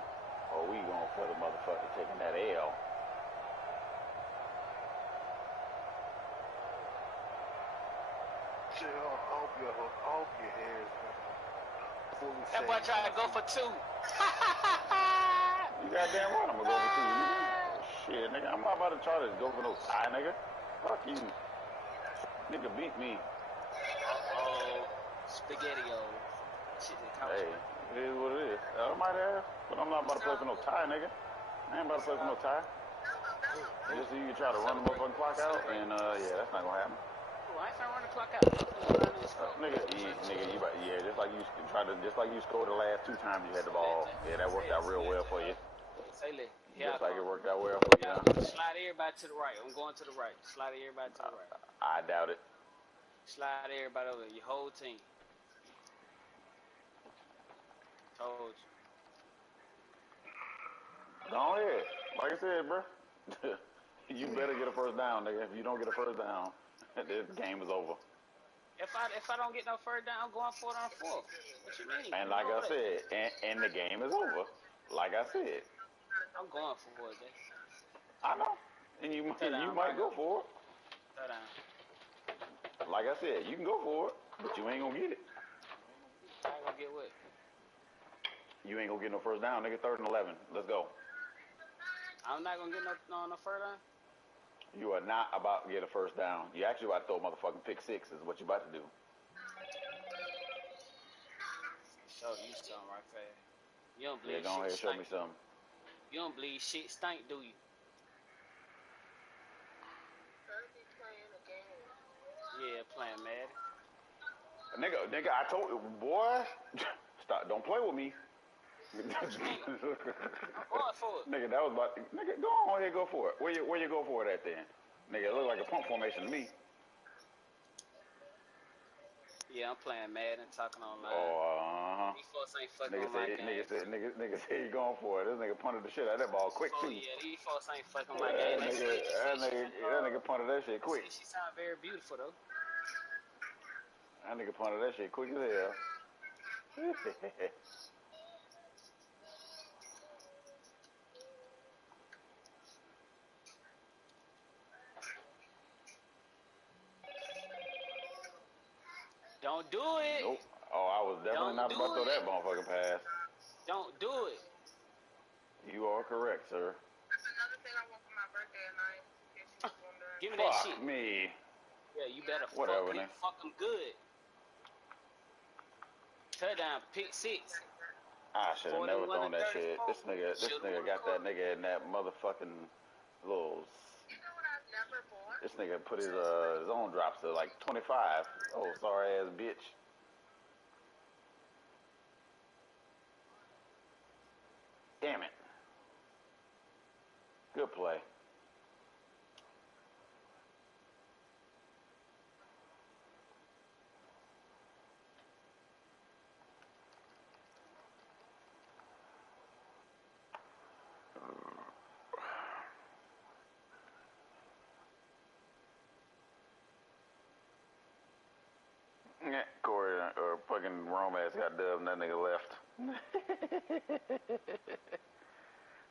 or we going for the motherfucker taking that L. Shit, I hope your hair is fully That boy tried to go for 2. You goddamn right, I'm gonna go for 2, nigga. Shit, nigga, I'm not about to try to go for no tie, nigga. Fuck you. Nigga beat me. Uh-oh. Spaghetti-o. Shit, Hey, it is what it is. I might have, but I'm not about to play for no tie, nigga. I ain't about to play for no tie. Just so you can try to run the motherfucking clock out, and yeah, that's not gonna happen. I ain't trying to run the clock out. Nigga, just like you scored the last 2 times you had the ball. Yeah, that worked out real well for you. Say less. Just like it worked out well for you, huh? Slide everybody to the right. I'm going to the right. Slide everybody to the right. I doubt it. Slide everybody over. Your whole team. Told you. Go ahead. Like I said, bro. You better get a first down, nigga. If you don't get a first down, this game is over. If I don't get no first down, I'm going for it on 4th. What you mean? And like I said, and the game is over. Like I said. I'm going for it, Jay. I know. And you might go for it. Throw down. Like I said, you can go for it, but you ain't gonna get it. I ain't gonna get what? You ain't gonna get no first down, nigga. 3rd and 11. Let's go. I'm not gonna get no first down. You are not about to get a first down. You actually about to throw a motherfucking pick 6 is what you about to do. Show you something right fast. You don't believe go ahead and show me something. You don't believe shit stink, do you? Yeah, playing Madden. Nigga, I told you, boy, stop, don't play with me. I'm going for it. Nigga, that was about, nigga, go on here, go for it. Where you go for it at then? Nigga, it look like a pump formation to me. Yeah, I'm playing Madden, talking online. Oh, These folks ain't fucking with my game. Nigga said he going for it. This nigga punted the shit out of that ball quick, too. Yeah, these folks ain't fucking with my game. That nigga punted that shit quick. She sound very beautiful, though. That nigga punted that shit quick as hell. Don't do it. Nope. Oh, I was definitely not about to throw that motherfucking pass. Don't do it. You are correct, sir. That's another thing I want for my birthday tonight. In case you was wondering. Give me that shit. Fuck me. Yeah, you better Whatever, fuck them good. Touchdown, pick 6. I should have never thrown that shit. This nigga got that nigga in that motherfucking little. You know what I've never bought? This nigga put his own drops to like 25. Oh, sorry ass bitch. Damn it. Good play. Yeah, Corey or fucking Romax got dubbed and that nigga left.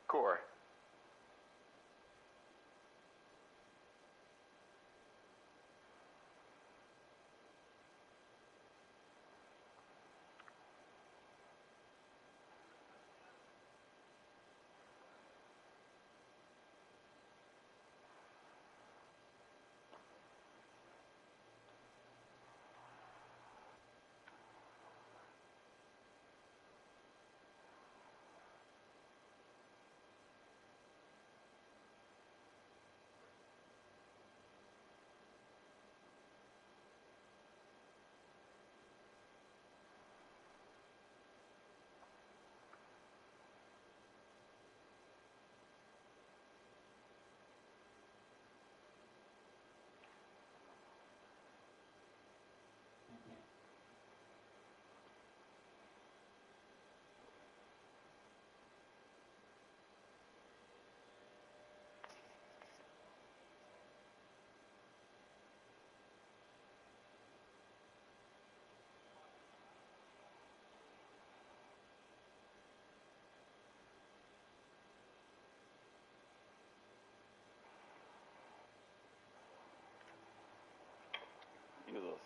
Corey.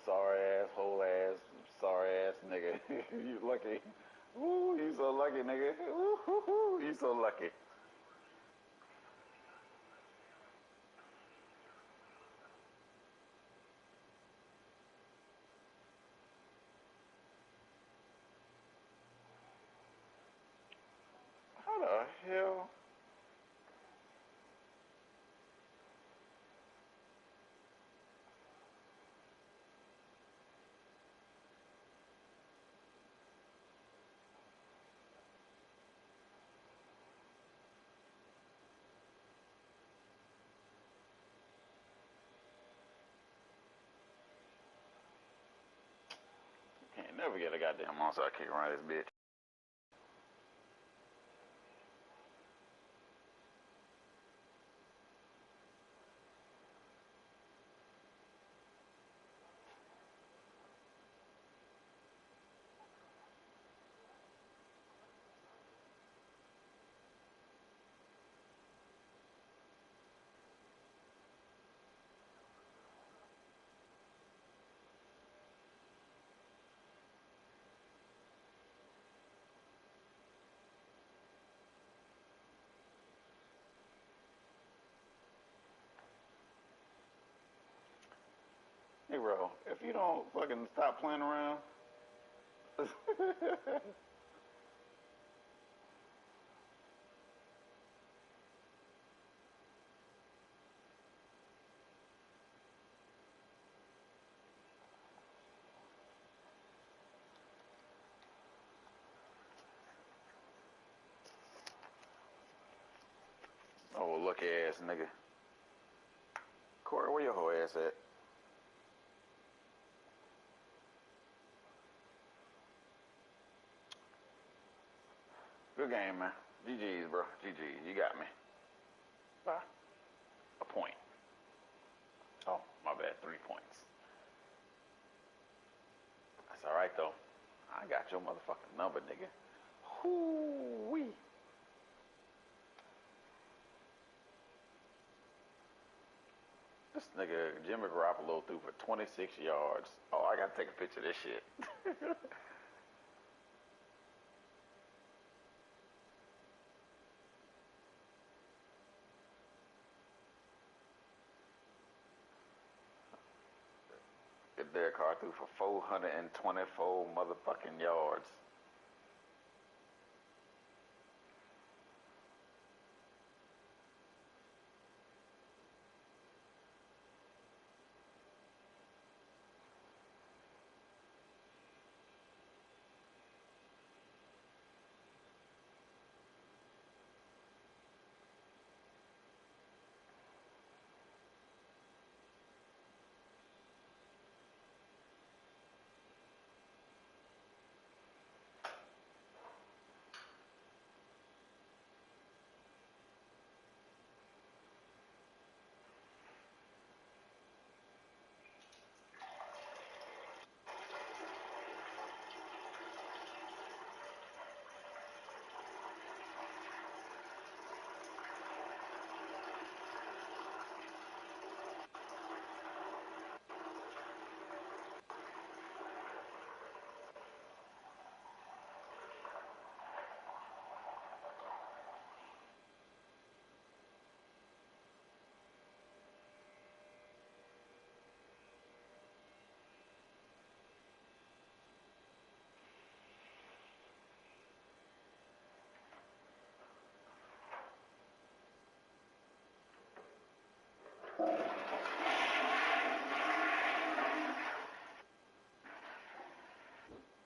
Sorry ass, whole ass, sorry ass nigga. You lucky. Ooh, you so lucky, nigga. Ooh, you so lucky. How the hell? Can't never get a goddamn onside kick around this bitch. Hey, bro, if you don't fucking stop playing around. Oh, lucky ass nigga. Corey, where your whole ass at? Good game, man. GG's, bro. GG's. You got me. Bye. A point. Oh, my bad. 3 points. That's all right, though. I got your motherfucking number, nigga. Hoo-wee. This nigga, Jimmy Garoppolo, threw for 26 yards. Oh, I gotta take a picture of this shit. Derek Carr threw for 424 motherfucking yards.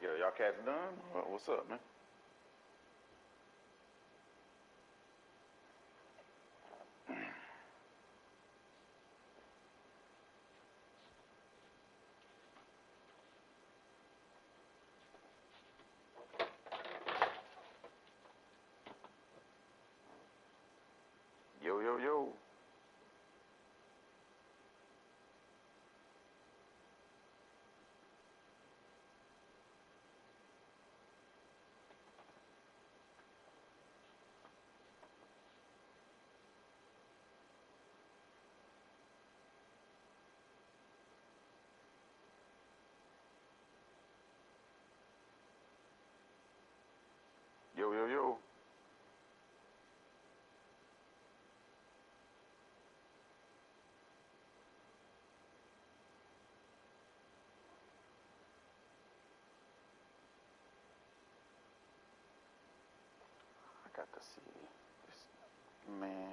Yo, y'all cats done? What's up, man? Yo, yo, yo. yo. I got to see this man.